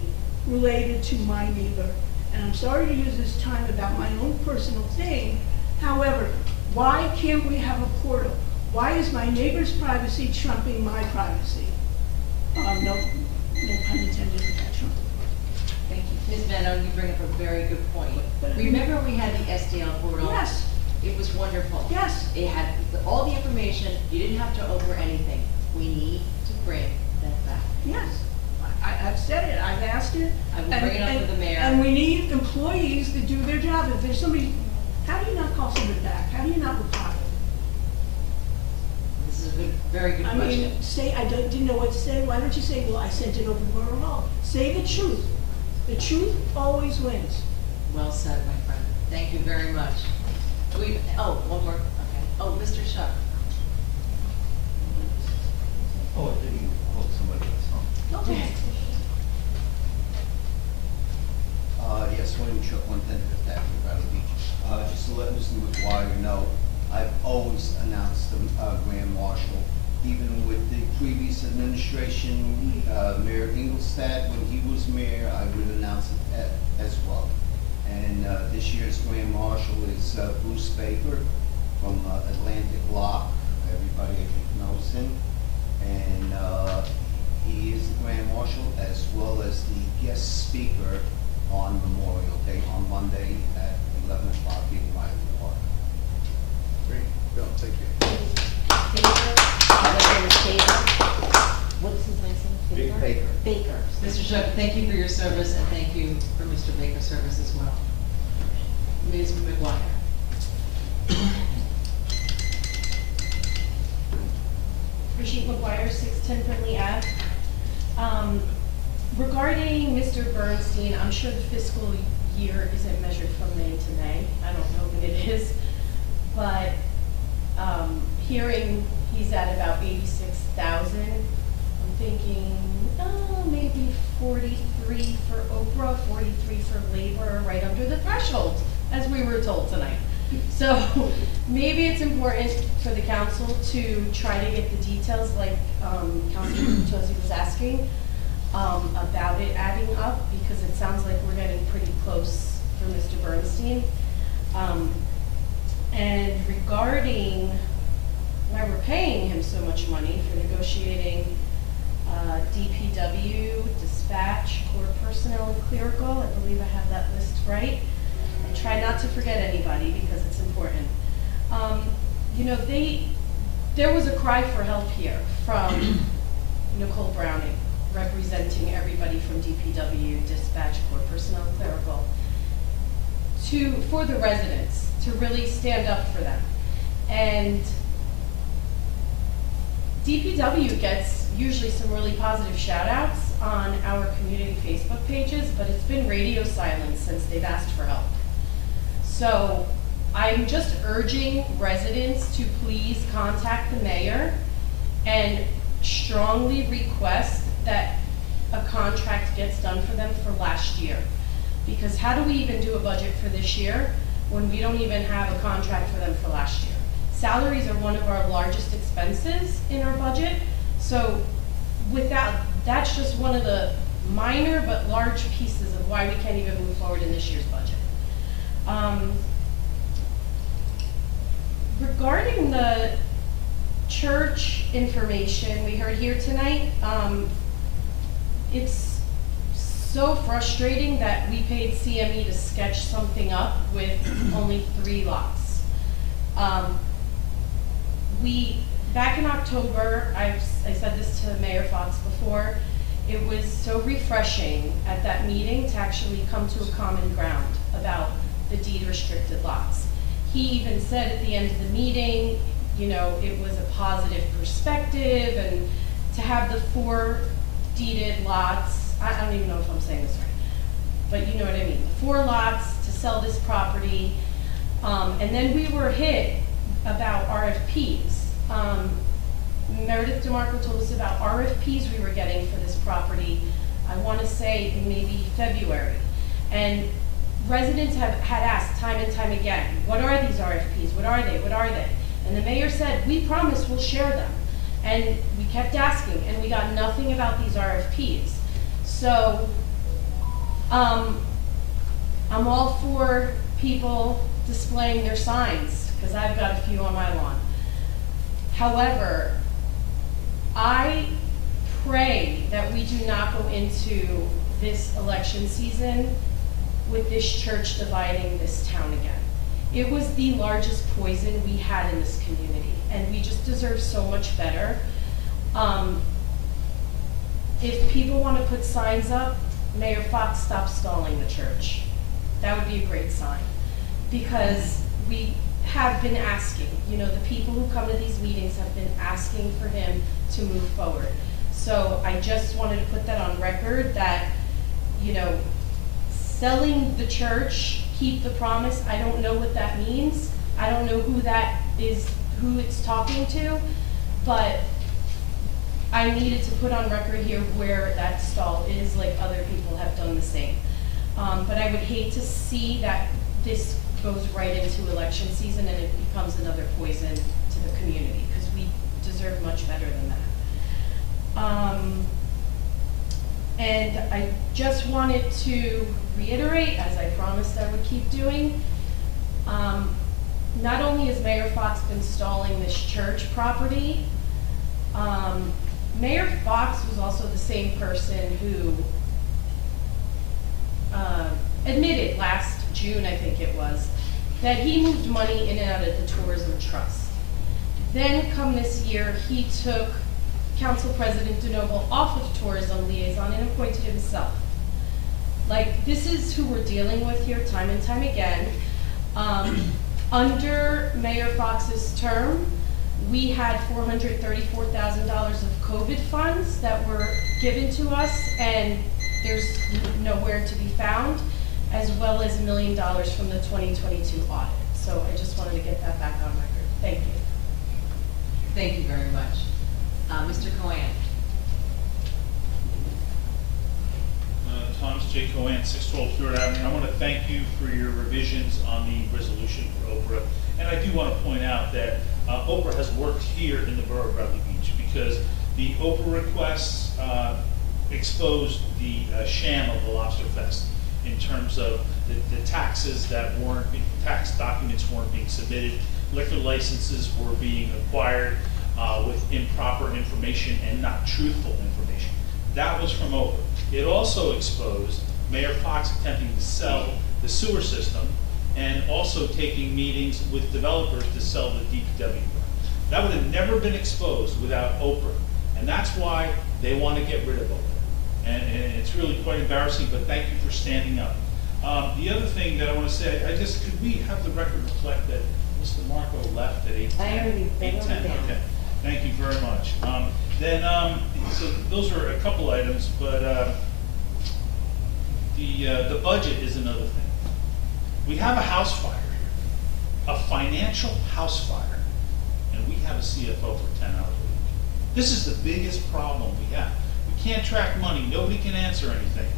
related to my neighbor. And I'm sorry to use this time about my own personal thing. However, why can't we have a portal? Why is my neighbor's privacy trumping my privacy? No pun intended with that trump. Thank you. Ms. Meno, you bring up a very good point. Remember when we had the SDL portal? Yes. It was wonderful. Yes. It had all the information, you didn't have to Oprah anything. We need to bring that back. Yes. I've said it, I've asked it. I will bring it up with the mayor. And we need employees to do their job. If there's somebody, how do you not call somebody back? How do you not reply? This is a good, very good question. I mean, say, I didn't know what to say. Why don't you say, well, I sent it over to Borough Hall? Say the truth. The truth always wins. Well said, my friend. Thank you very much. One more, okay. Oh, Mr. Shuck. Oh, I didn't hold somebody else. Okay. Yes, William Chuck, 110 Fifth Avenue, Bradley Beach. Just to let Mr. McGuire know, I've always announced the Grand Marshal, even with the previous administration, Mayor Ingolstadt, when he was mayor, I would announce it as well. And this year's Grand Marshal is Bruce Baker from Atlantic Lock. Everybody I think knows him. And he is the Grand Marshal as well as the guest speaker on Memorial Day on Monday at 11 o'clock in Ryan Park. Great, Bill, thank you. What's his name? Baker. Baker. Mr. Shuck, thank you for your service, and thank you for Mr. Baker's service as well. Ms. McGuire. Brigitte McGuire, 610 Brindley Ave. Regarding Mr. Bernstein, I'm sure the fiscal year isn't measured from May to May. I don't know when it is, but hearing he's at about 86,000, I'm thinking, maybe 43 for Oprah, 43 for labor, right under the threshold, as we were told tonight. So maybe it's important for the council to try to get the details, like Councilman Tosi was asking, about it adding up, because it sounds like we're getting pretty close for Mr. Bernstein. And regarding why we're paying him so much money for negotiating DPW, dispatch, court personnel, and clerical, I believe I have that list right. And try not to forget anybody because it's important. There was a cry for help here from Nicole Browning, representing everybody from DPW, dispatch, court personnel, and clerical, for the residents, to really stand up for them. And DPW gets usually some really positive shout outs on our community Facebook pages, but it's been radio silence since they've asked for help. So I'm just urging residents to please contact the mayor and strongly request that a contract gets done for them for last year. Because how do we even do a budget for this year when we don't even have a contract for them for last year? salaries are one of our largest expenses in our budget. So that's just one of the minor but large pieces of why we can't even move forward in this year's budget. Regarding the church information we heard here tonight, it's so frustrating that we paid CME to sketch something up with only 3 lots. Back in October, I said this to Mayor Fox before, it was so refreshing at that meeting to actually come to a common ground about the deed restricted lots. He even said at the end of the meeting, you know, it was a positive perspective, and to have the 4 deeded lots, I don't even know if I'm saying this right, but you know what I mean, 4 lots to sell this property, and then we were hit about RFPs. Meredith DeMarco told us about RFPs we were getting for this property, I want to say in maybe February. And residents had asked time and time again, what are these RFPs? What are they? What are they? And the mayor said, we promise we'll share them. And we kept asking, and we got nothing about these RFPs. So I'm all for people displaying their signs, because I've got a few on my lawn. However, I pray that we do not go into this election season with this church dividing this town again. It was the largest poison we had in this community, and we just deserve so much better. If people want to put signs up, Mayor Fox, stop stalling the church. That would be a great sign, because we have been asking, you know, the people who come to these meetings have been asking for him to move forward. So I just wanted to put that on record that, you know, selling the church, keep the promise, I don't know what that means. I don't know who that is, who it's talking to, but I needed to put on record here where that stall is, like other people have done the same. But I would hate to see that this goes right into election season and it becomes another poison to the community, because we deserve much better than that. And I just wanted to reiterate, as I promised I would keep doing, not only has Mayor Fox been stalling this church property, Mayor Fox was also the same person who admitted last June, I think it was, that he moved money in and out of the tourism trust. Then come this year, he took Council President DeNoble off of tourism liaison and appointed himself. Like, this is who we're dealing with here time and time again. Under Mayor Fox's term, we had $434,000 of COVID funds that were given to us, and there's nowhere to be found, as well as $1 million from the 2022 audit. So I just wanted to get that back on record. Thank you. Thank you very much. Mr. Cohen. Thomas J. Cohen, 612 Stewart Avenue. I want to thank you for your revisions on the resolution for Oprah. And I do want to point out that Oprah has worked here in the borough of Bradley Beach, because the Oprah requests exposed the sham of the Lobster Fest in terms of the taxes that weren't, tax documents weren't being submitted, liquor licenses were being acquired with improper information and not truthful information. That was from Oprah. It also exposed Mayor Fox attempting to sell the sewer system and also taking meetings with developers to sell the DPW. That would have never been exposed without Oprah. And that's why they want to get rid of Oprah. And it's really quite embarrassing, but thank you for standing up. The other thing that I want to say, could we have the record reflect that Mr. Marco left at 8:10? I already wrote it down. Okay. Thank you very much. So those are a couple items, but the budget is another thing. We have a house fire here, a financial house fire, and we have a CFO for 10 hours a week. This is the biggest problem we have. We can't track money. Nobody can answer anything.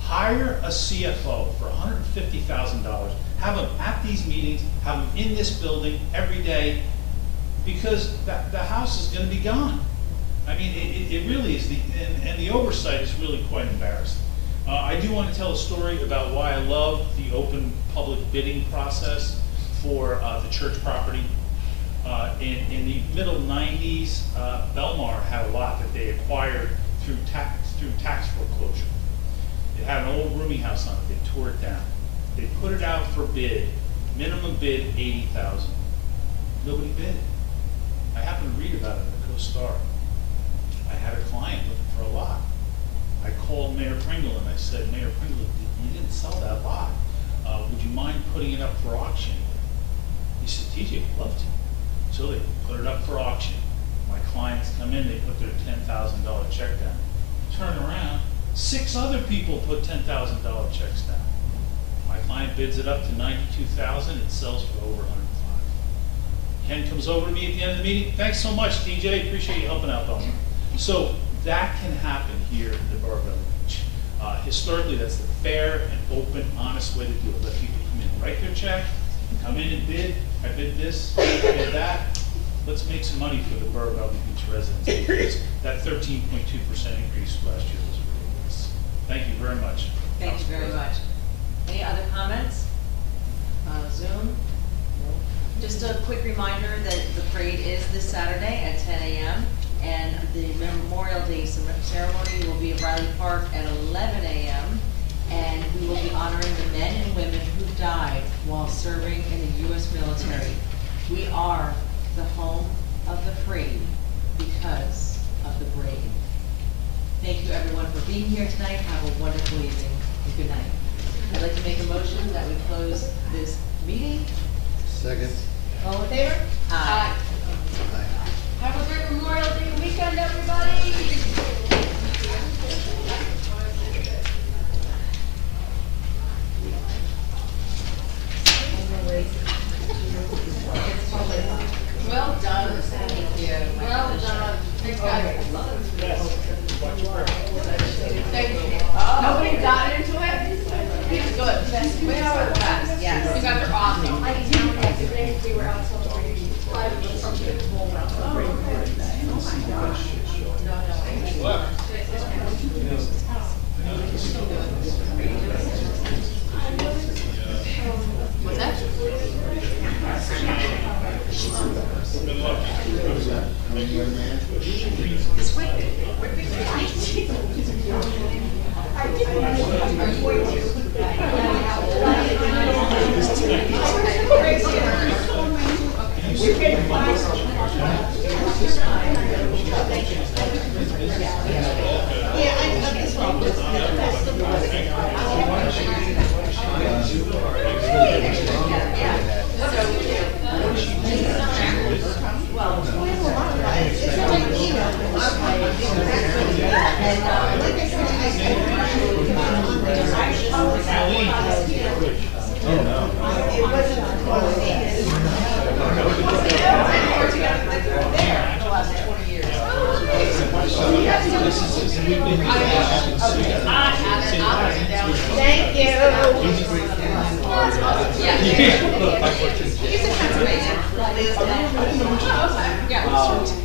Hire a CFO for $150,000. Have them at these meetings. Have them in this building every day. because the house is gonna be gone. I mean, it really is, and the oversight is really quite embarrassing. I do want to tell a story about why I love the open public bidding process for the church property. In the middle 90s, Belmar had a lot that they acquired through tax foreclosure. It had an old rooming house on it. They tore it down. They put it out for bid. Minimum bid $80,000. Nobody bid. I happened to read about it in the CoStar. I had a client looking for a lot. I called Mayor Pringle and I said, Mayor Pringle, you didn't sell that lot. Would you mind putting it up for auction? He said, TJ, I'd love to. So they put it up for auction. My clients come in, they put their $10,000 check down. Turn around, 6 other people put $10,000 checks down. My client bids it up to $92,000, it sells for over $105,000. Ken comes over to me at the end of the meeting, thanks so much, TJ, appreciate you helping out, Belmar. So that can happen here in the Borough of Valley Beach. Historically, that's the fair and open, honest way to do it. Let people come in, write their check, come in and bid. I bid this, I bid that. Let's make some money for the Borough of Valley Beach residents. Because that 13.2% increase last year was really nice. Thank you very much. Thank you very much. Any other comments? Zoom? Just a quick reminder that the parade is this Saturday at 10 a.m. and the Memorial Day ceremony will be at Riley Park at 11 a.m. and we will be honoring the men and women who died while serving in the U.S. military. We are the home of the free because of the brave. Thank you everyone for being here tonight. Have a wonderful evening and good night. I'd like to make a motion that we close this meeting. Second. All in favor? Aye. Have a great Memorial Day weekend, everybody. Well done. Thank you. Well done. Thanks, guys. Thank you. Nobody got into it? It's good. We are the best. Yes. You guys are awesome. I didn't know that today, we were out celebrating. I was from the whole round. Oh my gosh. What's that? It's wicked. Thank you. He's in Pennsylvania. Yeah.